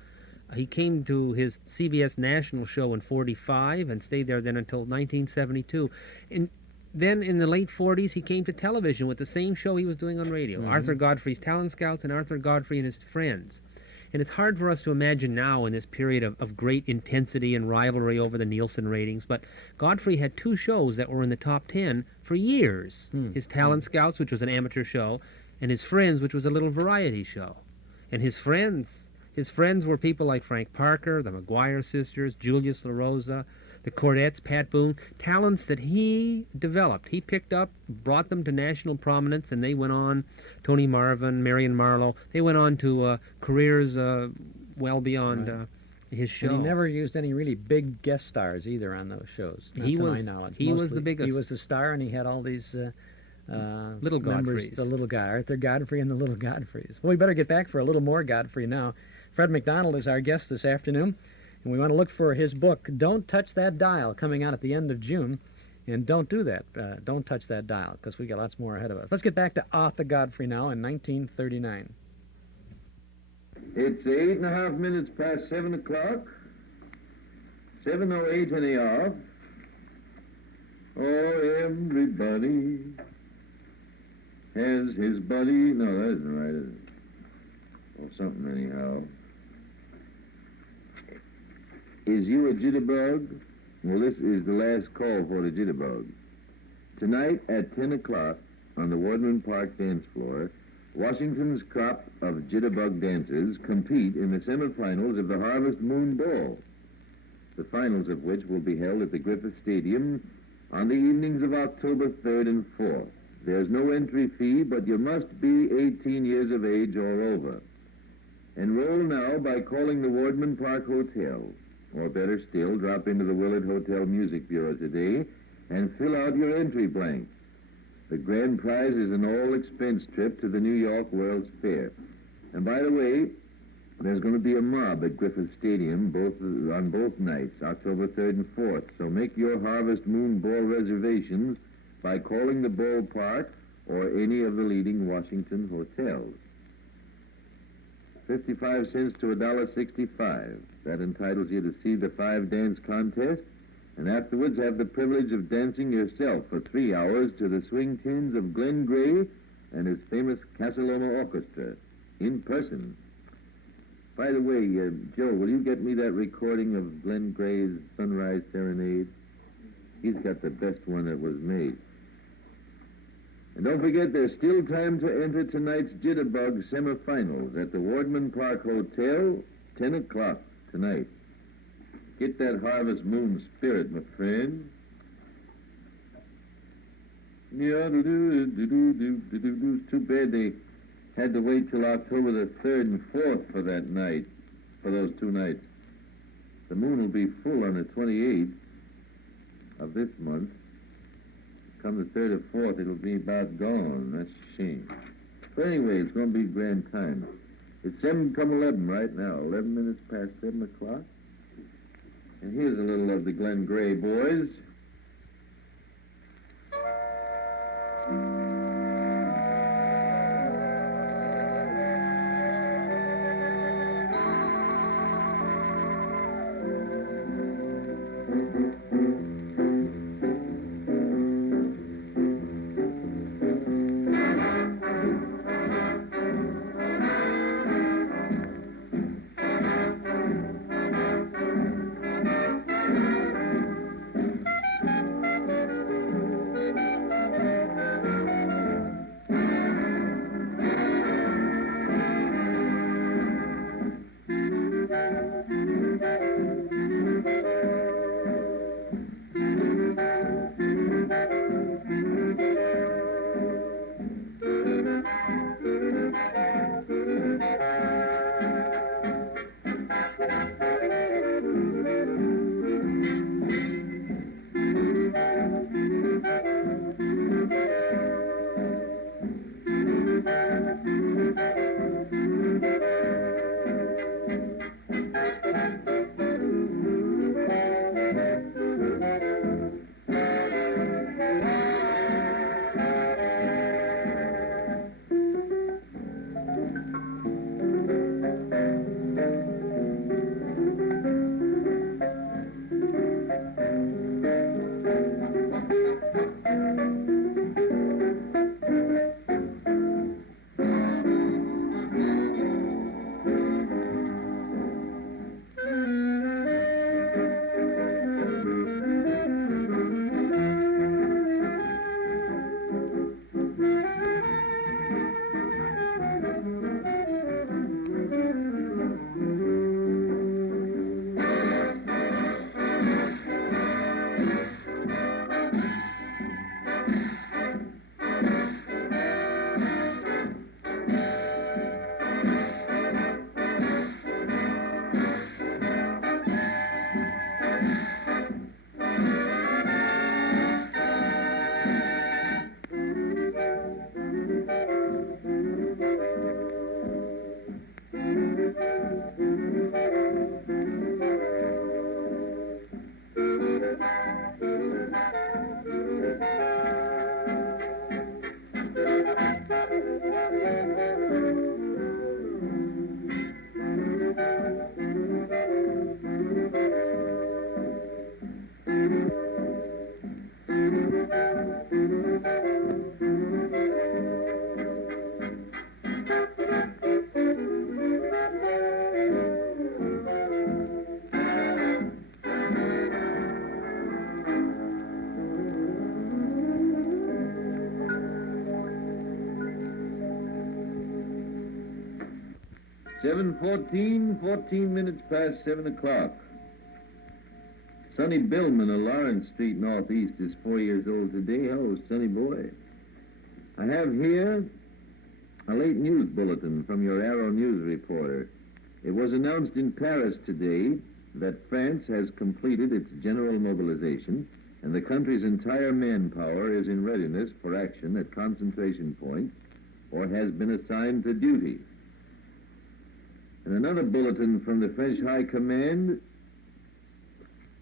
He came to his CBS National show in 45 and stayed there then until 1972. Then in the late 40s, he came to television with the same show he was doing on radio, Arthur Godfrey's Talent Scouts and Arthur Godfrey and His Friends. And it's hard for us to imagine now in this period of great intensity and rivalry over the Nielsen ratings, but Godfrey had two shows that were in the top 10 for years. His Talent Scouts, which was an amateur show, and His Friends, which was a little variety show. And his friends were people like Frank Parker, the McGuire sisters, Julius LaRosa, the Cordettes, Pat Boone, talents that he developed. He picked up, brought them to national prominence, and they went on, Tony Marvin, Marion Marlowe, they went on to careers well beyond his show. And he never used any really big guest stars either on those shows, not to my knowledge. He was the biggest. He was the star, and he had all these little Godfreys. The little guy, Arthur Godfrey and the little Godfreys. Well, we better get back for a little more Godfrey now. Fred McDonald is our guest this afternoon, and we want to look for his book, Don't Touch That Dial, coming out at the end of June. And don't do that. Don't touch that dial, because we got lots more ahead of us. Let's get back to Arthur Godfrey now in 1939. It's 8.5 minutes past 7 o'clock. 7:08 in the hour. Oh, everybody has his buddy. No, that isn't right, is it? Or something anyhow. Is you a jitterbug? Well, this is the last call for the jitterbug. Tonight at 10 o'clock on the Wardman Park dance floor, Washington's crop of jitterbug dancers compete in the semifinals of the Harvest Moon Ball, the finals of which will be held at the Griffith Stadium on the evenings of October 3rd and 4th. There's no entry fee, but you must be 18 years of age or over. Enroll now by calling the Wardman Park Hotel, or better still, drop into the Willard Hotel Music Bureau today and fill out your entry blank. The grand prize is an all-expense trip to the New York World's Fair. And by the way, there's going to be a mob at Griffith Stadium on both nights, October 3rd and 4th. So make your Harvest Moon Ball reservations by calling the ballpark or any of the leading Washington hotels. 55 cents to $1.65. That entitles you to see the 5-dance contest, and afterwards have the privilege of dancing yourself for 3 hours to the swing tunes of Glenn Gray and his famous Casa Loma Orchestra, in person. By the way, Joe, will you get me that recording of Glenn Gray's Sunrise Serenade? He's got the best one that was made. And don't forget, there's still time to enter tonight's Jitterbug semifinals at the Wardman Park Hotel, 10 o'clock tonight. Get that Harvest Moon spirit, my friend. Yeah, it's too bad they had to wait till October the 3rd and 4th for that night, for those 2 nights. The moon will be full on the 28th of this month. Come the 3rd or 4th, it'll be about gone. That's a shame. But anyway, it's going to be a grand time. It's 7:11 right now, 11 minutes past 7 o'clock. And here's a little of the Glenn Gray boys. 7:14, 14 minutes past 7 o'clock. Sonny Billman of Lawrence Street Northeast is 4 years old today. Hello, Sonny boy. I have here a late news bulletin from your Arrow News reporter. It was announced in Paris today that France has completed its general mobilization and the country's entire manpower is in readiness for action at concentration points or has been assigned to duty. And another bulletin from the French High Command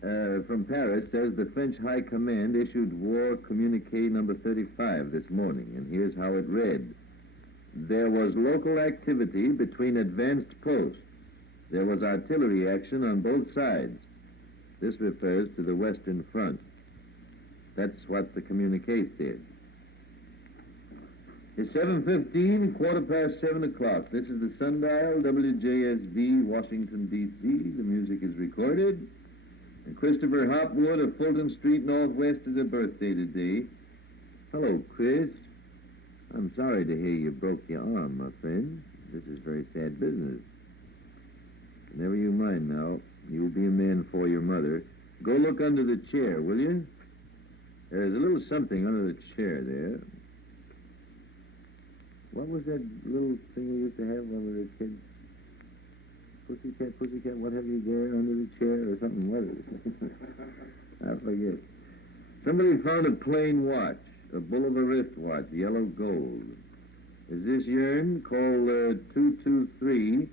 from Paris says the French High Command issued War Communique number 35 this morning, and here's how it read. There was local activity between advanced posts. There was artillery action on both sides. This refers to the Western Front. That's what the communique said. It's 7:15, 7:15 o'clock. This is the Sundial, WJSV, Washington, D.C. The music is recorded. And Christopher Hopwood of Fulton Street Northwest is a birthday today. Hello, Chris. I'm sorry to hear you broke your arm, my friend. This is very sad business. Never you mind now. You'll be a man for your mother. Go look under the chair, will you? There's a little something under the chair there. What was that little thing we used to have when we were kids? Pussycat, pussycat, what have you there under the chair or something? What is it? I forget. Somebody found a plain watch, a bull of a wristwatch, yellow gold. Is this yourn? Call 223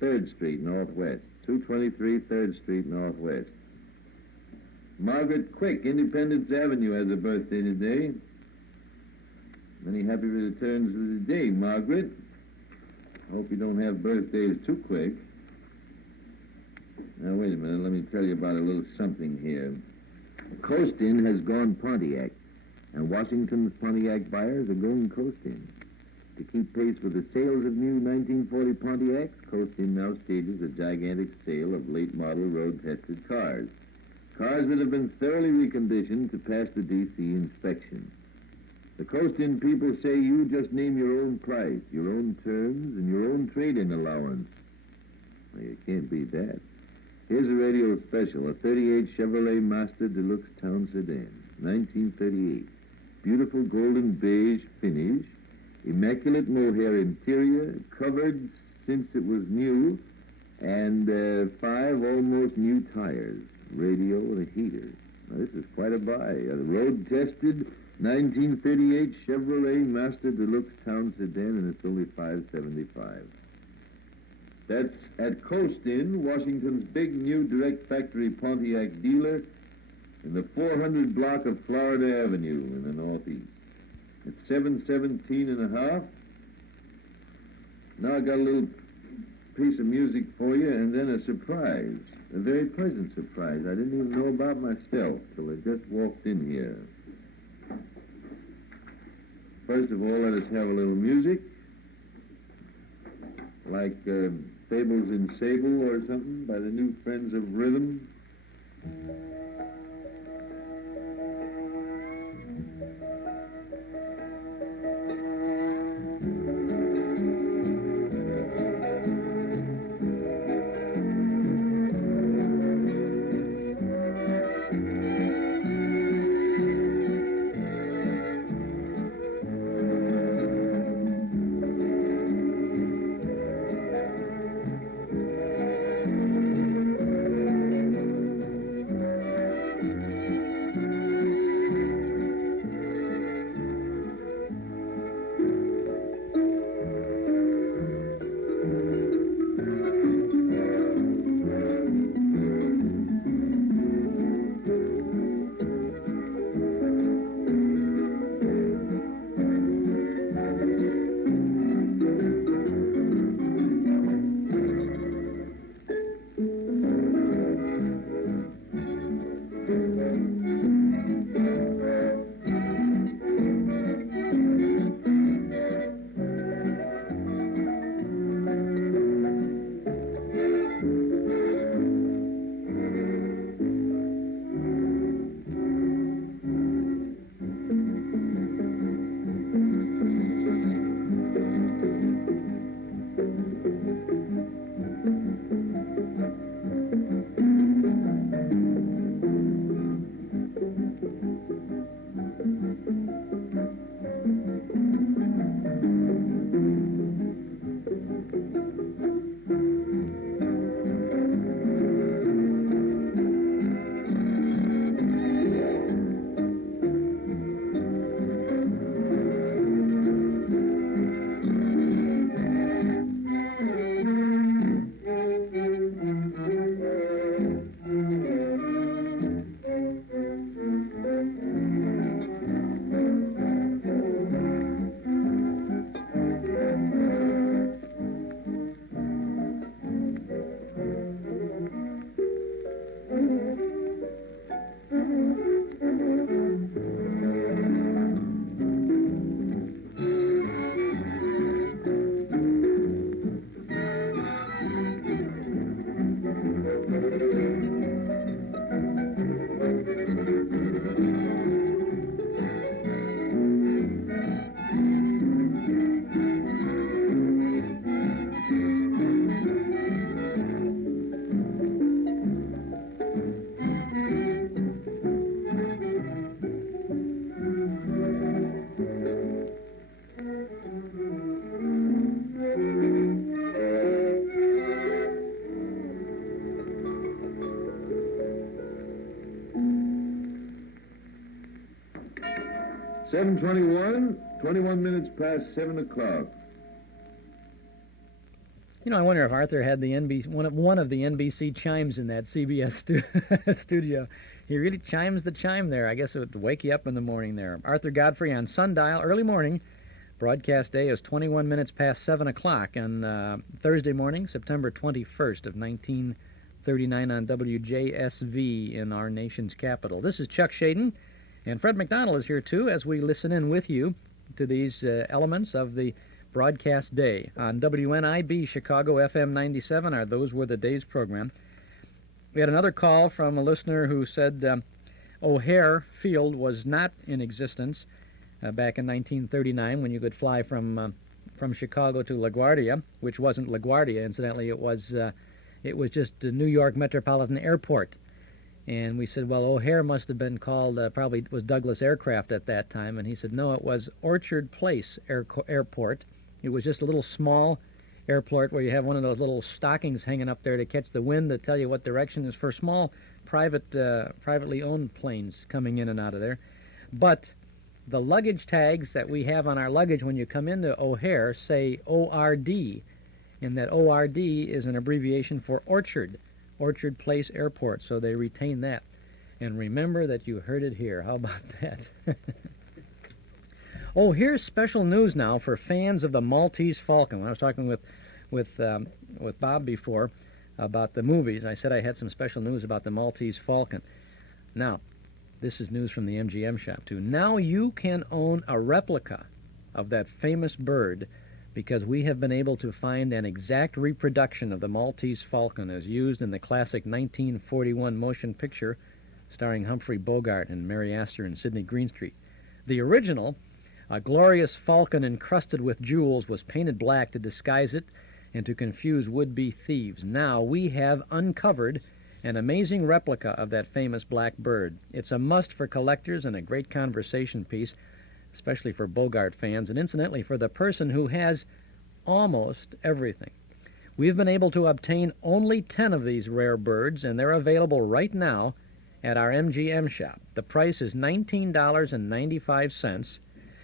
3rd Street, Northwest. 223 3rd Street, Northwest. Margaret Quick, Independence Avenue, has a birthday today. Many happy returns of the day, Margaret. Hope you don't have birthdays too quick. Now, wait a minute. Let me tell you about a little something here. Coast-in has gone Pontiac, and Washington's Pontiac buyers are going coast-in. To keep pace with the sales of new 1940 Pontiacs, Coast-in now stages a gigantic sale of late-model road-tested cars. Cars that have been thoroughly reconditioned to pass the D.C. inspection. The Coast-in people say you just name your own price, your own terms, and your own trade-in allowance. Well, you can't beat that. Here's a radio special, a 38 Chevrolet Master Deluxe Town Sedan, 1938. Beautiful golden beige finish, immaculate mohair interior, covered since it was new, and 5 almost new tires, radio and a heater. Now, this is quite a buy. A road-tested 1938 Chevrolet Master Deluxe Town Sedan, and it's only $575. That's at Coast-in, Washington's big new direct factory Pontiac dealer in the 400 block of Florida Avenue in the Northeast. It's 7:17 and a half. Now I got a little piece of music for you, and then a surprise, a very pleasant surprise I didn't even know about myself till I just walked in here. First of all, let us have a little music, like Fables in Sable or something by the New Friends of Rhythm. 7:21, 21 minutes past 7 o'clock. You know, I wonder if Arthur had the one of the NBC chimes in that CBS studio. He really chimes the chime there. I guess it would wake you up in the morning there. Arthur Godfrey on Sundial, early morning. Broadcast day is 21 minutes past 7 o'clock on Thursday morning, September 21st of 1939 on WJSV in our nation's capital. This is Chuck Shaden, and Fred McDonald is here, too, as we listen in with you to these elements of the broadcast day. On WNIB Chicago FM 97, those were the day's program. We had another call from a listener who said O'Hare Field was not in existence back in 1939 when you could fly from Chicago to LaGuardia, which wasn't LaGuardia, incidentally. It was just the New York Metropolitan Airport. And we said, well, O'Hare must have been called, probably it was Douglas Aircraft at that time. And he said, no, it was Orchard Place Airport. It was just a little small airport where you have one of those little stockings hanging up there to catch the wind to tell you what direction is for small privately owned planes coming in and out of there. But the luggage tags that we have on our luggage when you come into O'Hare say ORD, and that ORD is an abbreviation for Orchard Place Airport, so they retain that. And remember that you heard it here. How about that? Oh, here's special news now for fans of the Maltese Falcon. When I was talking with Bob before about the movies, I said I had some special news about the Maltese Falcon. Now, this is news from the MGM shop, too. Now you can own a replica of that famous bird because we have been able to find an exact reproduction of the Maltese Falcon as used in the classic 1941 motion picture starring Humphrey Bogart and Mary Astor and Sidney Greenstreet. The original, a glorious falcon encrusted with jewels, was painted black to disguise it and to confuse would-be thieves. Now we have uncovered an amazing replica of that famous black bird. It's a must for collectors and a great conversation piece, especially for Bogart fans, and incidentally for the person who has almost everything. We've been able to obtain only 10 of these rare birds, and they're available right now at our MGM shop. The price is $19.95.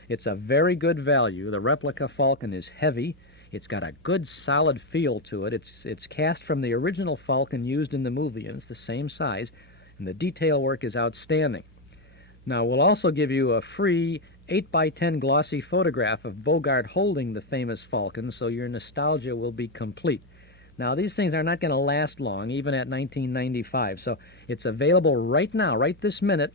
It's a very good value. The replica falcon is heavy. It's got a good solid feel to it. It's cast from the original falcon used in the movie, and it's the same size, and the detail work is outstanding. Now, we'll also give you a free 8x10 glossy photograph of Bogart holding the famous falcon, so your nostalgia will be complete. Now, these things are not going to last long, even at $19.95, so it's available right now, right this minute,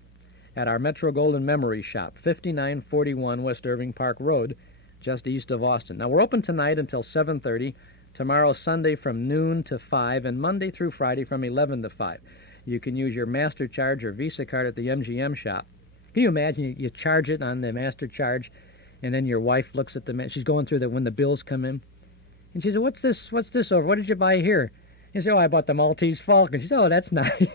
at our Metro Golden Memory Shop, 5941 West Irving Park Road, just east of Austin. Now, we're open tonight until 7:30, tomorrow Sunday from noon to 5, and Monday through Friday from 11 to 5. You can use your Master Charge or Visa card at the MGM shop. Can you imagine you charge it on the Master Charge, and then your wife looks at she's going through when the bills come in, and she says, what's this over? What did you buy here? You say, oh, I bought the Maltese Falcon. She says, oh, that's nice.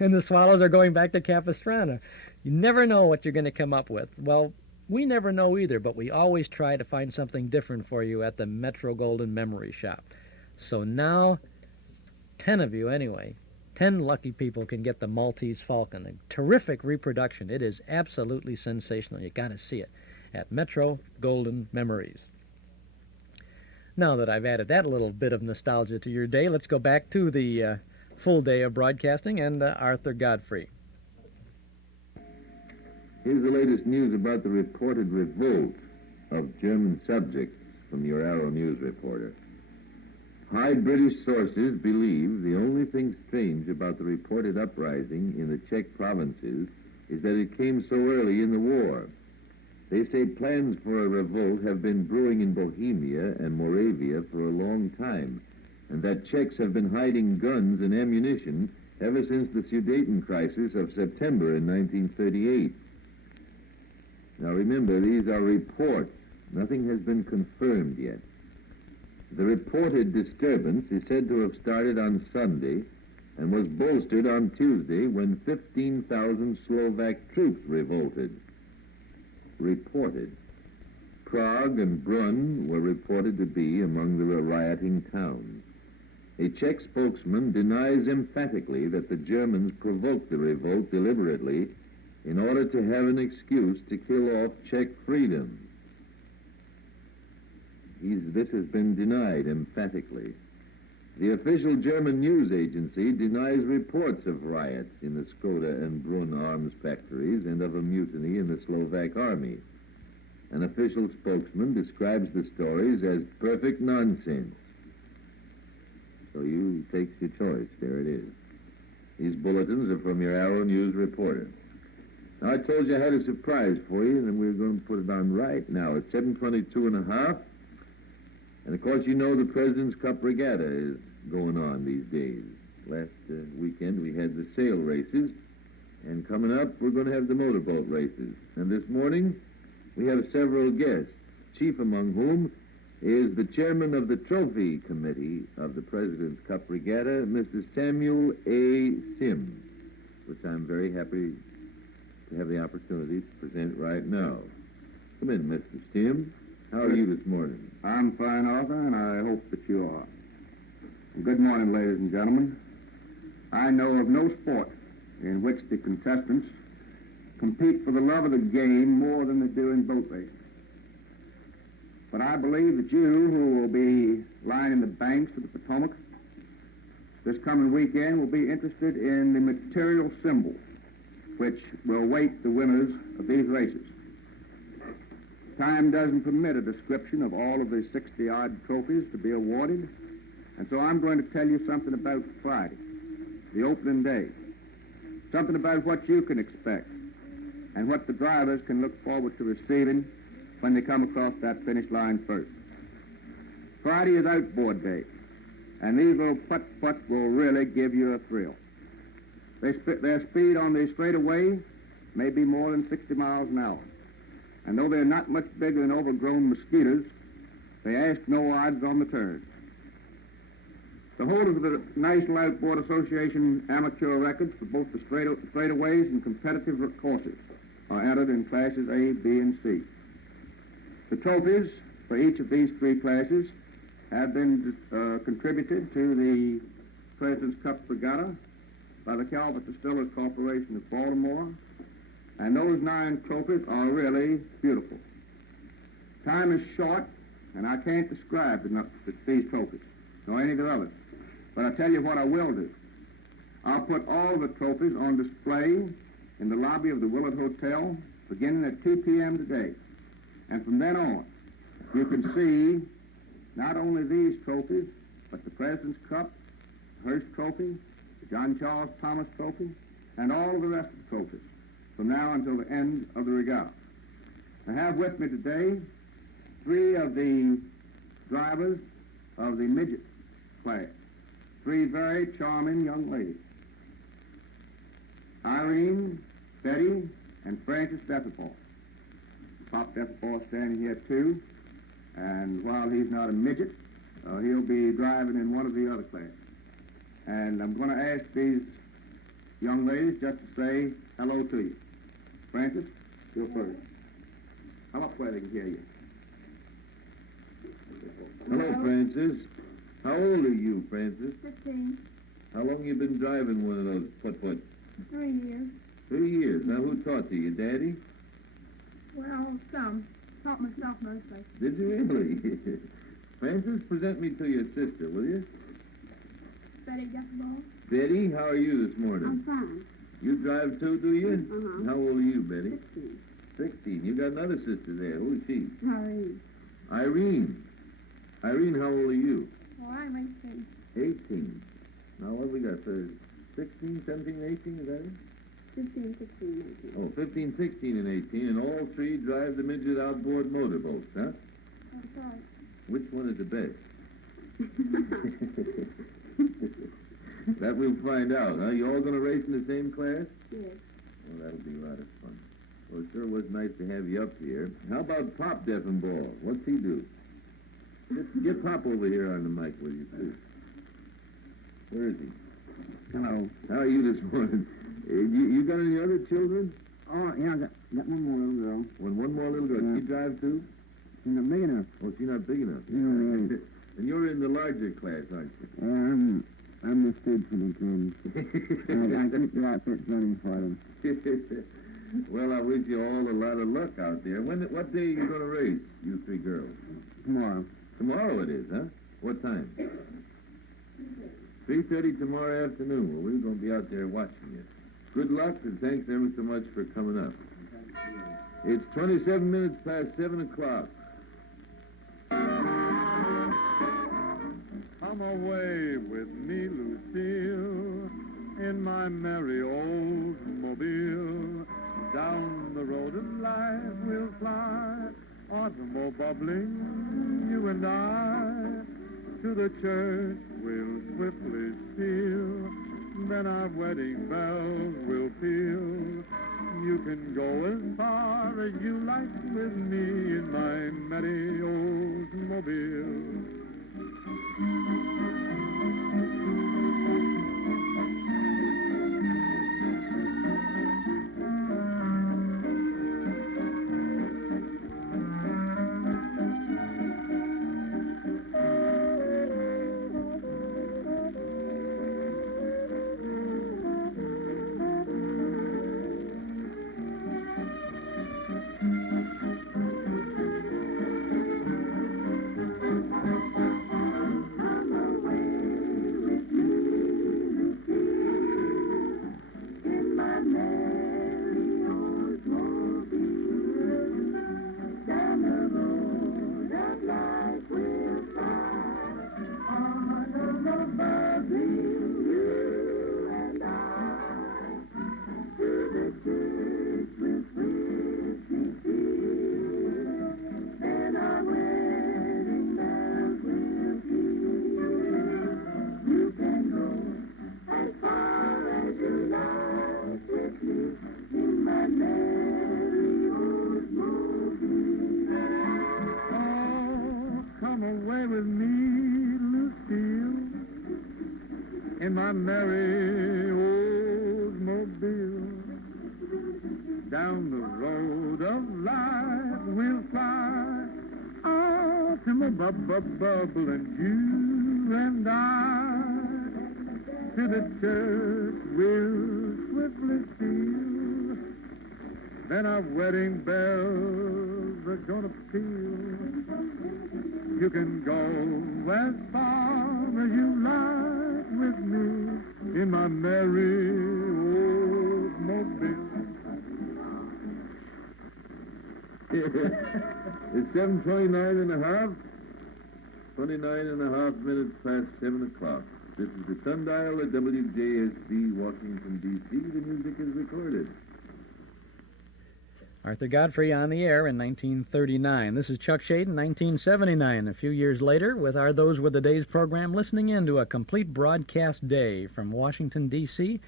And the swallows are going back to Capistrano. You never know what you're going to come up with. Well, we never know either, but we always try to find something different for you at the Metro Golden Memory Shop. So now, 10 of you anyway, 10 lucky people can get the Maltese Falcon. A terrific reproduction. It is absolutely sensational. You got to see it at Metro Golden Memories. Now that I've added that little bit of nostalgia to your day, let's go back to the full day of broadcasting and Arthur Godfrey. Here's the latest news about the reported revolt of German subjects from your Arrow News reporter. High British sources believe the only thing strange about the reported uprising in the Czech provinces is that it came so early in the war. They say plans for a revolt have been brewing in Bohemia and Moravia for a long time, and that Czechs have been hiding guns and ammunition ever since the Sudeten crisis of September in 1938. Now remember, these are reports. Nothing has been confirmed yet. The reported disturbance is said to have started on Sunday and was bolstered on Tuesday when 15,000 Slovak troops revolted. Reported. Prague and Brunn were reported to be among the rioting towns. A Czech spokesman denies emphatically that the Germans provoked the revolt deliberately in order to have an excuse to kill off Czech freedom. This has been denied emphatically. The official German news agency denies reports of riots in the Skoda and Brunn arms factories and of a mutiny in the Slovak army. An official spokesman describes the stories as perfect nonsense. So you take your choice. There it is. These bulletins are from your Arrow News reporter. Now, I told you I had a surprise for you, and we're going to put it on right now. It's 7:22 1/2. And, of course, you know the President's Cup Regatta is going on these days. Last weekend we had the sail races, and coming up we're going to have the motorboat races. And this morning we have several guests, chief among whom is the chairman of the Trophy Committee of the President's Cup Regatta, Mr. Samuel A. Sims, which I'm very happy to have the opportunity to present right now. Come in, Mr. Sims. How are you this morning? I'm fine, Arthur, and I hope that you are. Good morning, ladies and gentlemen. I know of no sport in which the contestants compete for the love of the game more than they do in boat racing. But I believe that you, who will be lining the banks of the Potomac this coming weekend, will be interested in the material symbol which will weight the winners of these races. Time doesn't permit a description of all of the 60-odd trophies to be awarded, and so I'm going to tell you something about Friday, the opening day, something about what you can expect and what the drivers can look forward to receiving when they come across that finish line first. Friday is outboard day, and these little putt-putts will really give you a thrill. Their speed on the straightaway may be more than 60 miles an hour. And though they're not much bigger than overgrown mosquitoes, they ask no odds on the turn. The holders of the National Outboard Association amateur records for both the straightaways and competitive courses are entered in classes A, B, and C. The trophies for each of these three classes have been contributed to the President's Cup Regatta by the Calvert Distillers Corporation of Baltimore, and those 9 trophies are really beautiful. Time is short, and I can't describe these trophies, nor any of the others. But I'll tell you what I will do. I'll put all the trophies on display in the lobby of the Willard Hotel beginning at 2 p.m. today. And from then on, you can see not only these trophies, but the President's Cup, the Hearst Trophy, the John Charles Thomas Trophy, and all the rest of the trophies, from now until the end of the regatta. I have with me today 3 of the drivers of the midget class, 3 very charming young ladies, Irene, Betty, and Frances Defferport. Pop Defferport standing here too, and while he's not a midget, he'll be driving in one of the other classes. And I'm going to ask these young ladies just to say hello to you. Frances, you're first. Come up where they can hear you. Hello, Frances. How old are you, Frances? 15. How long you been driving one of those putt-putt? 3 years. 3 years. Now, who taught you? Your daddy? Well, some. Taught myself mostly. Did you really? Frances, present me to your sister, will you? Betty Defferport. Betty, how are you this morning? I'm fine. You drive too, do you? Uh-huh. How old are you, Betty? 16. 16. You got another sister there. Who is she? Irene. Irene. Irene, how old are you? Well, I'm 18. 18. Now, what have we got? 16, 17, 18, is that it? 15, 16, 18. Oh, 15, 16, and 18, and all 3 drive the midget outboard motorboats, huh? That's right. Which one is the best? That we'll find out, huh? You all going to race in the same class? Yes. Well, that'll be a lot of fun. Well, it sure was nice to have you up here. How about Pop Defferport? What's he do? Get Pop over here on the mic, will you, please? Where is he? Hello. How are you this morning? You got any other children? Oh, yeah, I got one more little girl. One more little girl. Yeah. She drive too? She's not big enough. Oh, she's not big enough. Yeah. And you're in the larger class, aren't you? Yeah, I'm the stood for the kids. I keep the outfits running for them. Well, I wish you all a lot of luck out there. What day are you going to race, you three girls? Tomorrow. Tomorrow it is, huh? What time? 3:30 tomorrow afternoon. Well, we're going to be out there watching you. Good luck, and thanks ever so much for coming up. It's 27 minutes past 7 o'clock. Come away with me, Lucille, in my merry old mobile. Down the road of life we'll fly, automobile bubbling, you and I. To the church we'll swiftly steal, then our wedding bells will peal. You can go as far as you like with me in my merry old mobile. In my merry old mobile, down the road of life we'll fly. Automobile bubbling, you and I. To the church we'll swiftly steal, then our wedding bells are gonna peal. You can go as far as you like with me in my merry old mobile. It's 7:29 and a half. 29 and a half minutes past 7 o'clock. This is the Sundial at WJSV, Washington, D.C. The music is recorded. Arthur Godfrey on the air in 1939. This is Chuck Shade in 1979. A few years later, with our Those Were the Days program, listening in to a complete broadcast day from Washington, D.C.,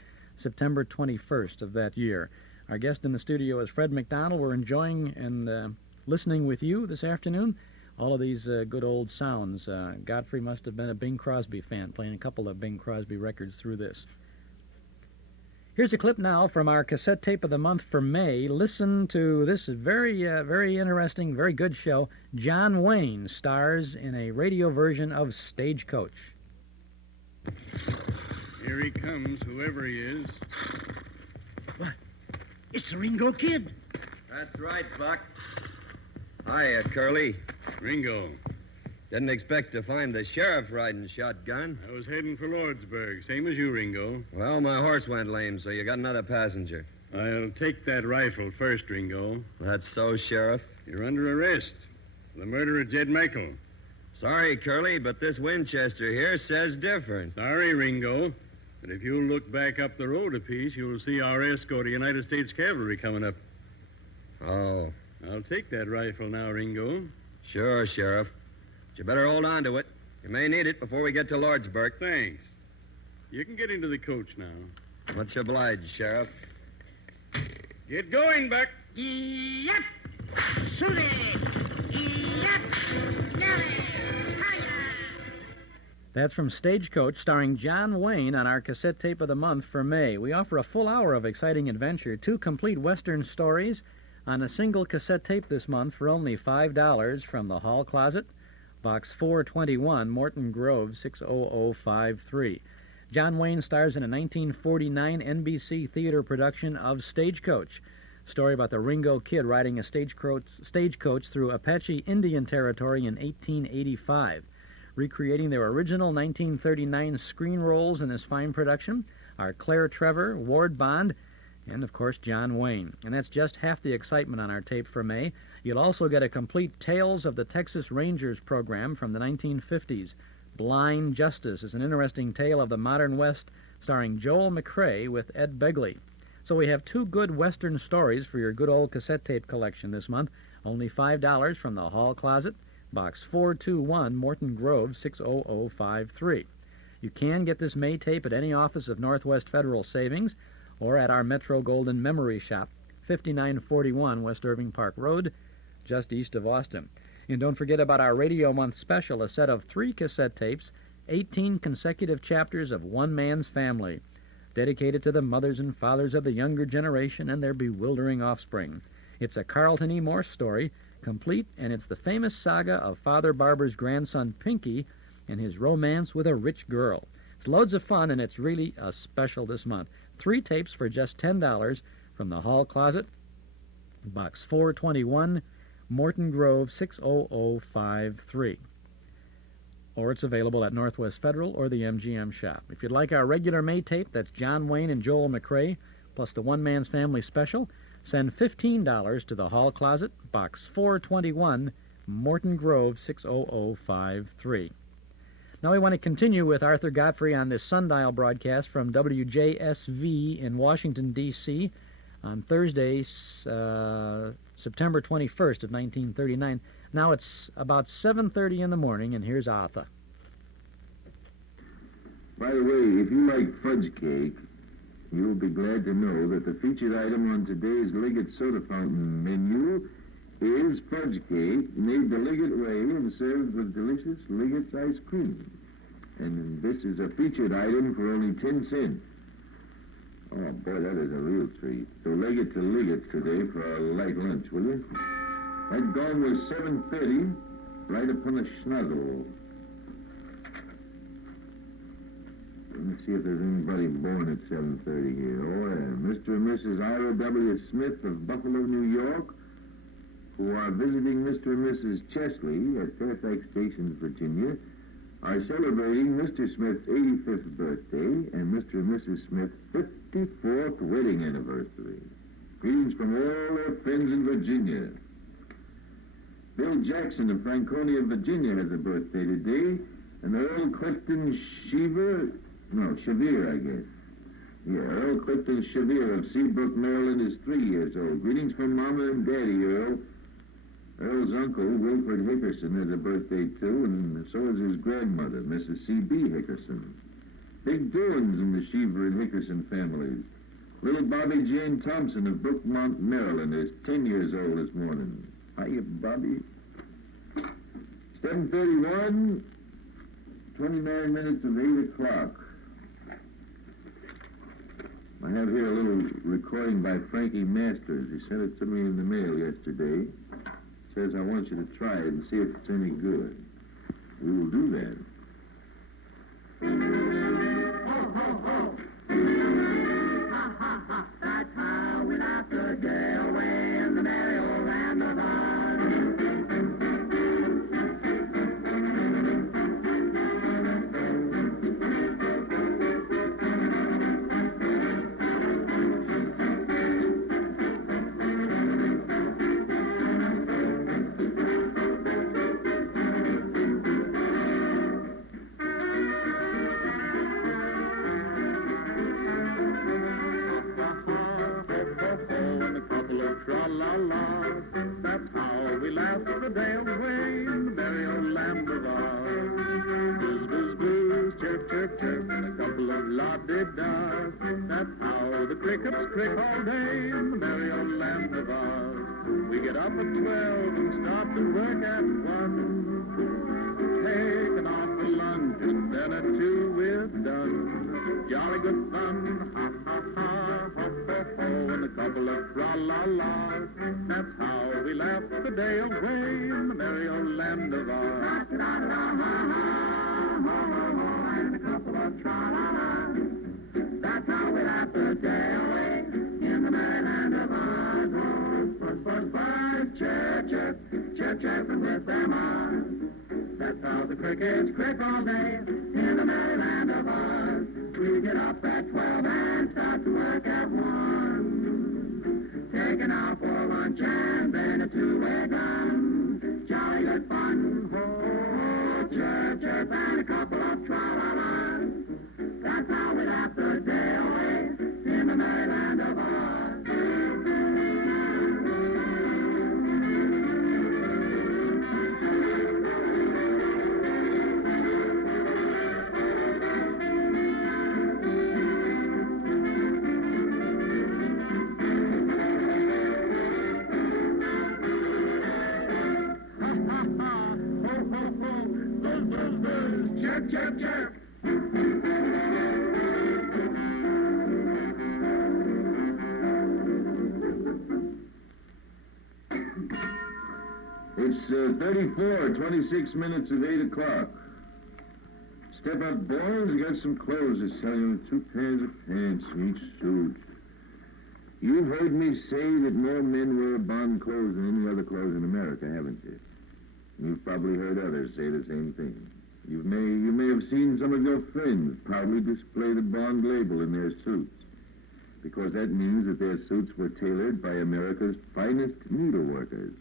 September 21st of that year. Our guest in the studio is Fred McDonald. We're enjoying and listening with you this afternoon. All of these good old sounds. Godfrey must have been a Bing Crosby fan, playing a couple of Bing Crosby records through this. Here's a clip now from our cassette tape of the month for May. Listen to this very interesting, very good show. John Wayne stars in a radio version of Stagecoach. Here he comes, whoever he is. What? It's the Ringo Kid. That's right, Buck. Hiya, Curly. Ringo. Didn't expect to find the sheriff riding shotgun. I was heading for Lordsburg, same as you, Ringo. Well, my horse went lame, so you got another passenger. I'll take that rifle first, Ringo. That's so, Sheriff. You're under arrest for the murder of Jed Michael. Sorry, Curly, but this Winchester here says different. Sorry, Ringo. But if you'll look back up the road a piece, you'll see our escort of United States Cavalry coming up. Oh. I'll take that rifle now, Ringo. Sure, Sheriff. But you better hold on to it. You may need it before we get to Lordsburg. Thanks. You can get into the coach now. Much obliged, Sheriff. Get going, Buck. Yep. Shoot it. Yep. Nelly. That's from Stagecoach, starring John Wayne on our cassette tape of the month for May. We offer a full hour of exciting adventure, 2 complete Western stories on a single cassette tape this month for only $5 from the Hall Closet, Box 421, Morton Grove, 60053. John Wayne stars in a 1949 NBC theater production of Stagecoach. Story about the Ringo Kid riding a stagecoach through Apache Indian Territory in 1885. Recreating their original 1939 screen roles in this fine production are Claire Trevor, Ward Bond, and, of course, John Wayne. And that's just half the excitement on our tape for May. You'll also get a complete Tales of the Texas Rangers program from the 1950s. Blind Justice is an interesting tale of the modern West starring Joel McCrea with Ed Begley. So we have 2 good Western stories for your good old cassette tape collection this month. Only $5 from the Hall Closet, Box 421, Morton Grove, 60053. You can get this May tape at any office of Northwest Federal Savings or at our Metro Golden Memory Shop, 5941 West Irving Park Road, just east of Austin. And don't forget about our Radio Month special, a set of 3 cassette tapes, 18 consecutive chapters of One Man's Family, dedicated to the mothers and fathers of the younger generation and their bewildering offspring. It's a Carlton E. Morse story, complete, and it's the famous saga of Father Barber's grandson Pinky and his romance with a rich girl. It's loads of fun, and it's really a special this month. 3 tapes for just $10 from the Hall Closet, Box 421, Morton Grove, 60053. Or it's available at Northwest Federal or the MGM shop. If you'd like our regular May tape, that's John Wayne and Joel McCrea, plus the One Man's Family special, send $15 to the Hall Closet, Box 421, Morton Grove, 60053. Now we want to continue with Arthur Godfrey on this Sundial broadcast from WJSV in Washington, D.C. on Thursday, September 21st of 1939. Now it's about 7:30 in the morning, and here's Arthur. By the way, if you like fudge cake, you'll be glad to know that the featured item on today's Liggett Soda Fountain menu is fudge cake made the Liggett way and served with delicious Liggett's ice cream. And this is a featured item for only 10 cents. Oh, boy, that is a real treat. So leg it to Liggett's today for a light lunch, will you? That gong was 7:30, right upon a snuggle. Let me see if there's anybody born at 7:30 here. Oh, yeah. Mr. and Mrs. Ira W. Smith of Buffalo, New York, who are visiting Mr. and Mrs. Chesley at Fairfax Station, Virginia, are celebrating Mr. Smith's 85th birthday and Mr. and Mrs. Smith's 54th wedding anniversary. Greetings from all their friends in Virginia. Bill Jackson of Franconia, Virginia, has a birthday today, and Earl Clifton Sevier, I guess. Yeah, Earl Clifton Sevier of Seabrook, Maryland, is 3 years old. Greetings from Mama and Daddy, Earl. Earl's uncle, Wilfred Hickerson, has a birthday, too, and so is his grandmother, Mrs. C.B. Hickerson. Big doings in the Sheaver and Hickerson families. Little Bobby Jane Thompson of Brookmont, Maryland, is 10 years old this morning. Hiya, Bobby. 7:31, 29 minutes of 8 o'clock. I have here a little recording by Frankie Masters. He sent it to me in the mail yesterday. Says I want you to try it and see if it's any good. We will do that. Ho, ho, ho. Ha, ha, ha. That's how we laugh the day away in the merry old land of ours. Tra-la-la, that's how we laugh the day away in the merry old land of ours. Blues, blues, blues, chirp, chirp, chirp, and a couple of la-di-das. That's how the crickets crick all day in the merry old land of ours. We get up at 12 and start to work at 1. Take an off for lunch and then at 2 we're done. Jolly good fun, ha, ha, ha, ho, ho, ho, and a couple of tra-la-las. That's how we laugh the day away in the merry old land of ours. And a couple of tra-la-las. That's how we laugh the day away in the merry land of ours. but birds chirp, chirp, chirp, chirping with their Mars. That's how the crickets chirp all day in the merry land of ours. We get up at 12 and start to work at 1. Taking out for lunch and then a two-way gun. Jolly good fun. Oh, chirp, chirp, and a couple of tra-la-las. That's how we laugh the day away in the merry land of ours. Chirp, chirp, chirp. It's 26 minutes of 8 o'clock. Step up, boys. We got some clothes to sell you. 2 pairs of pants in each suit. You've heard me say that more men wear Bond clothes than any other clothes in America, haven't you? You've probably heard others say the same thing. You may have seen some of your friends proudly display the Bond label in their suits, because that means that their suits were tailored by America's finest needleworkers.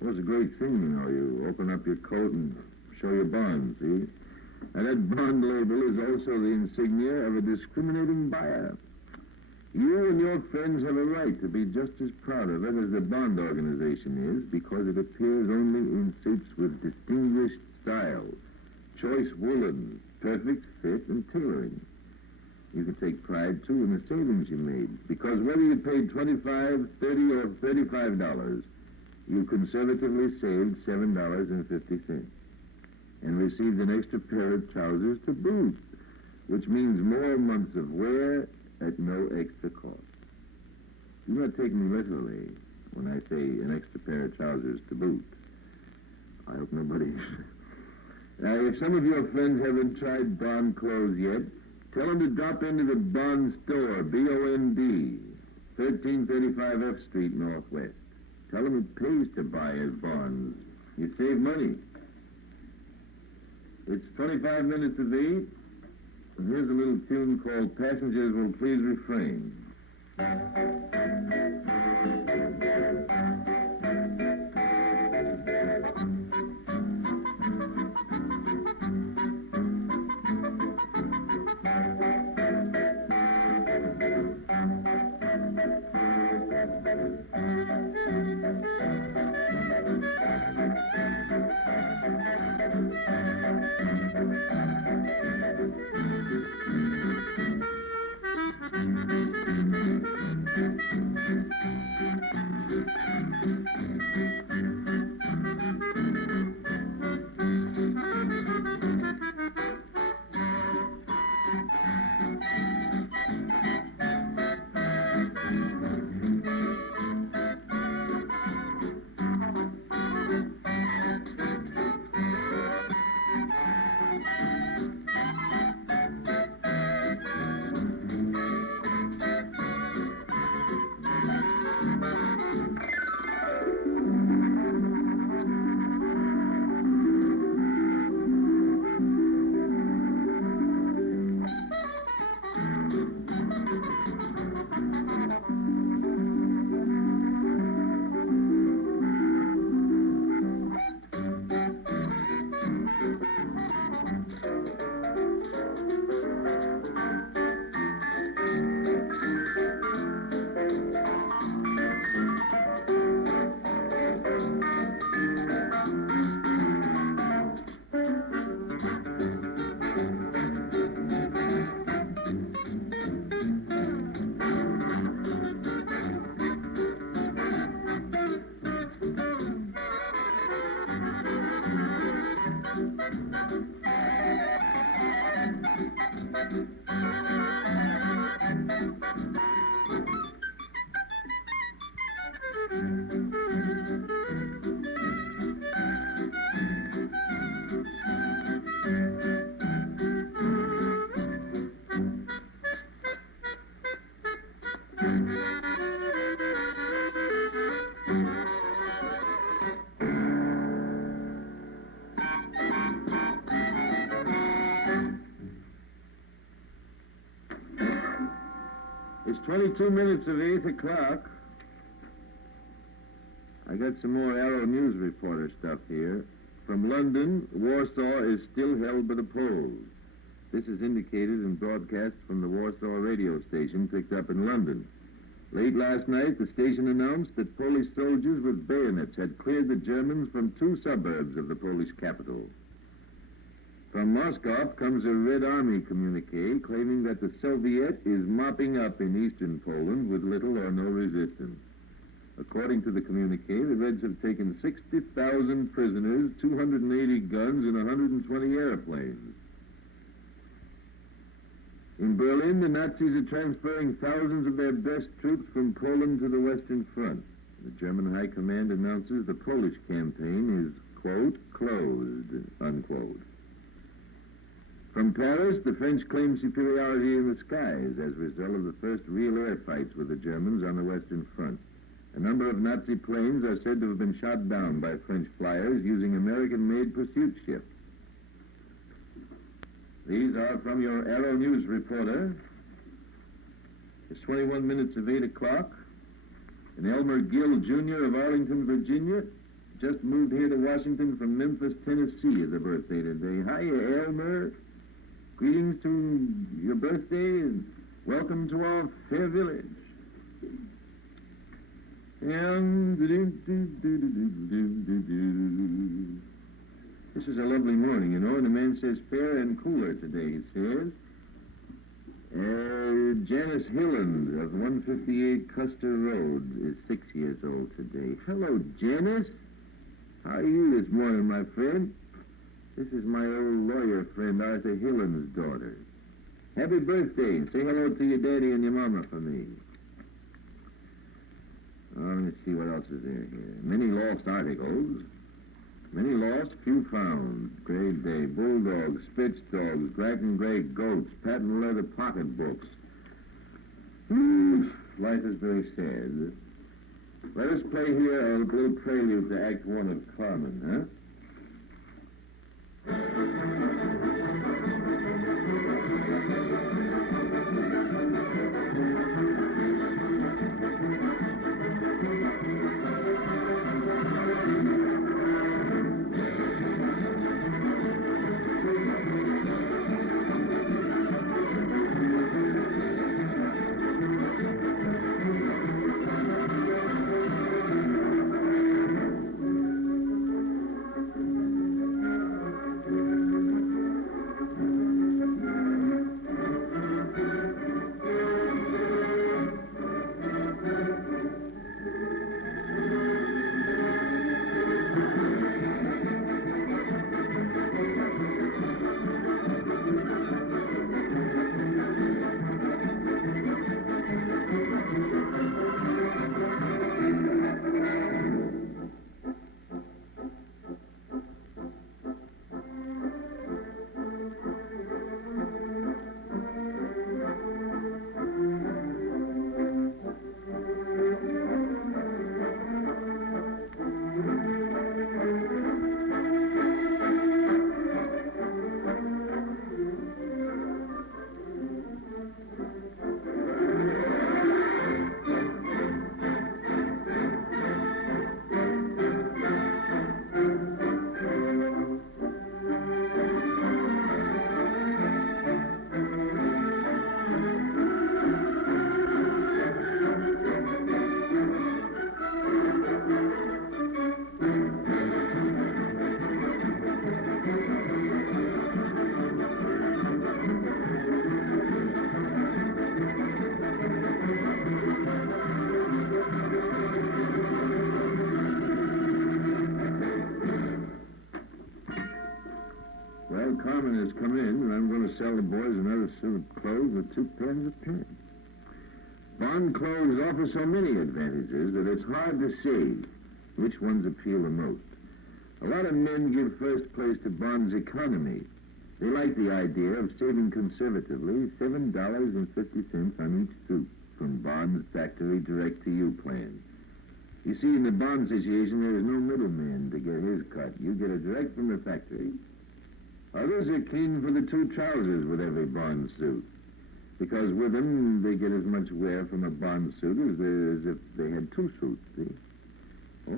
Well, it's a great thing, you know. You open up your coat and show your Bond, see? And that Bond label is also the insignia of a discriminating buyer. You and your friends have a right to be just as proud of it as the Bond organization is, because it appears only in suits with distinguished style, choice woolens, perfect fit, and tailoring. You can take pride, too, in the savings you made, because whether you paid $25, $30, or $35, you conservatively saved $7.50 and received an extra pair of trousers to boot, which means more months of wear at no extra cost. Do not take me literally when I say an extra pair of trousers to boot. I hope nobody... Now, if some of your friends haven't tried Bond clothes yet, tell them to drop into the Bond store, B-O-N-D, 1335 F Street, Northwest. Tell them it pays to buy as Bonds. You save money. It's 25 minutes of 8, and here's a little tune called Passengers Will Please Refrain. 22 minutes of 8 o'clock. I got some more Arrow News reporter stuff here. From London, Warsaw is still held by the Poles. This is indicated in broadcasts from the Warsaw radio station picked up in London. Late last night, the station announced that Polish soldiers with bayonets had cleared the Germans from 2 suburbs of the Polish capital. From Moscow comes a Red Army communique claiming that the Soviet is mopping up in eastern Poland with little or no resistance. According to the communique, the Reds have taken 60,000 prisoners, 280 guns, and 120 airplanes. In Berlin, the Nazis are transferring thousands of their best troops from Poland to the Western Front. The German High Command announces the Polish campaign is, quote, closed, unquote. From Paris, the French claim superiority in the skies as a result of the first real air fights with the Germans on the Western Front. A number of Nazi planes are said to have been shot down by French flyers using American-made pursuit ships. These are from your Arrow News reporter. It's 21 minutes of 8 o'clock. And Elmer Gill, Jr. of Arlington, Virginia, just moved here to Washington from Memphis, Tennessee as a birthday today. Hiya, Elmer. Greetings to your birthday and welcome to our fair village. And this is a lovely morning, you know, and the man says fair and cooler today, he says. Janice Hilland of 158 Custer Road is 6 years old today. Hello, Janice. How are you this morning, my friend? This is my old lawyer friend, Arthur Hilland's daughter. Happy birthday. Say hello to your daddy and your mama for me. Let me see what else is there here. Many lost articles. Many lost, few found. Grade Day, bulldogs, spitz dogs, black and gray goats, patent leather pocketbooks. Life is very sad. Let us play here a little prelude to Act 1 of Carmen, huh? Carmen has come in, and I'm going to sell the boys another suit of clothes with 2 pairs of pants. Bond clothes offer so many advantages that it's hard to say which ones appeal the most. A lot of men give first place to Bond's economy. They like the idea of saving conservatively $7.50 on each suit from Bond's factory direct-to-you plan. You see, in the Bond situation, there is no middleman to get his cut. You get it direct from the factory. Others are keen for the 2 trousers with every Bond suit. Because with them, they get as much wear from a bond suit as if they had two suits, see? Oh,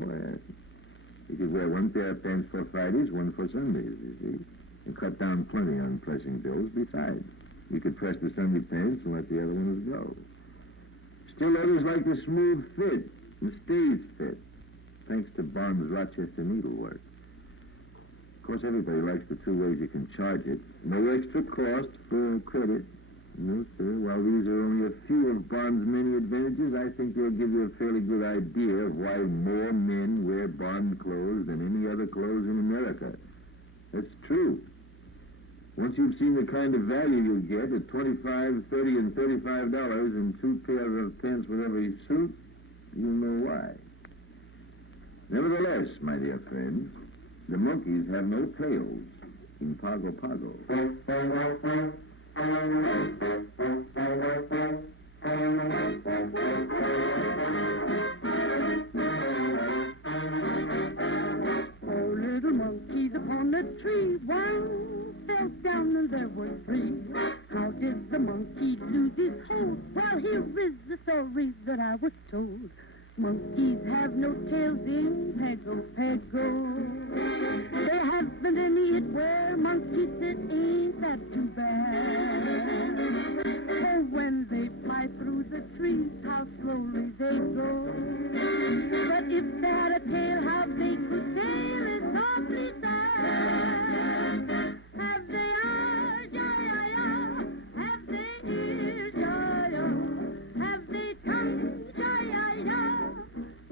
you could wear one pair of pants for Fridays, one for Sundays, you see? And cut down plenty on pressing bills besides. You could press the Sunday pants and let the other ones go. Still others like the smooth fit, the stays fit, thanks to Bond's Rochester needlework. Of course, everybody likes the two ways you can charge it. No extra cost for credit. No, sir. While these are only a few of Bond's many advantages, I think they'll give you a fairly good idea of why more men wear Bond clothes than any other clothes in America. That's true. Once you've seen the kind of value you get at $25, $30, and $35 and two pairs of pants with every suit, you'll know why. Nevertheless, my dear friends, the monkeys have no tails in Pago Pago. Oh, little monkeys upon a tree, one fell down and there were three. How did the monkey lose his hold? Well, here is the story that I was told. Monkeys have no tails in Pago Pago. There hasn't any where monkeys sit, ain't that too bad? Oh, when they fly through the trees, how slowly they go. But if they had a tail, how they could sail is awfully sad. Have they eyes? Ya-ya-ya. Have they ears? Ya-ya. Have they tongues? Ya-ya-ya.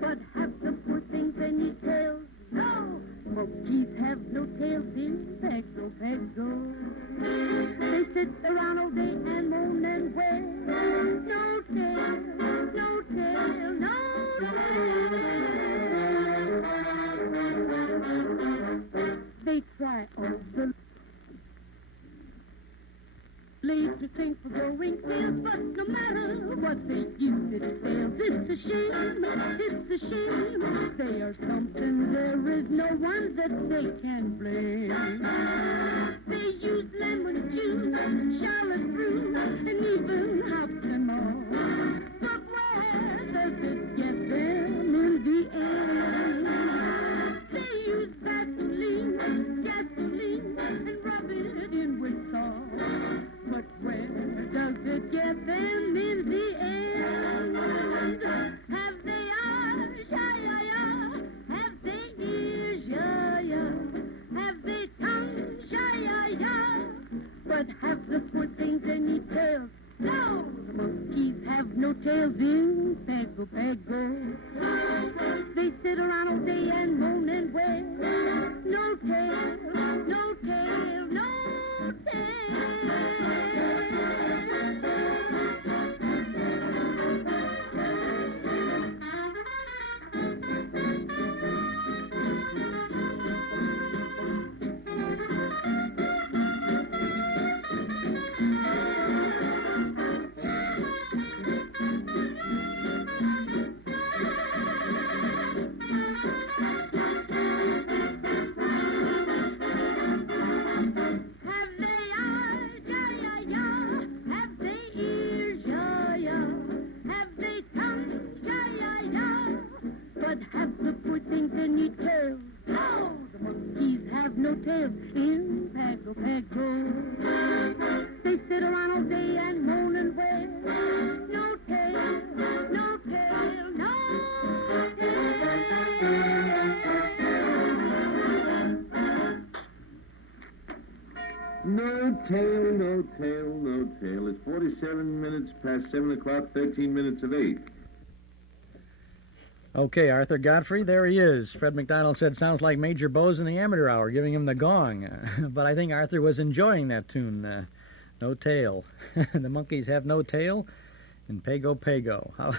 But have the poor things any tails? No! Monkeys have no tails in Pago Pago. They sit around all day and moan and wail. No tail, no tail, no tail. They try all the late to think for growing tails, but no matter what they use, it fails. It's a shame, it's a shame. They are something there is no one that they can blame. They use lemon juice, Charlotte fruit, and even hot lemon. But where does it get them in the end? They use gasoline, and rub it in with salt. But where does it get them in the end? Have they eyes? Ya-ya-ya. Have they ears? Ya-ya. Have they tongues? Ya-ya-ya. But have the poor things any tails? No! The monkeys have no tails in Pago Pago. They sit around all day and moan and wail. No tail, no tail, no in Pago Pago. They sit around all day and moan and wail. No tail, no tail, no No tail, no tail, no tail. It's 47 minutes past 7 o'clock, 13 minutes of 8. Okay, Arthur Godfrey, there he is. Fred McDonald said, sounds like Major Bose in the amateur hour, giving him the gong. But I think Arthur was enjoying that tune, No Tail. The monkeys have no tail in Pago Pago. How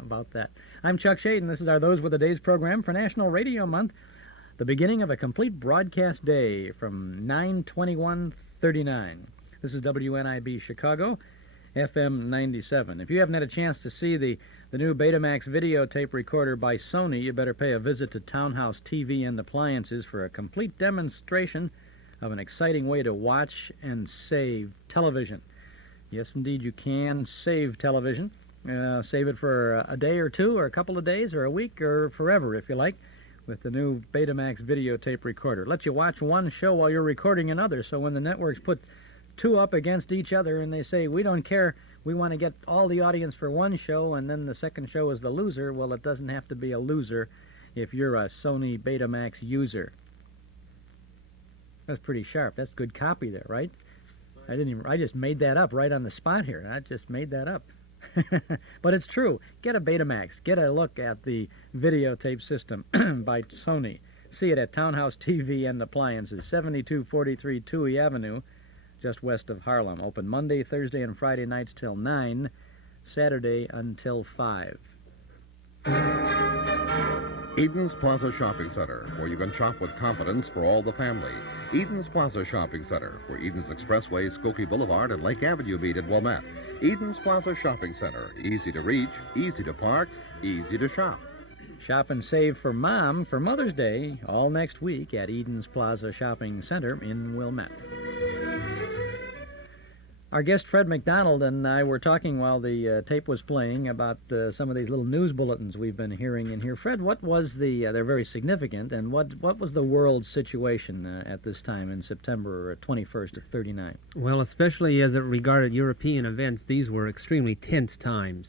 about that? I'm Chuck Shaden. This is our Those Were the Days program for National Radio Month, the beginning of a complete broadcast day from 9/21/39. This is WNIB Chicago, FM 97. If you haven't had a chance to see the new Betamax videotape recorder by Sony, you better pay a visit to Townhouse TV and Appliances for a complete demonstration of an exciting way to watch and save television. Yes, indeed, you can save television. Save it for a day or two, or a couple of days, or a week, or forever, if you like, with the new Betamax videotape recorder. Lets you watch one show while you're recording another, so when the networks put two up against each other and they say, we don't care, we want to get all the audience for one show, and then the second show is the loser, well, it doesn't have to be a loser if you're a Sony Betamax user. That's pretty sharp. That's good copy there, right? I just made that up right on the spot here. I just made that up. But it's true. Get a Betamax. Get a look at the videotape system by Sony. See it at Townhouse TV and Appliances, 7243 Touhy Avenue, just west of Harlem. Open Monday, Thursday, and Friday nights till 9, Saturday until 5. Eden's Plaza Shopping Center, where you can shop with confidence for all the family. Eden's Plaza Shopping Center, where Eden's Expressway, Skokie Boulevard, and Lake Avenue meet at Wilmette. Eden's Plaza Shopping Center, easy to reach, easy to park, easy to shop. Shop and save for Mom for Mother's Day all next week at Eden's Plaza Shopping Center in Wilmette. Our guest Fred McDonald and I were talking while the tape was playing about some of these little news bulletins we've been hearing in here. Fred, what was they're very significant, and what was the world situation at this time in September 21st of 39? Well, especially as it regarded European events, these were extremely tense times.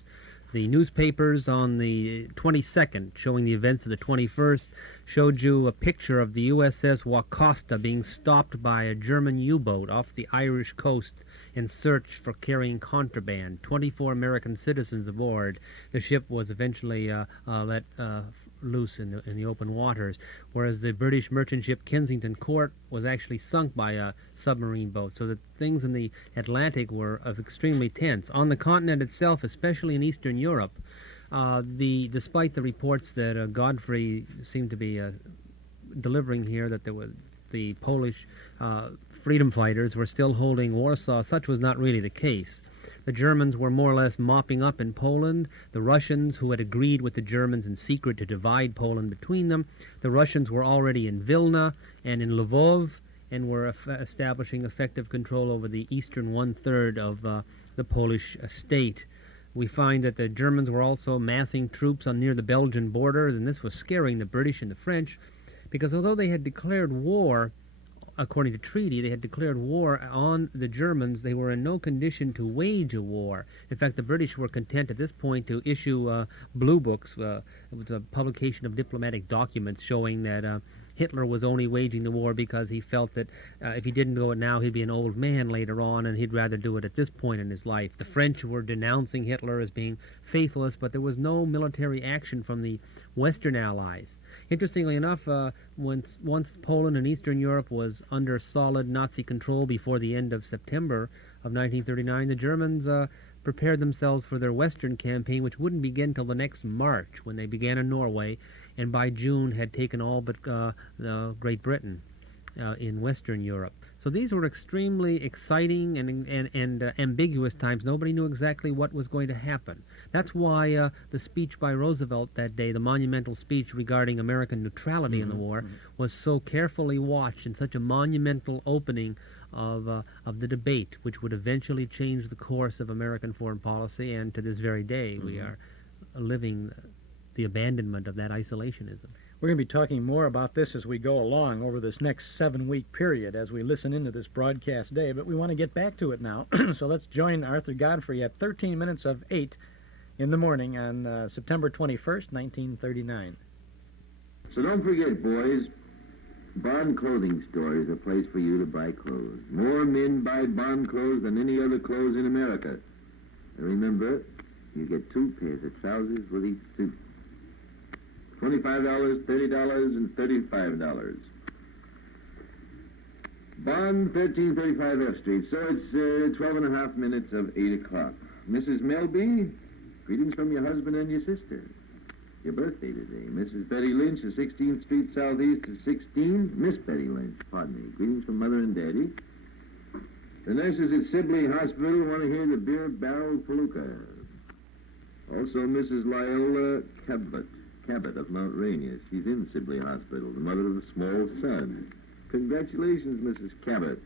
The newspapers on the 22nd, showing the events of the 21st, showed you a picture of the USS Wakasta being stopped by a German U-boat off the Irish coast in search for carrying contraband. 24 American citizens aboard. The ship was eventually let loose in the open waters, whereas the British merchant ship Kensington Court was actually sunk by a submarine boat, so that things in the Atlantic were extremely tense. On the continent itself, especially in Eastern Europe, despite the reports that Godfrey seemed to be delivering here, that there was the Polish freedom fighters were still holding Warsaw, such was not really the case. The Germans were more or less mopping up in Poland. The Russians, who had agreed with the Germans in secret to divide Poland between them, the Russians were already in Vilna and in Lvov, and were establishing effective control over the eastern one-third of the Polish state. We find that the Germans were also massing troops near the Belgian borders, and this was scaring the British and the French, because although they had declared war, according to treaty, they had declared war on the Germans, they were in no condition to wage a war. In fact, the British were content at this point to issue blue books. It was a publication of diplomatic documents showing that Hitler was only waging the war because he felt that if he didn't do it now, he'd be an old man later on, and he'd rather do it at this point in his life. The French were denouncing Hitler as being faithless, but there was no military action from the Western Allies. Interestingly enough, once Poland and Eastern Europe was under solid Nazi control before the end of September of 1939, the Germans prepared themselves for their Western campaign, which wouldn't begin till the next March, when they began in Norway, and by June had taken all but Great Britain in Western Europe. So these were extremely exciting and ambiguous times. Nobody knew exactly what was going to happen. That's why the speech by Roosevelt that day, the monumental speech regarding American neutrality in the war, was so carefully watched, and such a monumental opening of the debate, which would eventually change the course of American foreign policy, and to this very day we are living the abandonment of that isolationism. We're going to be talking more about this as we go along over this next 7-week period as we listen into this broadcast day, but we want to get back to it now. So let's join Arthur Godfrey at 13 minutes of 8 in the morning on September 21st, 1939. So don't forget, boys, Bond Clothing Store is a place for you to buy clothes. More men buy Bond clothes than any other clothes in America. And remember, you get 2 pairs of trousers with each suit. $25, $30, and $35. Bond, 1335 F Street. So it's 12 and a half minutes of 8 o'clock. Mrs. Melby, greetings from your husband and your sister. Your birthday today. Mrs. Betty Lynch of 16th Street Southeast at 16. Miss Betty Lynch, pardon me. Greetings from Mother and Daddy. The nurses at Sibley Hospital want to hear the Beer Barrel Palooka. Also, Mrs. Lyle Cabot of Mount Rainier. She's in Sibley Hospital, the mother of a small son. Congratulations, Mrs. Cabot.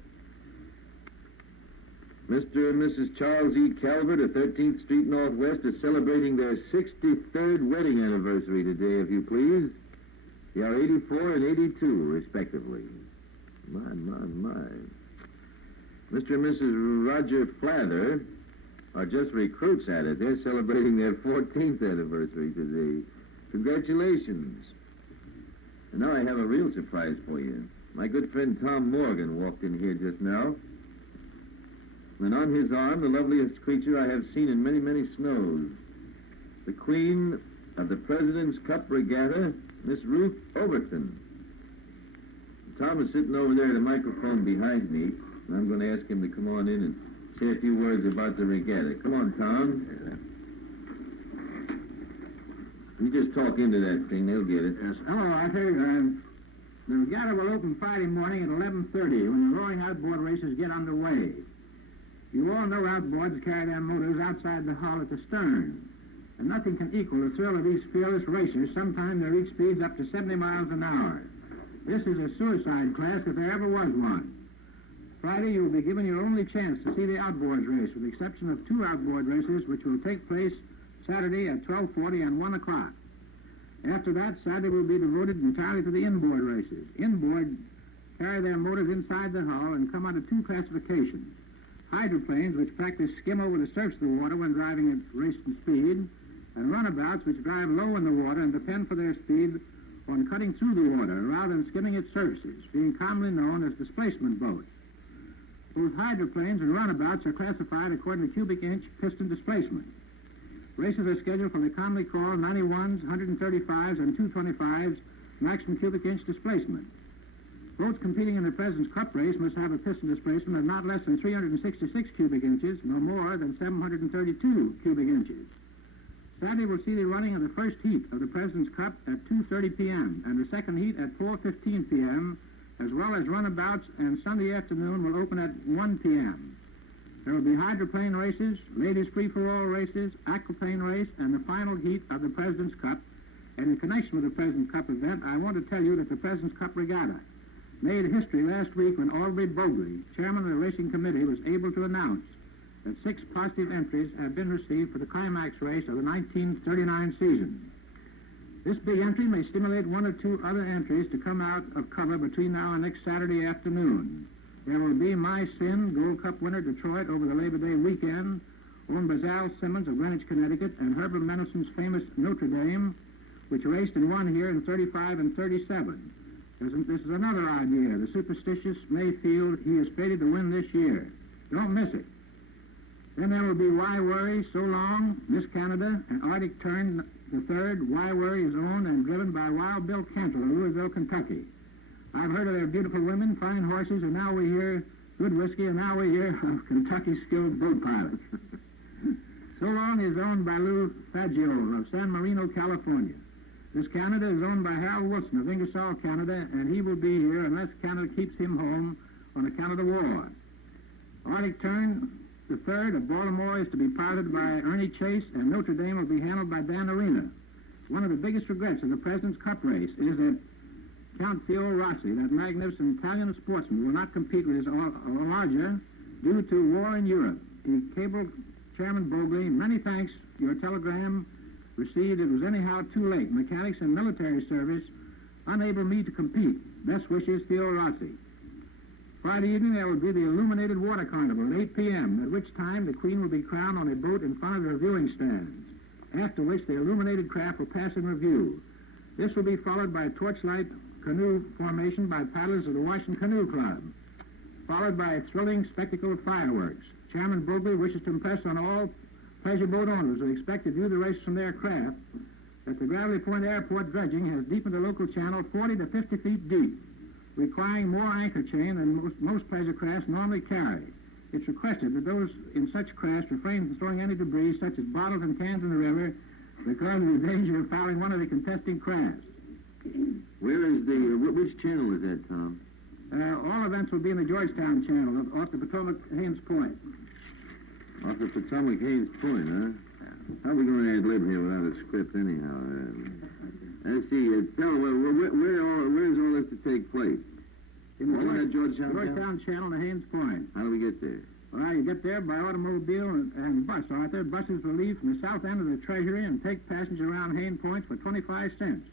Mr. and Mrs. Charles E. Calvert of 13th Street Northwest are celebrating their 63rd wedding anniversary today, if you please. They are 84 and 82, respectively. My. Mr. and Mrs. Roger Flather are just recruits at it. They're celebrating their 14th anniversary today. Congratulations. And now I have a real surprise for you. My good friend Tom Morgan walked in here just now. And on his arm, the loveliest creature I have seen in many, many snows. The Queen of the President's Cup Regatta, Miss Ruth Overton. Tom is sitting over there at a microphone behind me, and I'm going to ask him to come on in and say a few words about the regatta. Come on, Tom. You just talk into that thing, they'll get it. Yes. Hello, Arthur. The regatta will open Friday morning at 11:30 when the rowing outboard races get underway. You all know outboards carry their motors outside the hull at the stern, and nothing can equal the thrill of these fearless racers. Sometimes they reach speeds up to 70 miles an hour. This is a suicide class if there ever was one. Friday, you will be given your only chance to see the outboards race, with the exception of 2 outboard races, which will take place Saturday at 12:40 and 1 o'clock. After that, Saturday will be devoted entirely to the inboard races. Inboard carry their motors inside the hull and come under 2 classifications. Hydroplanes, which practice skim over the surface of the water when driving at racing speed, and runabouts, which drive low in the water and depend for their speed on cutting through the water rather than skimming its surfaces, being commonly known as displacement boats. Both hydroplanes and runabouts are classified according to cubic inch piston displacement. Races are scheduled for the commonly called 91s, 135s, and 225s maximum cubic inch displacement. Boats competing in the President's Cup race must have a piston displacement of not less than 366 cubic inches, no more than 732 cubic inches. Saturday will see the running of the first heat of the President's Cup at 2:30 p.m. and the second heat at 4:15 p.m., as well as runabouts, and Sunday afternoon will open at 1 p.m. There will be hydroplane races, ladies free-for-all races, aquaplane race, and the final heat of the President's Cup. And in connection with the President's Cup event, I want to tell you that the President's Cup Regatta made history last week when Aubrey Bogley, chairman of the racing committee, was able to announce that 6 positive entries have been received for the climax race of the 1939 season. This big entry may stimulate 1 or 2 other entries to come out of cover between now and next Saturday afternoon. There will be My Sin, Gold Cup winner Detroit over the Labor Day weekend, owned by Zal Simmons of Greenwich, Connecticut, and Herbert Menison's famous Notre Dame, which raced and won here in 35 and 37. This is another idea. The superstitious Mayfield, he is fated to win this year. Don't miss it. Then there will be Why Worry, So Long, Miss Canada, and Arctic Turn the Third. Why Worry is owned and driven by Wild Bill Cantle of Louisville, Kentucky. I've heard of their beautiful women, fine horses, and now we hear good whiskey, and now we hear of Kentucky skilled boat pilots. So Long is owned by Lou Faggio of San Marino, California. Miss Canada is owned by Hal Wilson of Ingersoll, Canada, and he will be here unless Canada keeps him home on account of the war. Arctic Turn the Third of Baltimore is to be piloted by Ernie Chase, and Notre Dame will be handled by Dan Arena. One of the biggest regrets of the President's Cup race is that Count Theo Rossi, that magnificent Italian sportsman, will not compete with his Olaja due to war in Europe. He cabled Chairman Bogley, "Many thanks. Your telegram received. It was anyhow too late. Mechanics and military service unable me to compete. Best wishes, Theo Rossi." Friday evening there will be the illuminated water carnival at 8 p.m., at which time the Queen will be crowned on a boat in front of the reviewing stands, after which the illuminated craft will pass in review. This will be followed by a torchlight canoe formation by paddlers of the Washington Canoe Club, followed by a thrilling spectacle of fireworks. Chairman Bogley wishes to impress on all pleasure boat owners who expect to view the races from their craft that the Gravelly Point Airport dredging has deepened the local channel 40 to 50 feet deep, requiring more anchor chain than most pleasure crafts normally carry. It's requested that those in such crafts refrain from throwing any debris, such as bottles and cans in the river, because of the danger of fouling one of the contesting crafts. Where is which channel is that, Tom? All events will be in the Georgetown channel, off the Potomac Haynes Point. Off the Potomac Haynes Point, huh? How are we going to ad-lib here without a script, anyhow? Let's see. Tell where is all this to take place? In the Georgetown Georgetown channel to Haynes Point. How do we get there? Well, you get there by automobile and bus, Arthur. Buses will leave from the south end of the Treasury and take passengers around Hain Points for 25 cents.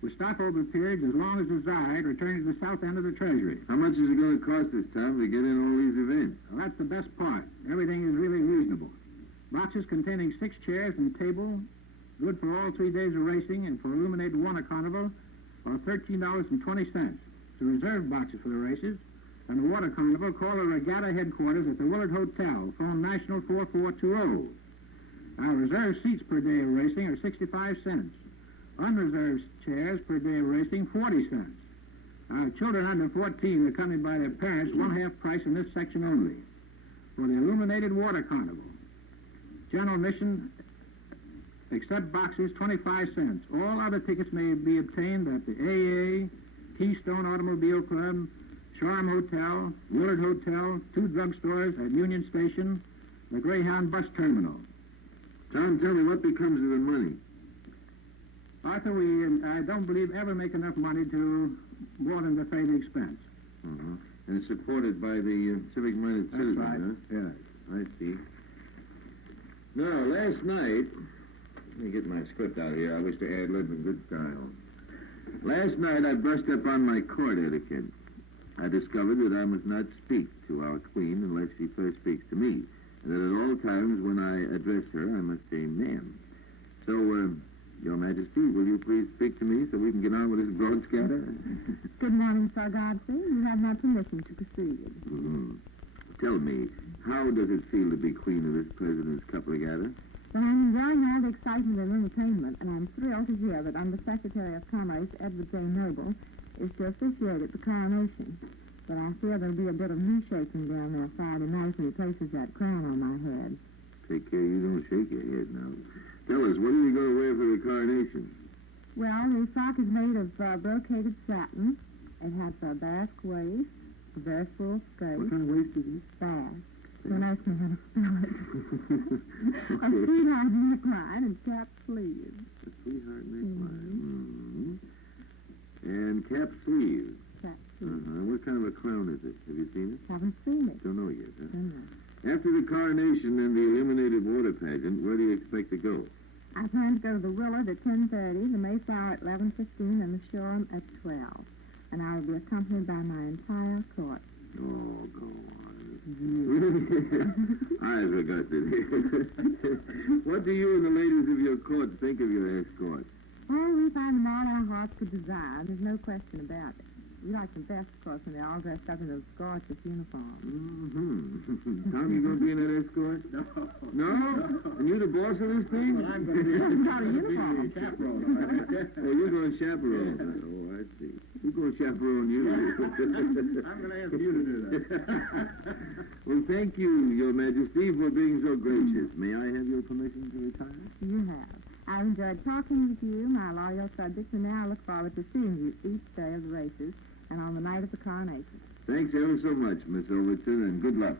With stopover periods as long as desired, returning to the south end of the Treasury. How much is it going to cost us, Tom, to get in all these events? Well, that's the best part. Everything is really reasonable. Boxes containing 6 chairs and table, good for all 3 days of racing, and for illuminated water carnival, are $13.20. The reserved boxes for the races. And the water carnival, call the regatta headquarters at the Willard Hotel. Phone National 4420. Now, reserved seats per day of racing are 65 cents. Unreserved chairs per day of racing, 40 cents. Now, children under 14 accompanied by their parents, one-half price in this section only. For the illuminated water carnival, general admission, except boxes, 25 cents. All other tickets may be obtained at the AA, Keystone Automobile Club, Charm Hotel, Willard Hotel, 2 drugstores at Union Station, the Greyhound Bus Terminal. Tom, tell me, what becomes of the money? Arthur, I don't believe, ever make enough money to more than defray the expense. Uh-huh. And it's supported by the civic-minded citizens, right. huh? Yeah, I see. Now, last night, let me get my script out here. I wish to ad-lib in good style. Last night, I brushed up on my court etiquette. I discovered that I must not speak to our queen unless she first speaks to me, and that at all times when I address her, I must say ma'am. So, Your Majesty, will you please speak to me so we can get on with this broad scatter? Good morning, Sir Godfrey. You have my permission to proceed. Mm-hmm. Tell me, how does it feel to be queen of this President's Cup Regatta? Well, I'm enjoying all the excitement and entertainment, and I'm thrilled to hear that Under Secretary of Commerce Edward J. Noble is to officiate at the coronation. But I fear there'll be a bit of knee shaking down there Friday night when he places that crown on my head. Take care you don't shake your head now. Tell us, what are you going to wear for the coronation? Well, the frock is made of brocaded satin. It has a basque waist, a very full skirt. What kind of waist is it? Basque. Don't ask me how to spell it. A sweetheart neckline and cap sleeves. A sweetheart neckline. Mm-hmm. And cap sleeves. Cap sleeves. What kind of a crown is it? Have you seen it? Haven't seen it. Don't know yet, huh? Don't know. After the coronation and the illuminated water pageant, where do you expect to go? I plan to go to the Willard at 10:30, the Mayflower at 11:15, and the Shoreham at 12. And I will be accompanied by my entire court. Oh, go on. Yeah. I forgot to. What do you and the ladies of your court think of your escort? Oh, we find them all our hearts could desire. There's no question about it. We like them best, of course, when they're all dressed up in those gorgeous uniforms. Mm-hmm. Tom, you going to be in that escort? No. No? And you the boss of this thing? Well, I'm going to be a chaperone. Oh, you're going to chaperone. Oh, I see. Who's going to chaperone you? I'm going to ask you to do that. Well, thank you, Your Majesty, for being so gracious. May I have your permission to retire? You have. I've enjoyed talking with you, my loyal subjects, and now I look forward to seeing you each day of the races and on the night of the coronation. Thanks ever so much, Miss Overton, and good luck.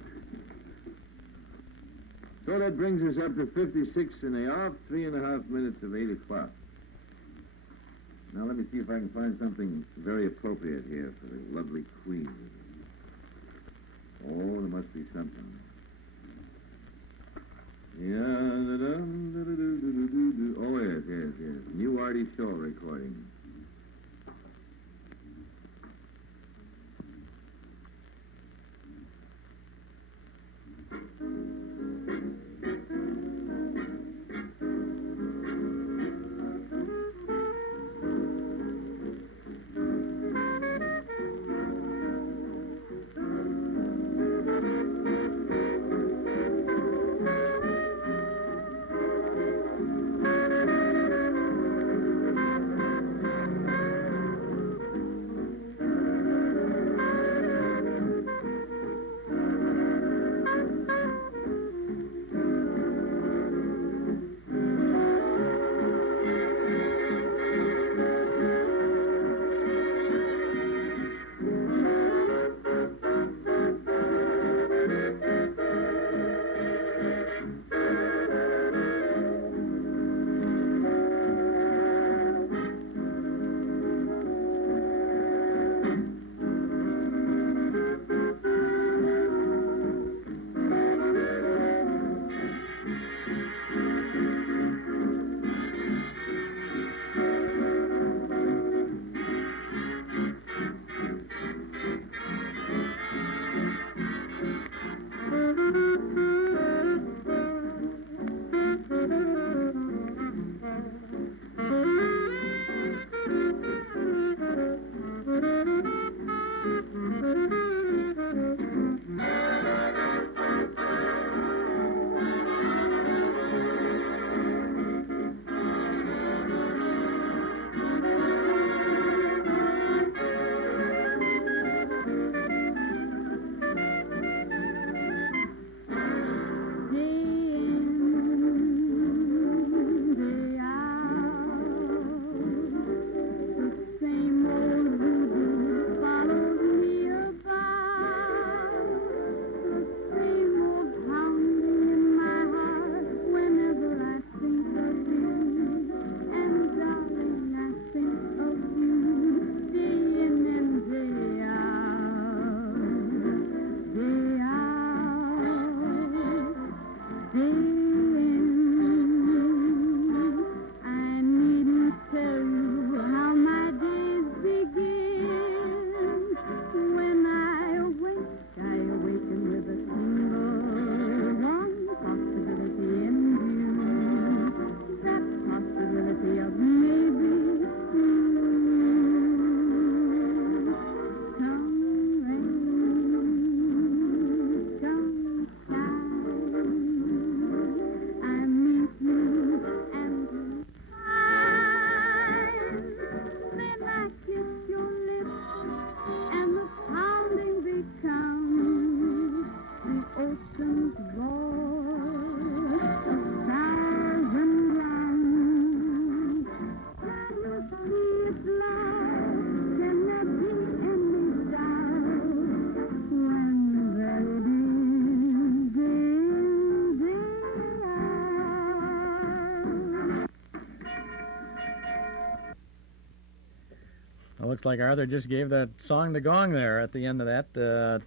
So that brings us up to 56 and a half, 3.5 minutes of 8 o'clock. Now let me see if I can find something very appropriate here for the lovely queen. Oh, there must be something. Yeah, oh, yes. New Artie Shaw recording. Well, looks like Arthur just gave that song the gong there at the end of that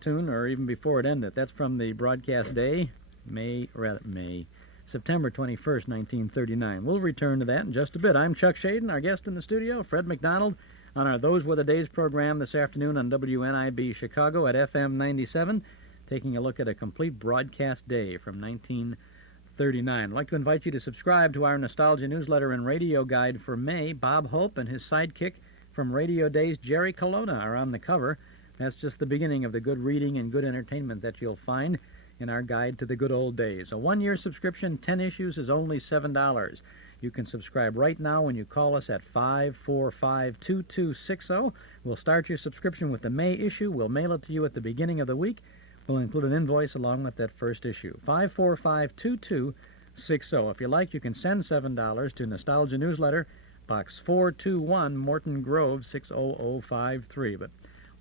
tune, or even before it ended. That's from the broadcast day, September 21st, 1939. We'll return to that in just a bit. I'm Chuck Shaden, our guest in the studio, Fred McDonald, on our Those Were the Days program this afternoon on WNIB Chicago at FM 97, taking a look at a complete broadcast day from 1939. I'd like to invite you to subscribe to our Nostalgia newsletter and radio guide for May. Bob Hope and his sidekick from Radio Days, Jerry Colonna, are on the cover. That's just the beginning of the good reading and good entertainment that you'll find in our guide to the good old days. A one-year subscription, 10 issues, is only $7. You can subscribe right now when you call us at 545-2260. We'll start your subscription with the May issue. We'll mail it to you at the beginning of the week. We'll include an invoice along with that first issue. 545-2260. If you like, you can send $7 to Nostalgia Newsletter, Box 421, Morton Grove, 60053. But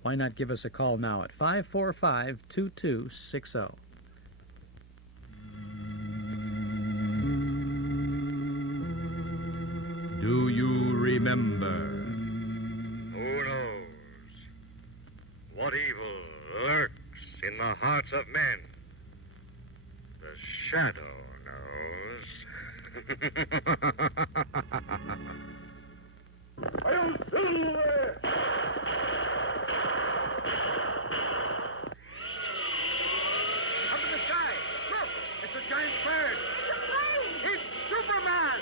why not give us a call now at 545-2260. Do you remember? Who knows what evil lurks in the hearts of men? The shadow knows.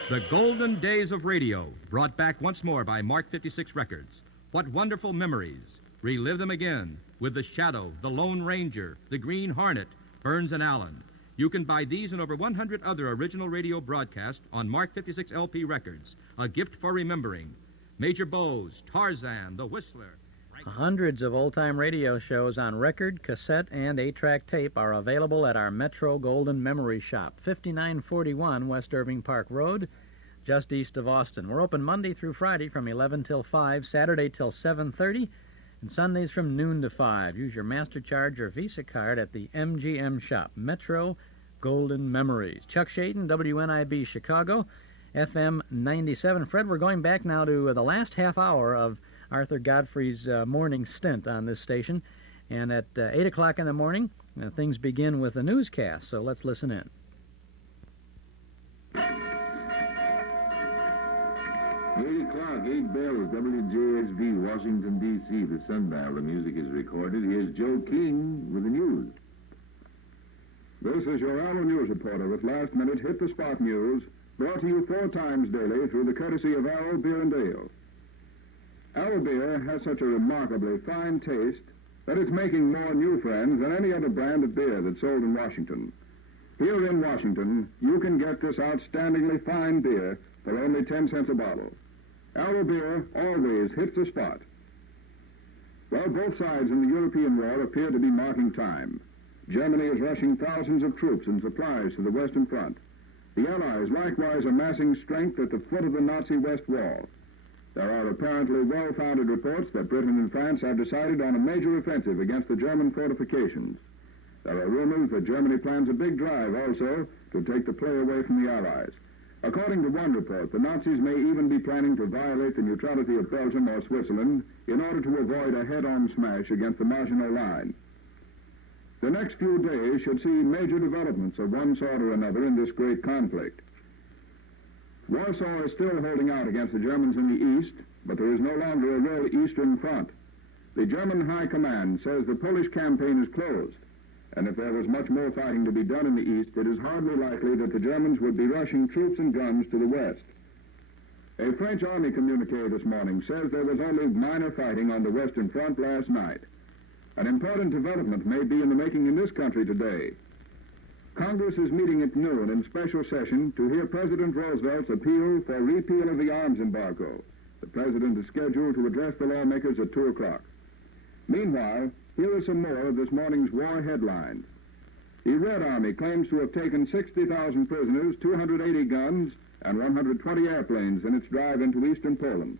The Golden Days of Radio, brought back once more by Mark 56 Records. What wonderful memories. Relive them again with The Shadow, The Lone Ranger, The Green Hornet, Burns and Allen. You can buy these and over 100 other original radio broadcasts on Mark 56 LP Records. A gift for remembering. Major Bowes, Tarzan, The Whistler. Hundreds of old-time radio shows on record, cassette, and 8-track tape are available at our Metro Golden Memory Shop, 5941 West Irving Park Road, just east of Austin. We're open Monday through Friday from 11 till 5, Saturday till 7:30, and Sundays from noon to 5. Use your MasterCard or Visa card at the MGM Shop, Metro Golden Memories. Chuck Shaden, WNIB Chicago, FM 97. Fred, we're going back now to the last half hour of Arthur Godfrey's morning stint on this station. And at 8 o'clock in the morning, things begin with a newscast, so let's listen in. 8 o'clock, 8 bells, WJSV, Washington, D.C., the Sundial. The music is recorded. Here's Joe King with the news. This is your Arrow News reporter with last-minute hit-the-spot news, brought to you 4 times daily through the courtesy of Arrow Beer and Ale. Arrow Beer has such a remarkably fine taste that it's making more new friends than any other brand of beer that's sold in Washington. Here in Washington, you can get this outstandingly fine beer for only 10 cents a bottle. Arrow Beer always hits the spot. Well, both sides in the European war appear to be marking time. Germany is rushing thousands of troops and supplies to the Western Front. The Allies likewise are massing strength at the foot of the Nazi West Wall. There are apparently well-founded reports that Britain and France have decided on a major offensive against the German fortifications. There are rumors that Germany plans a big drive also to take the play away from the Allies. According to one report, the Nazis may even be planning to violate the neutrality of Belgium or Switzerland in order to avoid a head-on smash against the Maginot Line. The next few days should see major developments of one sort or another in this great conflict. Warsaw is still holding out against the Germans in the east, but there is no longer a real eastern front. The German High Command says the Polish campaign is closed, and if there was much more fighting to be done in the east, it is hardly likely that the Germans would be rushing troops and guns to the west. A French Army communique this morning says there was only minor fighting on the Western Front last night. An important development may be in the making in this country today. Congress is meeting at noon in special session to hear President Roosevelt's appeal for repeal of the arms embargo. The president is scheduled to address the lawmakers at 2 o'clock. Meanwhile, here are some more of this morning's war headlines. The Red Army claims to have taken 60,000 prisoners, 280 guns, and 120 airplanes in its drive into eastern Poland.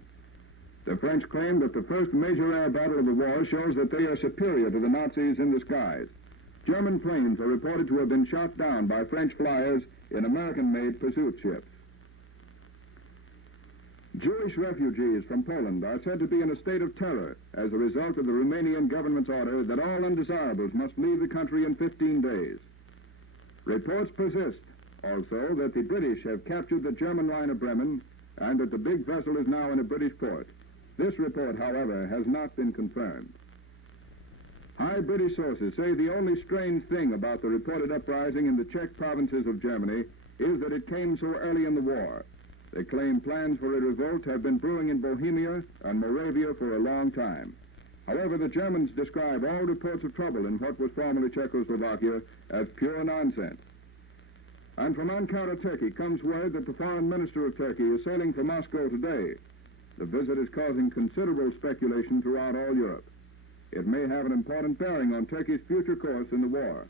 The French claim that the first major air battle of the war shows that they are superior to the Nazis in the skies. German planes are reported to have been shot down by French flyers in American-made pursuit ships. Jewish refugees from Poland are said to be in a state of terror as a result of the Romanian government's order that all undesirables must leave the country in 15 days. Reports persist, also, that the British have captured the German line of Bremen and that the big vessel is now in a British port. This report, however, has not been confirmed. High British sources say the only strange thing about the reported uprising in the Czech provinces of Germany is that it came so early in the war. They claim plans for a revolt have been brewing in Bohemia and Moravia for a long time. However, the Germans describe all reports of trouble in what was formerly Czechoslovakia as pure nonsense. And from Ankara, Turkey, comes word that the foreign minister of Turkey is sailing for Moscow today. The visit is causing considerable speculation throughout all Europe. It may have an important bearing on Turkey's future course in the war.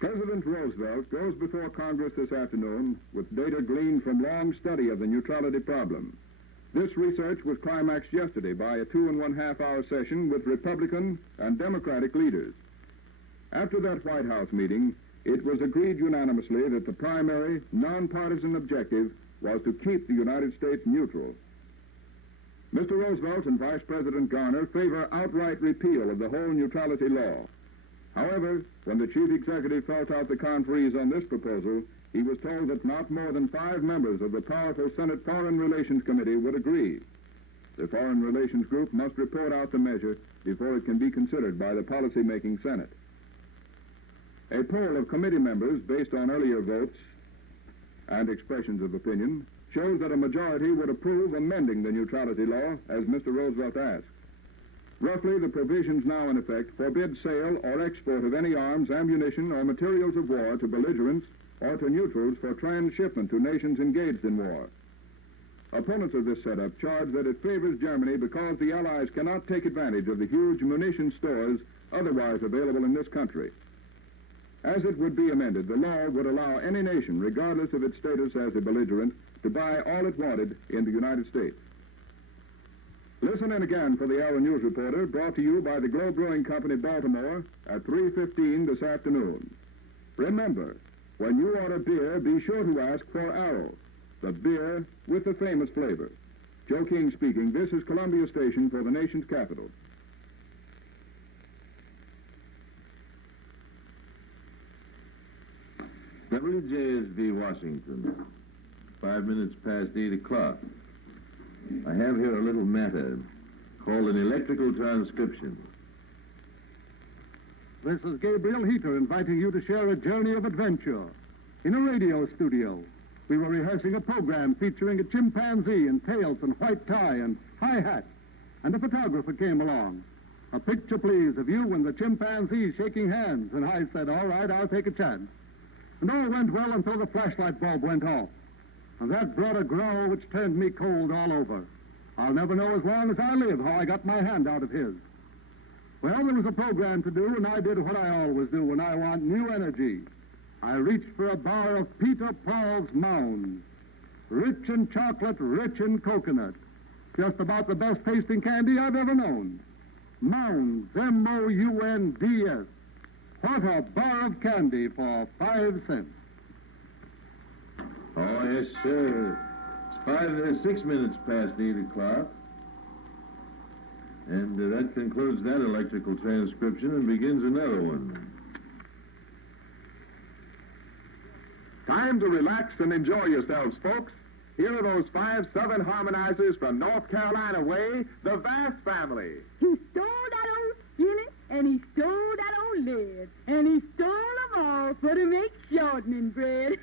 President Roosevelt goes before Congress this afternoon with data gleaned from long study of the neutrality problem. This research was climaxed yesterday by a 2.5-hour session with Republican and Democratic leaders. After that White House meeting, it was agreed unanimously that the primary, nonpartisan objective was to keep the United States neutral. Mr. Roosevelt and Vice President Garner favor outright repeal of the whole neutrality law. However, when the chief executive felt out the conferees on this proposal, he was told that not more than 5 members of the powerful Senate Foreign Relations Committee would agree. The Foreign Relations Group must report out the measure before it can be considered by the policy-making Senate. A poll of committee members based on earlier votes and expressions of opinion shows that a majority would approve amending the neutrality law as Mr. Roosevelt asked. Roughly, the provisions now in effect forbid sale or export of any arms, ammunition, or materials of war to belligerents or to neutrals for transshipment to nations engaged in war. Opponents of this setup charge that it favors Germany because the Allies cannot take advantage of the huge munition stores otherwise available in this country. As it would be amended, the law would allow any nation, regardless of its status as a belligerent, to buy all it wanted in the United States. Listen in again for the Hour News Reporter, brought to you by the Globe Brewing Company, Baltimore, at 3:15 this afternoon. Remember, when you order beer, be sure to ask for Arrow, the beer with the famous flavor. Joe King speaking. This is Columbia Station for the nation's capital. WJSV, Washington. 5 minutes past 8 o'clock. I have here a little matter called an electrical transcription. This is Gabriel Heater inviting you to share a journey of adventure. In a radio studio, we were rehearsing a program featuring a chimpanzee in tails and white tie and high hat, and a photographer came along. A picture, please, of you and the chimpanzee shaking hands, and I said, all right, I'll take a chance. And all went well until the flashlight bulb went off. And that brought a growl which turned me cold all over. I'll never know as long as I live how I got my hand out of his. Well, there was a program to do, and I did what I always do when I want new energy. I reached for a bar of Peter Paul's Mounds. Rich in chocolate, rich in coconut. Just about the best tasting candy I've ever known. Mounds, M-O-U-N-D-S. What a bar of candy for 5 cents. Oh, yes, sir. It's 6 minutes past 8 o'clock. And that concludes that electrical transcription and begins another one. Time to relax and enjoy yourselves, folks. Here are those 5 Southern harmonizers from North Carolina way, the Vast family. He stole that old skillet, and he stole that old lid, and he stole them all for to make shortening bread.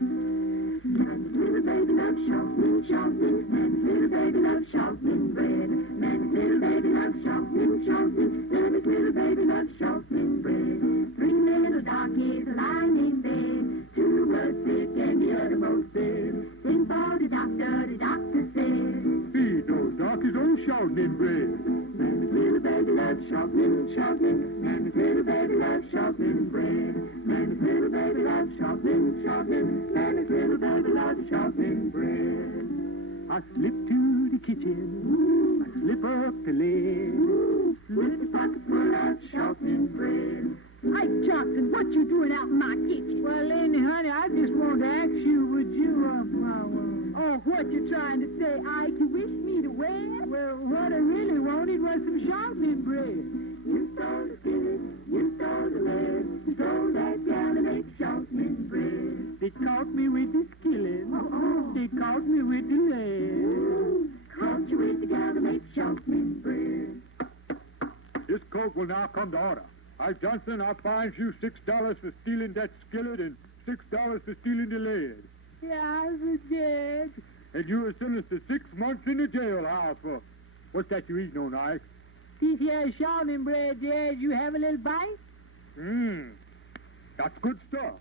Little baby loves shortening, shortening, and little baby loves shortening bread. Mammy's little baby loves shortening, shortening, Mammy's little baby loves shortening bread. 3 little darkies lying in bed, 2 were sick and the other both said, sing for the doctor said. Feed those darkies old shortening bread. Mammy's little baby loves shortening, shortening, Mammy's little baby loves shortening bread. Mammy's little baby loves shortening, shortening, Mammy's little baby loves shortening bread. I slip to the kitchen, I slip up the lid. With the pockets full of shortening bread. Heidt Johnson, what you doing out in my kitchen? Well, Lady, honey, I just wanted to ask you, would you, Oh, what you trying to say, Ike? You wish me to wear? Well, what I really wanted was some sharpening bread. You stole the skillet, you stole the lead, you stole that gal to make sharpening bread. They caught me with the skillet. They caught me with the lead. Caught you with the gal to make sharpening bread. This court will now come to order. I, Johnson, I fine you $6 for stealing that skillet and $6 for stealing the lead. Yeah, the Judge. And you were sentenced to 6 months in the jailhouse for... What's that you eating on, Ike? This here sharpening bread, Judge. You have a little bite? That's good stuff.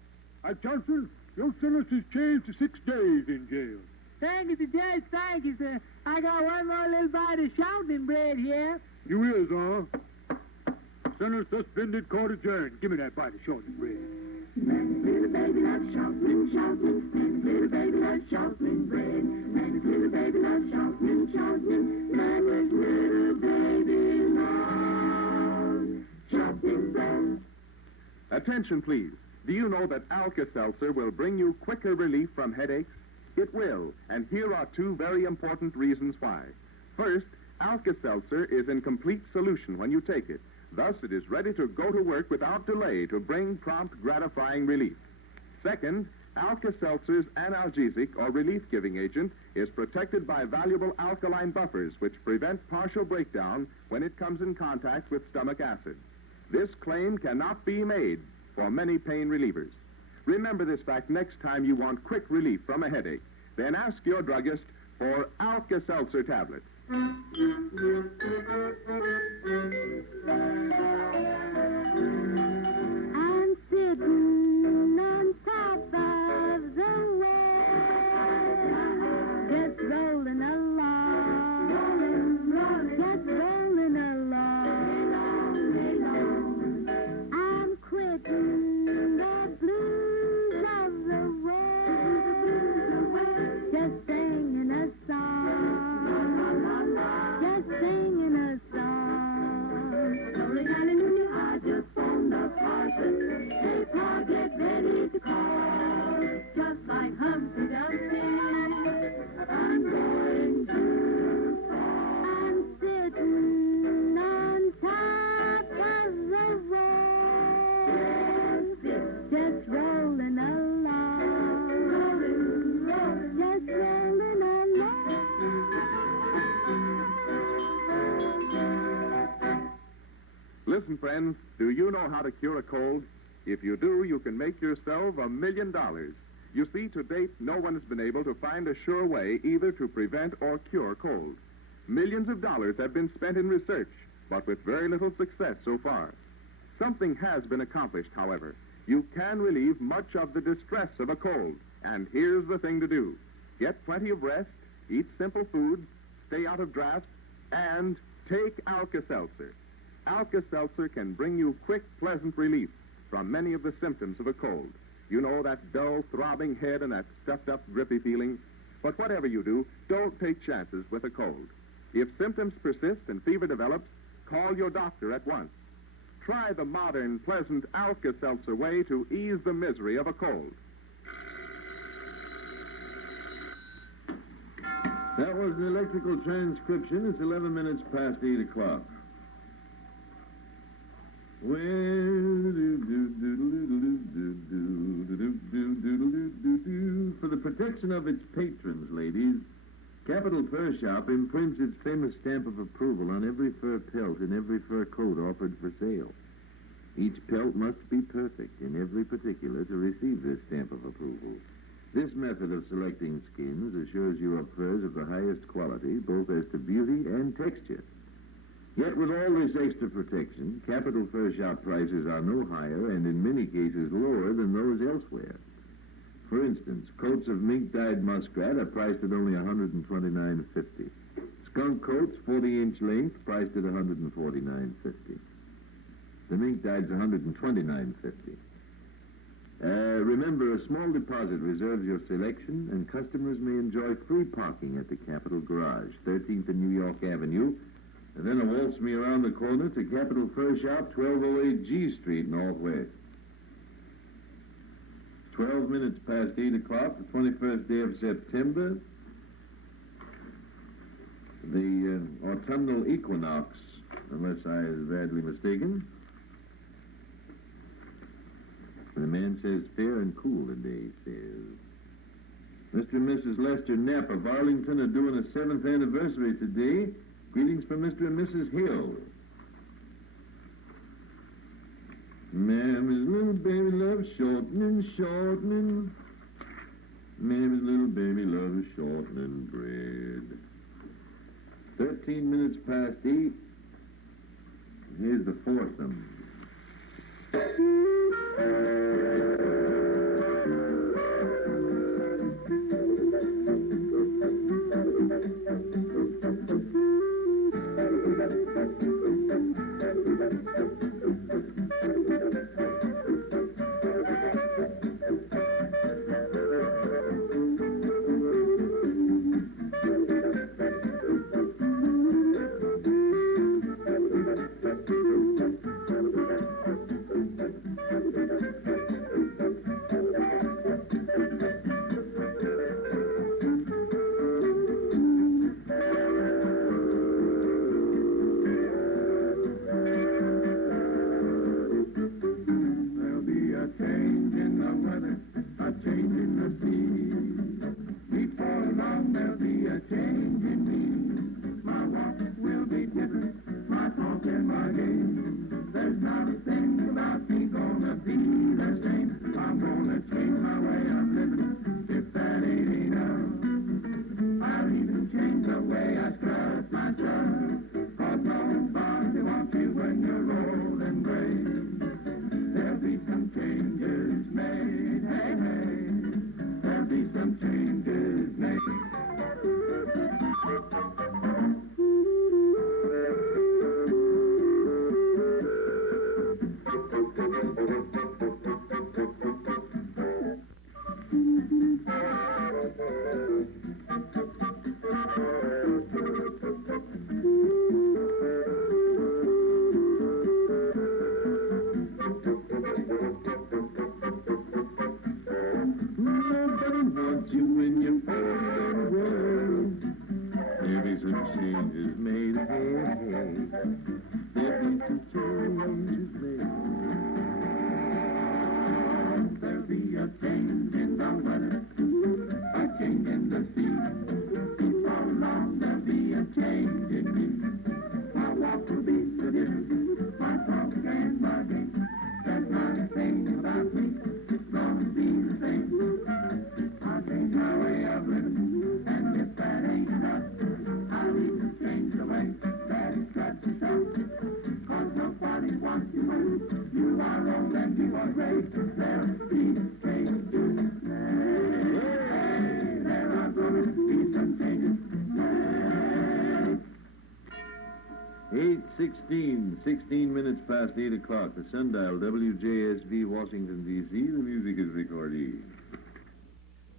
Johnson, your sentence is changed to 6 days in jail. Thank you, Judge. Thank you, sir. I got one more little bite of sharpening bread here. You is, huh? Sentence suspended, court adjourned. Give me that bite of shortening bread. Maggie's little baby loves sharpening, sharpening. Maggie's little baby loves sharpening bread. Maggie's little baby loves sharpening, sharpening. Maggie's little baby loves sharpening bread. Attention, please. Do you know that Alka-Seltzer will bring you quicker relief from headaches? It will, and here are 2 very important reasons why. First, Alka-Seltzer is in complete solution when you take it. Thus, it is ready to go to work without delay to bring prompt, gratifying relief. Second, Alka-Seltzer's analgesic or relief-giving agent is protected by valuable alkaline buffers which prevent partial breakdown when it comes in contact with stomach acid. This claim cannot be made for many pain relievers. Remember this fact next time you want quick relief from a headache. Then ask your druggist for Alka-Seltzer tablets. I'm sitting on top of the world, just rolling along, just rolling along. I'm quitting the blues of the world, just singing a song, just singing a song. Holy hallelujah, I just phoned the parson. Hey, Pa, get ready to call. Just like Humpty Dumpty, I'm going to fall. I'm sitting on top of the world, just rolling along, just rolling along. Listen, friends, do you know how to cure a cold? If you do, you can make yourself $1 million. You see, to date, no one has been able to find a sure way either to prevent or cure cold. Millions of dollars have been spent in research, but with very little success so far. Something has been accomplished, however. You can relieve much of the distress of a cold. And here's the thing to do. Get plenty of rest, eat simple foods, stay out of drafts, and take Alka-Seltzer. Alka-Seltzer can bring you quick, pleasant relief from many of the symptoms of a cold. You know, that dull, throbbing head and that stuffed-up, grippy feeling. But whatever you do, don't take chances with a cold. If symptoms persist and fever develops, call your doctor at once. Try the modern, pleasant Alka-Seltzer way to ease the misery of a cold. That was an electrical transcription. It's 11 minutes past 8 o'clock. For the protection of its patrons, ladies, Capital Fur Shop imprints its famous stamp of approval on every fur pelt and every fur coat offered for sale. Each pelt must be perfect in every particular to receive this stamp of approval. This method of selecting skins assures you of furs of the highest quality, both as to beauty and texture. Yet with all this extra protection, Capital Fur Shop prices are no higher and in many cases lower than those elsewhere. For instance, coats of mink-dyed muskrat are priced at only $129.50. Skunk coats, 40-inch length, priced at $149.50. The mink-dyed's $129.50. Remember, a small deposit reserves your selection, and customers may enjoy free parking at the Capitol Garage, 13th and New York Avenue, And then it waltzed me around the corner to Capital Fur Shop, 1208 G Street, Northwest. 12 minutes past 8 o'clock, the 21st day of September, the autumnal equinox, unless I is badly mistaken. The man says fair and cool today, he says. Mr. and Mrs. Lester Knapp of Arlington are doing a 7th anniversary today. Greetings from Mr. and Mrs. Hill. Mammy's little baby loves shortening, shortening. Mammy's little baby loves shortening bread. 13 minutes past 8. Here's the foursome. Eight 16 minutes past 8 o'clock. The Sundial, WJSV, Washington, D.C. The music is recorded.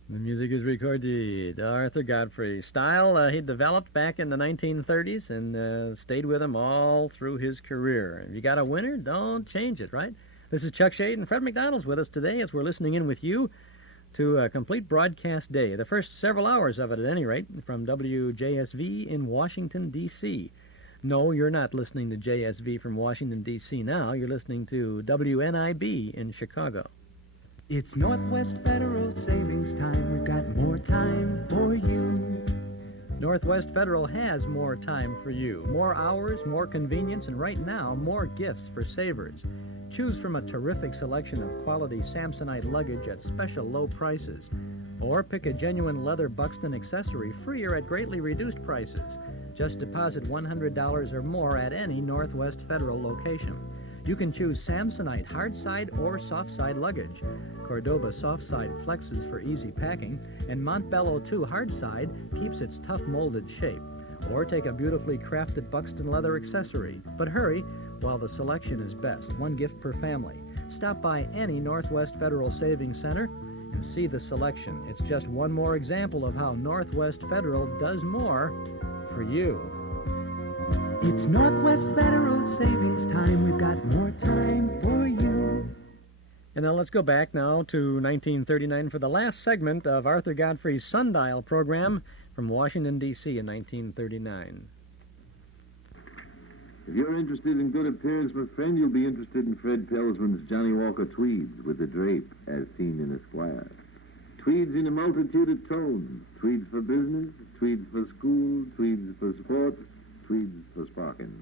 The music is recorded. Arthur Godfrey. Style he developed back in the 1930s and stayed with him all through his career. If you got a winner, don't change it, right? This is Chuck Shade, and Fred McDonald's with us today as we're listening in with you to a complete broadcast day. The first several hours of it, at any rate, from WJSV in Washington, D.C. No, you're not listening to JSV from Washington, D.C. now. You're listening to WNIB in Chicago. It's Northwest Federal Savings Time. We've got more time for you. Northwest Federal has more time for you. More hours, more convenience, and right now, more gifts for savers. Choose from a terrific selection of quality Samsonite luggage at special low prices. Or pick a genuine leather Buxton accessory free or at greatly reduced prices. Just deposit $100 or more at any Northwest Federal location. You can choose Samsonite hardside or softside luggage, Cordova softside flexes for easy packing, and Montbello 2 hardside keeps its tough molded shape. Or take a beautifully crafted Buxton leather accessory. But hurry, while the selection is best, one gift per family. Stop by any Northwest Federal Savings Center and see the selection. It's just one more example of how Northwest Federal does more for you. It's Northwest Federal Savings Time. We've got more time for you. And now let's go back now to 1939 for the last segment of Arthur Godfrey's Sundial program from Washington, D.C. in 1939. If you're interested in good appearance, my friend, you'll be interested in Fred Pelsman's Johnny Walker tweeds with the drape, as seen in Esquire. Tweeds in a multitude of tones. Tweeds for business, tweeds for school, tweeds for sports, tweeds for sparking.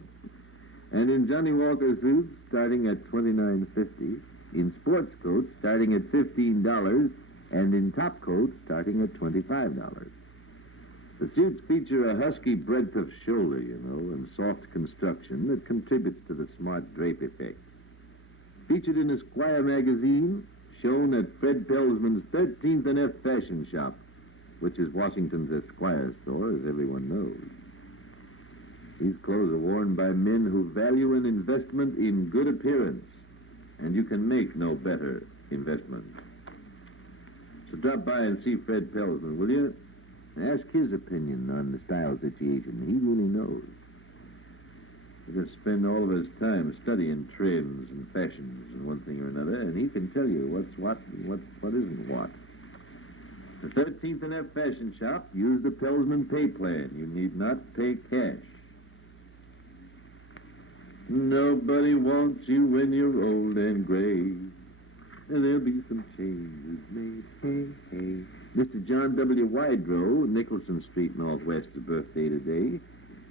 And in Johnny Walker suits, starting at $29.50, in sports coats, starting at $15, and in top coats, starting at $25. The suits feature a husky breadth of shoulder, and soft construction that contributes to the smart drape effect. Featured in Esquire magazine, shown at Fred Pelsman's 13th and F Fashion Shop, which is Washington's Esquire store, as everyone knows. These clothes are worn by men who value an investment in good appearance, and you can make no better investment. So drop by and see Fred Pelsman, will you? Ask his opinion on the style situation. He really knows. He just spend all of his time studying trends and fashions and one thing or another, and he can tell you what's what and what isn't what. The 13th and F Fashion Shop, use the Pelsman pay plan. You need not pay cash. Nobody wants you when you're old and gray, and there'll be some changes made. Hey, hey. Mr. John W. Wydrow, Nicholson Street, Northwest's birthday today.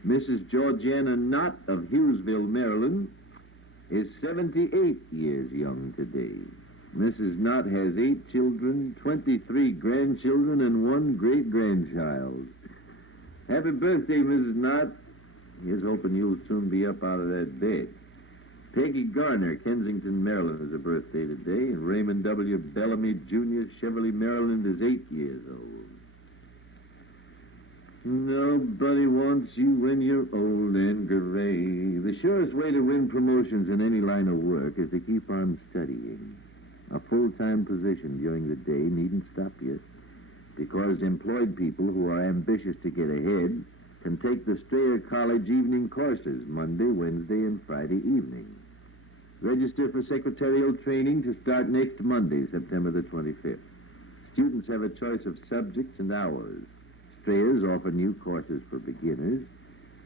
Mrs. Georgiana Knott of Hughesville, Maryland, is 78 years young today. Mrs. Knott has 8 children, 23 grandchildren, and 1 great-grandchild. Happy birthday, Mrs. Knott. Here's hoping you'll soon be up out of that bed. Peggy Garner, Kensington, Maryland, is a birthday today, and Raymond W. Bellamy, Jr., Cheverly, Maryland, is 8 years old. Nobody wants you when you're old and gray. The surest way to win promotions in any line of work is to keep on studying. A full-time position during the day needn't stop you, because employed people who are ambitious to get ahead can take the Strayer College evening courses Monday, Wednesday, and Friday evening. Register for secretarial training to start next Monday, September the 25th. Students have a choice of subjects and hours. Strayers offer new courses for beginners,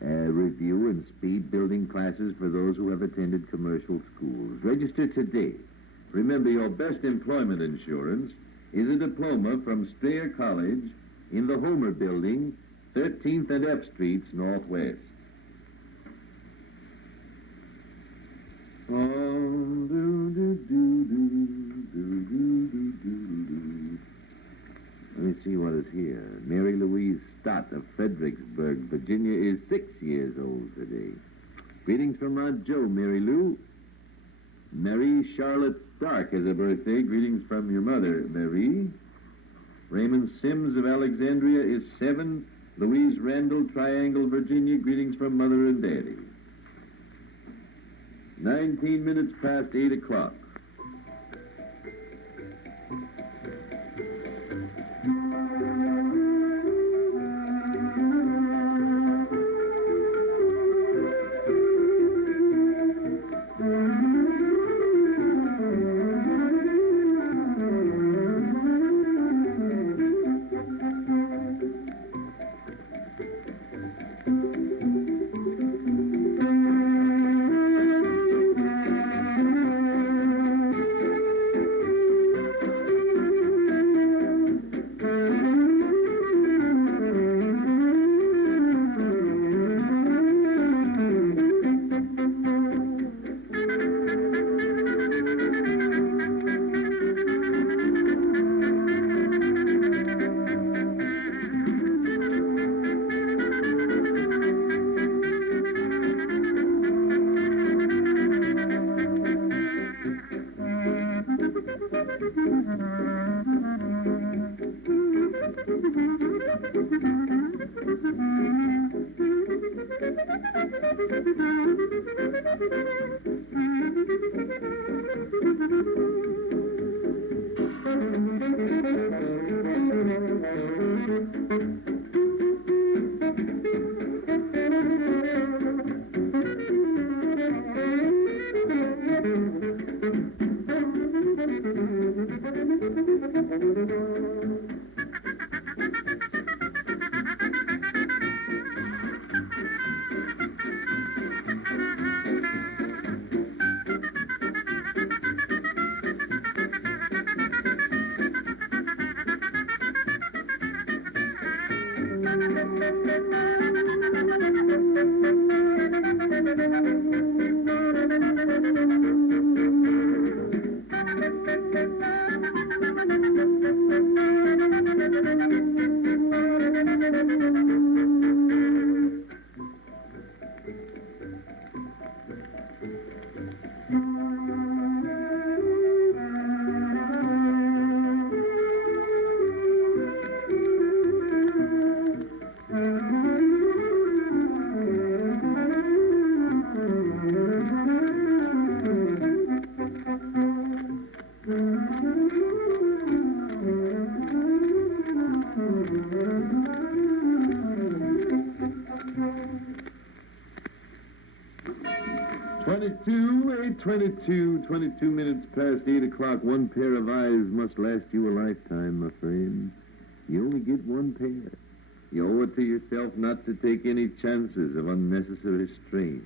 review and speed building classes for those who have attended commercial schools. Register today. Remember, your best employment insurance is a diploma from Strayer College in the Homer Building, 13th and F Streets, Northwest. Let me see what is here. Mary Louise Stott of Fredericksburg, Virginia, is 6 years old today. Greetings from Aunt Joe, Mary Lou. Mary Charlotte Stark has a birthday. Greetings from your mother, Mary. Raymond Sims of Alexandria is 7. Louise Randall, Triangle, Virginia. Greetings from Mother and Daddy. 19 minutes past 8 o'clock. 8:22, 8:22, 22 minutes past 8 o'clock. One pair of eyes must last you a lifetime, my friend. You only get one pair. You owe it to yourself not to take any chances of unnecessary strain.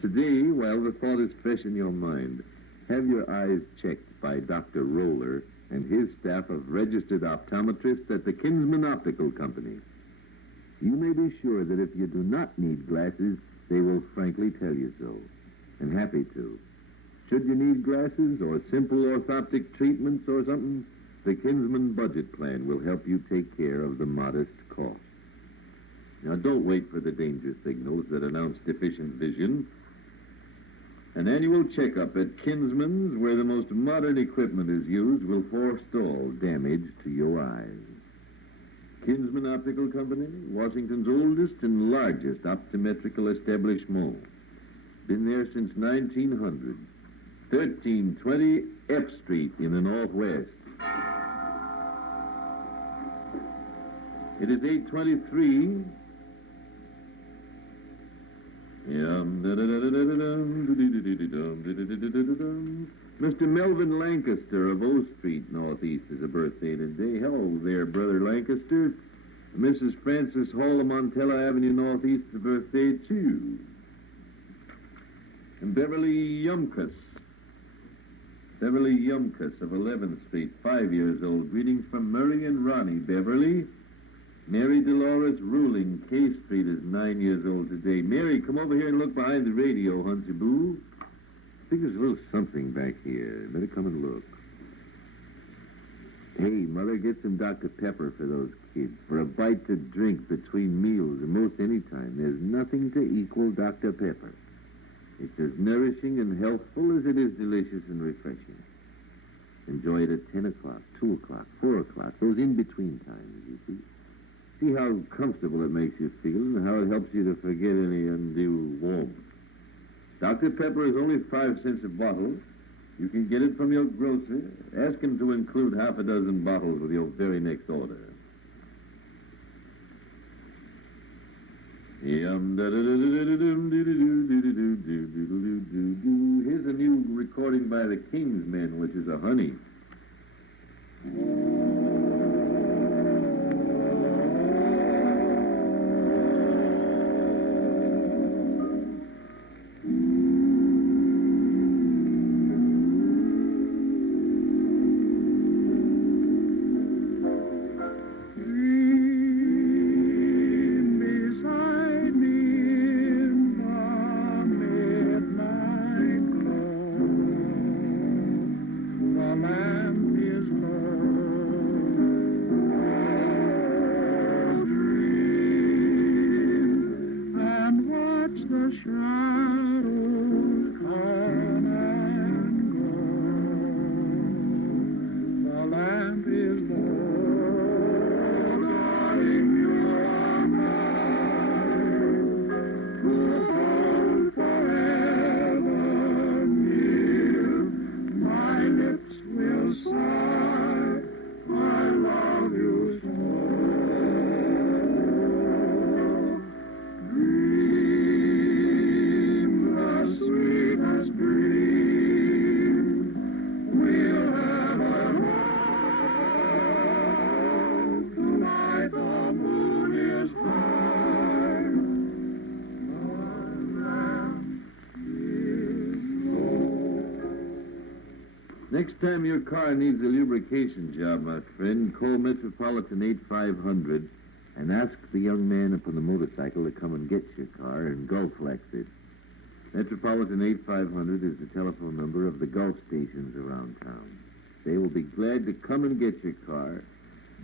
Today, while the thought is fresh in your mind, have your eyes checked by Dr. Roller and his staff of registered optometrists at the Kinsman Optical Company. You may be sure that if you do not need glasses, they will frankly tell you so, and happy to. Should you need glasses or simple orthoptic treatments or something, the Kinsman Budget Plan will help you take care of the modest cost. Now, don't wait for the danger signals that announce deficient vision. An annual checkup at Kinsman's, where the most modern equipment is used, will forestall damage to your eyes. Kinsman Optical Company, Washington's oldest and largest optometrical establishment. Been there since 1900. 1320 F Street in the Northwest. It is 8:23. Mr. Melvin Lancaster of O Street, Northeast, is a birthday today. Hello there, Brother Lancaster. Mrs. Frances Hall of Montella Avenue, Northeast, is a birthday, too. And Beverly Yumkus of 11th Street, 5 years old. Greetings from Murray and Ronnie. Beverly. Mary Dolores Ruling, K Street, is 9 years old today. Mary, come over here and look behind the radio, Hunsy Boo. I think there's a little something back here. Better come and look. Hey, Mother, get some Dr. Pepper for those kids, for a bite to drink between meals or most any time. There's nothing to equal Dr. Pepper. It's as nourishing and healthful as it is delicious and refreshing. Enjoy it at 10 o'clock, 2 o'clock, 4 o'clock, those in-between times, you see. See how comfortable it makes you feel and how it helps you to forget any undue warmth. Dr. Pepper is only 5 cents a bottle. You can get it from your grocer. Ask him to include half a dozen bottles with your very next order. Here's a new recording by the King's Men, which is a honey. Next time your car needs a lubrication job, my friend, call Metropolitan 8500 and ask the young man up on the motorcycle to come and get your car and Gulflex it. Metropolitan 8500 is the telephone number of the Gulf stations around town. They will be glad to come and get your car,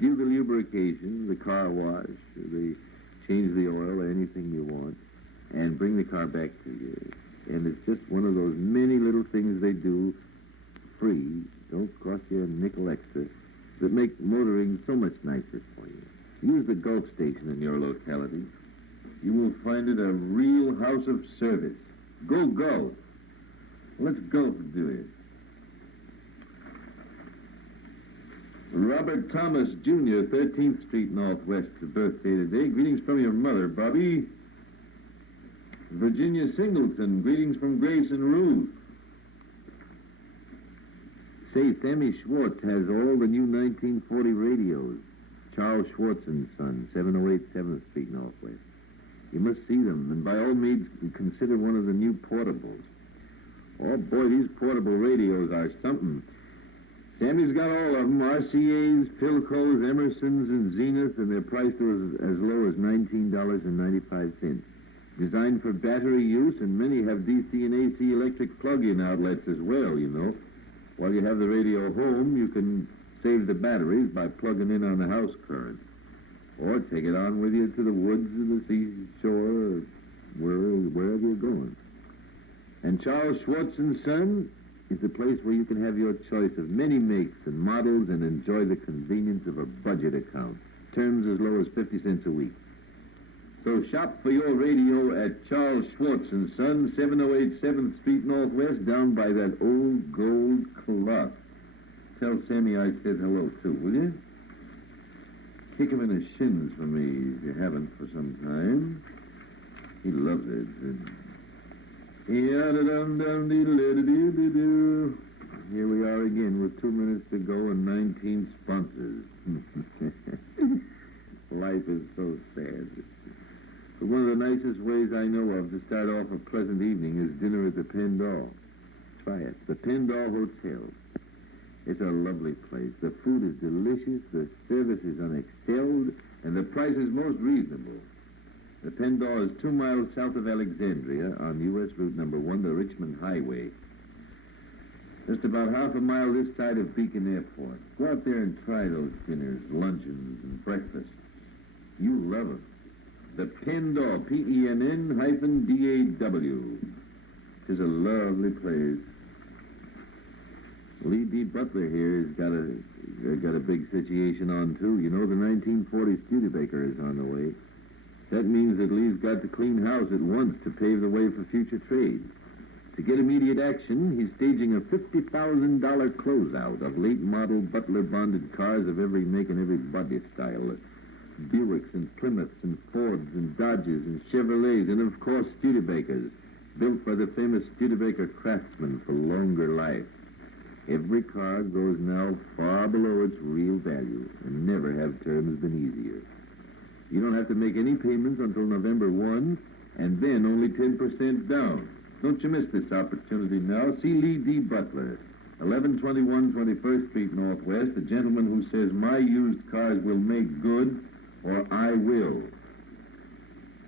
do the lubrication, the car wash, they change the oil, anything you want, and bring the car back to you. And it's just one of those many little things they do free, don't cost you a nickel extra, that make motoring so much nicer for you. Use the Gulf station in your locality. You will find it a real house of service. Go Gulf. Let's Gulf do it. Robert Thomas, Jr., 13th Street Northwest, birthday today. Greetings from your mother, Bobby. Virginia Singleton, greetings from Grace and Ruth. Say, Sammy Schwartz has all the new 1940 radios. Charles Schwartz and Son, 708 7th Street Northwest. You must see them, and by all means consider one of the new portables. Oh, boy, these portable radios are something. Sammy's got all of them, RCAs, Philcos, Emersons, and Zenith, and they're priced as low as $19.95. Designed for battery use, and many have DC and AC electric plug-in outlets as well, you know. While you have the radio home, you can save the batteries by plugging in on the house current. Or take it on with you to the woods or the seashore or wherever you're going. And Charles Schwartz and Son is a place where you can have your choice of many makes and models and enjoy the convenience of a budget account. Terms as low as 50 cents a week. So shop for your radio at Charles Schwartz and Son, 708 7th Street Northwest, down by that old gold clock. Tell Sammy I said hello, too, will you? Kick him in the shins for me if you haven't for some time. He loves it. Here we are again with 2 minutes to go and 19 sponsors. Life is so sad. But one of the nicest ways I know of to start off a pleasant evening is dinner at the Pendal. Try it. The Pendal Hotel. It's a lovely place. The food is delicious, the service is unexcelled, and the price is most reasonable. The Pendal is 2 miles south of Alexandria on U.S. Route number 1, the Richmond Highway. Just about half a mile this side of Beacon Airport. Go out there and try those dinners, luncheons, and breakfasts. You love them. The Pendal, Penn-DAW. It's a lovely place. Lee D. Butler here has got a big situation on, too. You know, the 1940 Studebaker is on the way. That means that Lee's got to clean house at once to pave the way for future trade. To get immediate action, he's staging a $50,000 closeout of late-model Butler-bonded cars of every make and every body style. Buicks and Plymouths and Fords and Dodges and Chevrolets and, of course, Studebakers, built by the famous Studebaker craftsman for longer life. Every car goes now far below its real value, and never have terms been easier. You don't have to make any payments until November 1, and then only 10% down. Don't you miss this opportunity now. See Lee D. Butler, 1121 21st Street Northwest, the gentleman who says my used cars will make good, or I will.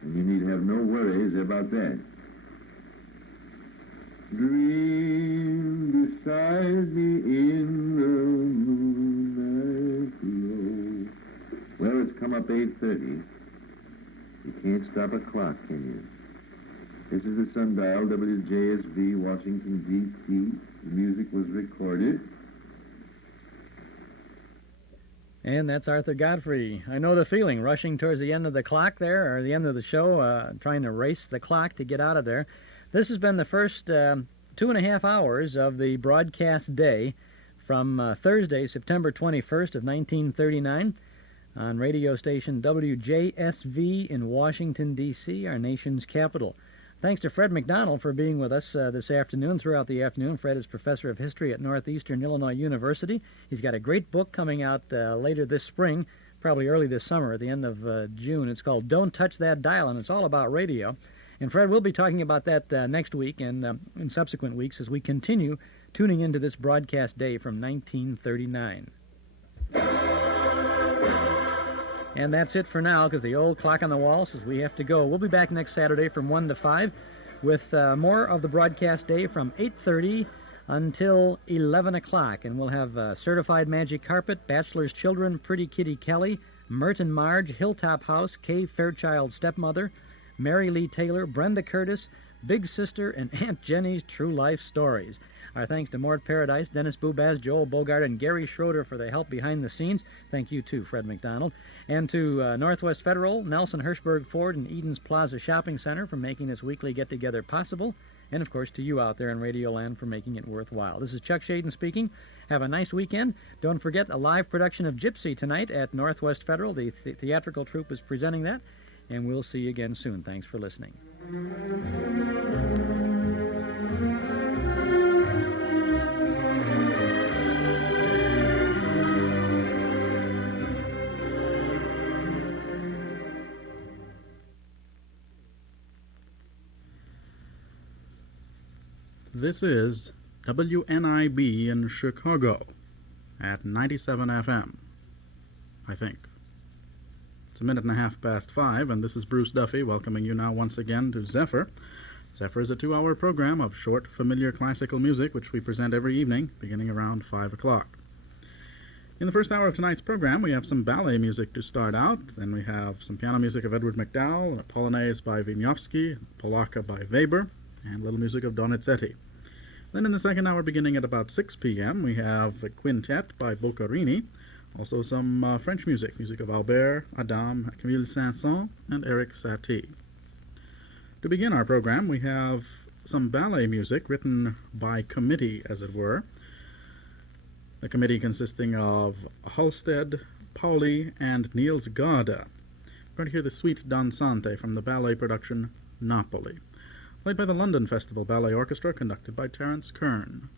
And you need have no worries about that. Dream beside me in the moonlight glow. Well, it's come up 8:30. You can't stop a clock, can you? This is the Sundial, WJSV, Washington, D.C. The music was recorded. And that's Arthur Godfrey. I know the feeling, rushing towards the end of the clock there, or the end of the show, trying to race the clock to get out of there. This has been the first 2.5 hours of the broadcast day from Thursday, September 21st of 1939 on radio station WJSV in Washington, D.C., our nation's capital. Thanks to Fred McDonald for being with us this afternoon, throughout the afternoon. Fred is professor of history at Northeastern Illinois University. He's got a great book coming out later this spring, probably early this summer, at the end of June. It's called Don't Touch That Dial, and it's all about radio. And Fred, we'll be talking about that next week and in subsequent weeks as we continue tuning into this broadcast day from 1939. And that's it for now, because the old clock on the wall says we have to go. We'll be back next Saturday from 1 to 5 with more of the broadcast day from 8:30 until 11 o'clock. And we'll have Certified Magic Carpet, Bachelor's Children, Pretty Kitty Kelly, Mert and Marge, Hilltop House, Kay Fairchild's Stepmother, Mary Lee Taylor, Brenda Curtis, Big Sister, and Aunt Jenny's True Life Stories. Our thanks to Mort Paradise, Dennis Bubaz, Joel Bogart, and Gary Schroeder for their help behind the scenes. Thank you, too, Fred McDonald. And to Northwest Federal, Nelson Hirschberg Ford, and Eden's Plaza Shopping Center for making this weekly get-together possible. And, of course, to you out there in Radioland for making it worthwhile. This is Chuck Shaden speaking. Have a nice weekend. Don't forget a live production of Gypsy tonight at Northwest Federal. The theatrical troupe is presenting that. and we'll see you again soon. Thanks for listening. This is WNIB in Chicago at 97 FM, I think. It's a minute and a half past 5, and this is Bruce Duffy welcoming you now once again to Zephyr. Zephyr is a 2-hour program of short, familiar classical music which we present every evening, beginning around 5 o'clock. In the first hour of tonight's program, we have some ballet music to start out. Then we have some piano music of Edward MacDowell, a Polonaise by Wieniawski, a Polacca by Weber, and a little music of Donizetti. Then in the second hour, beginning at about 6 p.m., we have a quintet by Boccherini, also some French music, music of Albert, Adam, Camille Saint-Saëns, and Eric Satie. To begin our program, we have some ballet music written by committee, as it were. The committee consisting of Halstead, Pauli, and Niels Gade. We're going to hear the Suite Dansante from the ballet production Napoli, played by the London Festival Ballet Orchestra, conducted by Terence Kern.